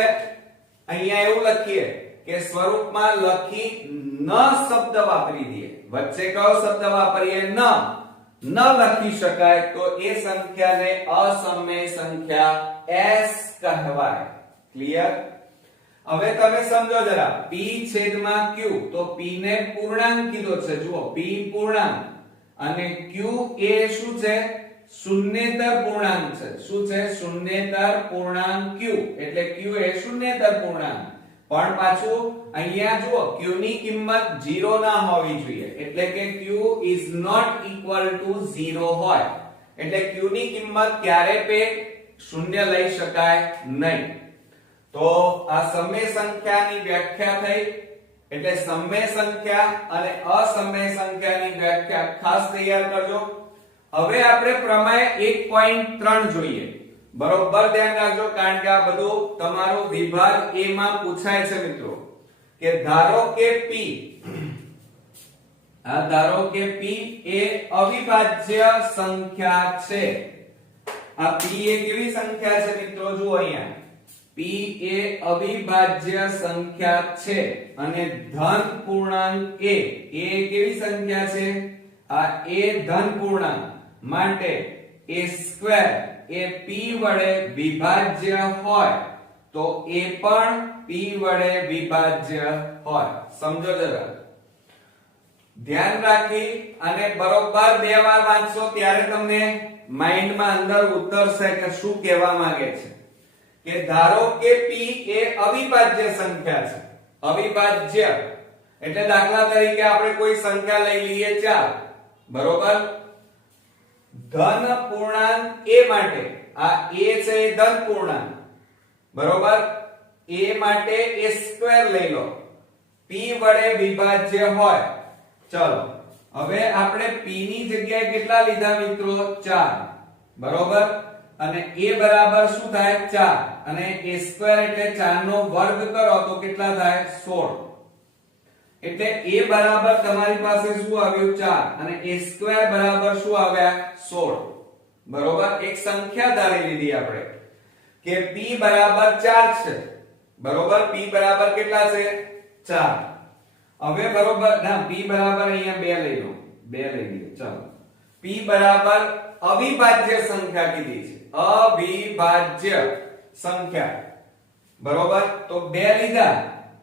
અહીંયા એવું લખીએ કે સ્વરૂપમાં લખી ન શબ્દ વાપરી દઈએ, વચ્ચે કયો શબ્દ વાપરીએ? ન લખી શકાય તો એ સંખ્યાને અસમય સંખ્યા s કહેવાય. ક્લિયર? હવે તમે સમજો જરા, p/q તો p ને પૂર્ણાંક કીધો છે, જુઓ p પૂર્ણાંક અને q એ શું છે? શૂન્યેતર પૂર્ણાંક છે. શું છે? શૂન્યેતર પૂર્ણાંક q, એટલે q એ શૂન્યેતર પૂર્ણાંક. પણ પાછું અહીંયા જુઓ q ની કિંમત 0 ના હોવી જોઈએ, એટલે કે q is not equal to 0 હોય, એટલે q ની કિંમત ક્યારે પે શૂન્ય લઈ શકાય નહીં. તો આ સમય સંખ્યાની વ્યાખ્યા થઈ, એટલે સમય સંખ્યા અને અસમય સંખ્યાની વ્યાખ્યા ખાસ તૈયાર કરજો. હવે આપણે પ્રમેય 1.3 જોઈએ. બરોબર ધ્યાન રાખજો, કારણ કે આ બધું તમારું વિભાગ A માં પૂછાય છે મિત્રો. કે ધારો કે P એ અવિભાજ્ય સંખ્યા છે. આ P એ કેવી સંખ્યા છે મિત્રો? જુઓ અહીંયા P એ અવિભાજ્ય સંખ્યા છે અને ધન પૂર્ણાંક A કેવી સંખ્યા છે? આ A ધન પૂર્ણાંક માટે a² એ p વડે વિભાજ્ય હોય તો a પણ p વડે વિભાજ્ય હોય. સમજો જરા, ધ્યાન રાખી અને બરોબર 2 વાર વાંચશો ત્યારે તમને માઇન્ડમાં અંદર ઉતરશે કે શું કહેવા માંગે છે. કે ધારો કે p એ અવિભાજ્ય સંખ્યા છે. અવિભાજ્ય એટલે દાખલા તરીકે આપણે કોઈ સંખ્યા લઈ લઈએ 4, બરોબર. ધન પૂર્ણાંક a માટે આ a છે એ ધન પૂર્ણાંક, બરોબર. a માટે a² લઈ લો, p વડે વિભાજ્ય હોય. ચલો હવે આપણે p ની જગ્યાએ કેટલા લીધા મિત્રો? 4, બરોબર. અને a બરાબર શું થાય? 4 અને a² એટલે 4 નો વર્ગ કરો તો કેટલા થાય? 16. એટલે a બરાબર તમારી પાસે શું આવ્યું? 4 અને a² બરાબર શું આવ્યા? 16. બરોબર. એક સંખ્યા ધારી લીધી આપણે કે p બરાબર 4 છે, બરોબર. p બરાબર કેટલા છે? 4. હવે બરોબર ના, p બરાબર અહીંયા 2 લઈ લો, 2 લઈ લઈએ. ચાલો, p બરાબર અવિભાજ્ય સંખ્યા કીધી છે, અવિભાજ્ય સંખ્યા, બરોબર. તો 2 લીધા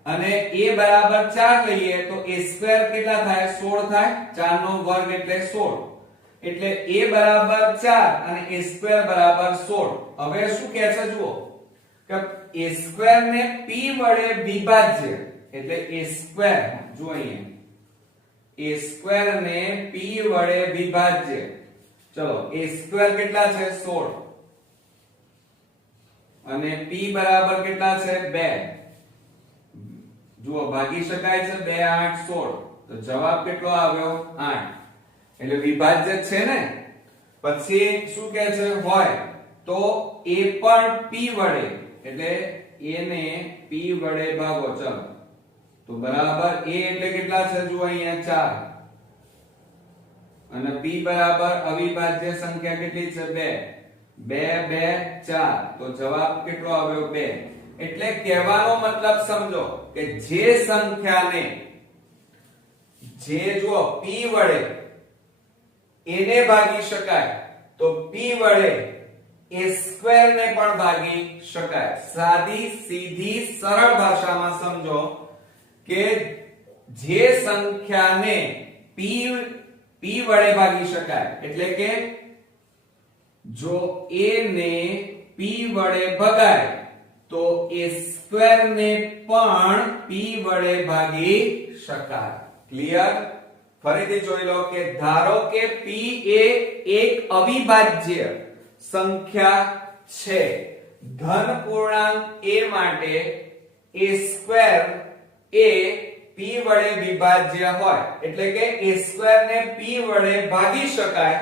અને a બરાબર 4 લઈએ તો a² કેટલા થાય? 16 થાય. 4 નો વર્ગ એટલે 16. એટલે a બરાબર 4 અને a² બરાબર 16. હવે શું કહે છે જુઓ કે a² ને p વડે વિભાજ્ય, એટલે a² જો અહીંયા a² ને p વડે વિભાજ્ય. ચલો, a² કેટલા છે? 16 અને p બરાબર કેટલા છે? 2. જુઓ ભાગી શકાય છે, 2 8 16. તો જવાબ કેટલો આવ્યો? 8. એટલે વિભાજ્ય છે ને. પછી શું કહે છે? હોય તો a પણ p વડે, એટલે a ને p વડે ભાગો. ચલો, તો બરાબર a એટલે કેટલા છે? જુઓ અહીંયા 4 અને p બરાબર અવિભાજ્ય સંખ્યા કેટલી છે? 2 2 4. તો જવાબ કેટલો આવ્યો? 2. એટલે કહેવાનો મતલબ સમજો કે જે સંખ્યાને જુઓ p વડે a ને ભાગી શકાય તો p વડે a² ને પણ ભાગી શકાય. સાદી સીધી સરળ ભાષામાં સમજો કે જે સંખ્યાને p વડે ભાગી શકાય, એટલે કે જો a ને p વડે ભગાય તો a² ને પણ p વડે ભાગી શકાય. ક્લિયર? ફરીથી જોઈ લો કે ધારો કે p એ એક અવિભાજ્ય સંખ્યા છે. ધન પૂર્ણાંક a માટે a² એ p વડે વિભાજ્ય હોય, એટલે કે a² ને p વડે ભાગી શકાય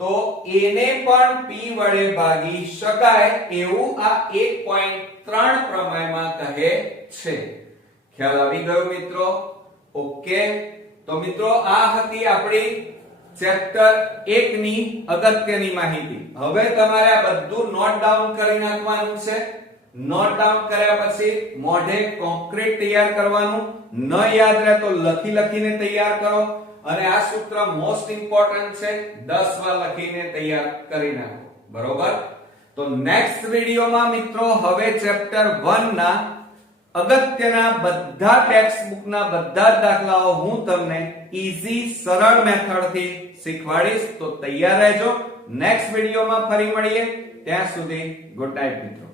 તો a ને પણ p વડે ભાગી શકાય એવું આ 1.3 પ્રમેયમાં કહે છે. ખ્યાલ આવી ગયો મિત્રો? ઓકે. તો મિત્રો આ હતી આપણી ચેપ્ટર 1 ની અગત્યની માહિતી. હવે તમારે આ બધું નોટ ડાઉન કરી નાખવાનું છે. નોટ ડાઉન કર્યા પછી મોઢે કોન્ક્રીટ તૈયાર કરવાનું. ન યાદ રહે તો લખીને તૈયાર કરો. અને આ સૂત્ર મોસ્ટ ઇમ્પોર્ટન્ટ છે, 10 વાર લખીને તૈયાર કરી નાખો. બરોબર? તો નેક્સ્ટ વિડિયોમાં મિત્રો હવે ચેપ્ટર 1 ના અગત્યના બધા ટેક્સ્ટ બુક ના બધા જ દાખલાઓ હું તમને ઈઝી સરળ મેથડ થી શીખવાડીશ. તો તૈયાર રહેજો. નેક્સ્ટ વિડિયોમાં ફરી મળીએ. ત્યાં સુધી ગુડ નાઈટ મિત્રો.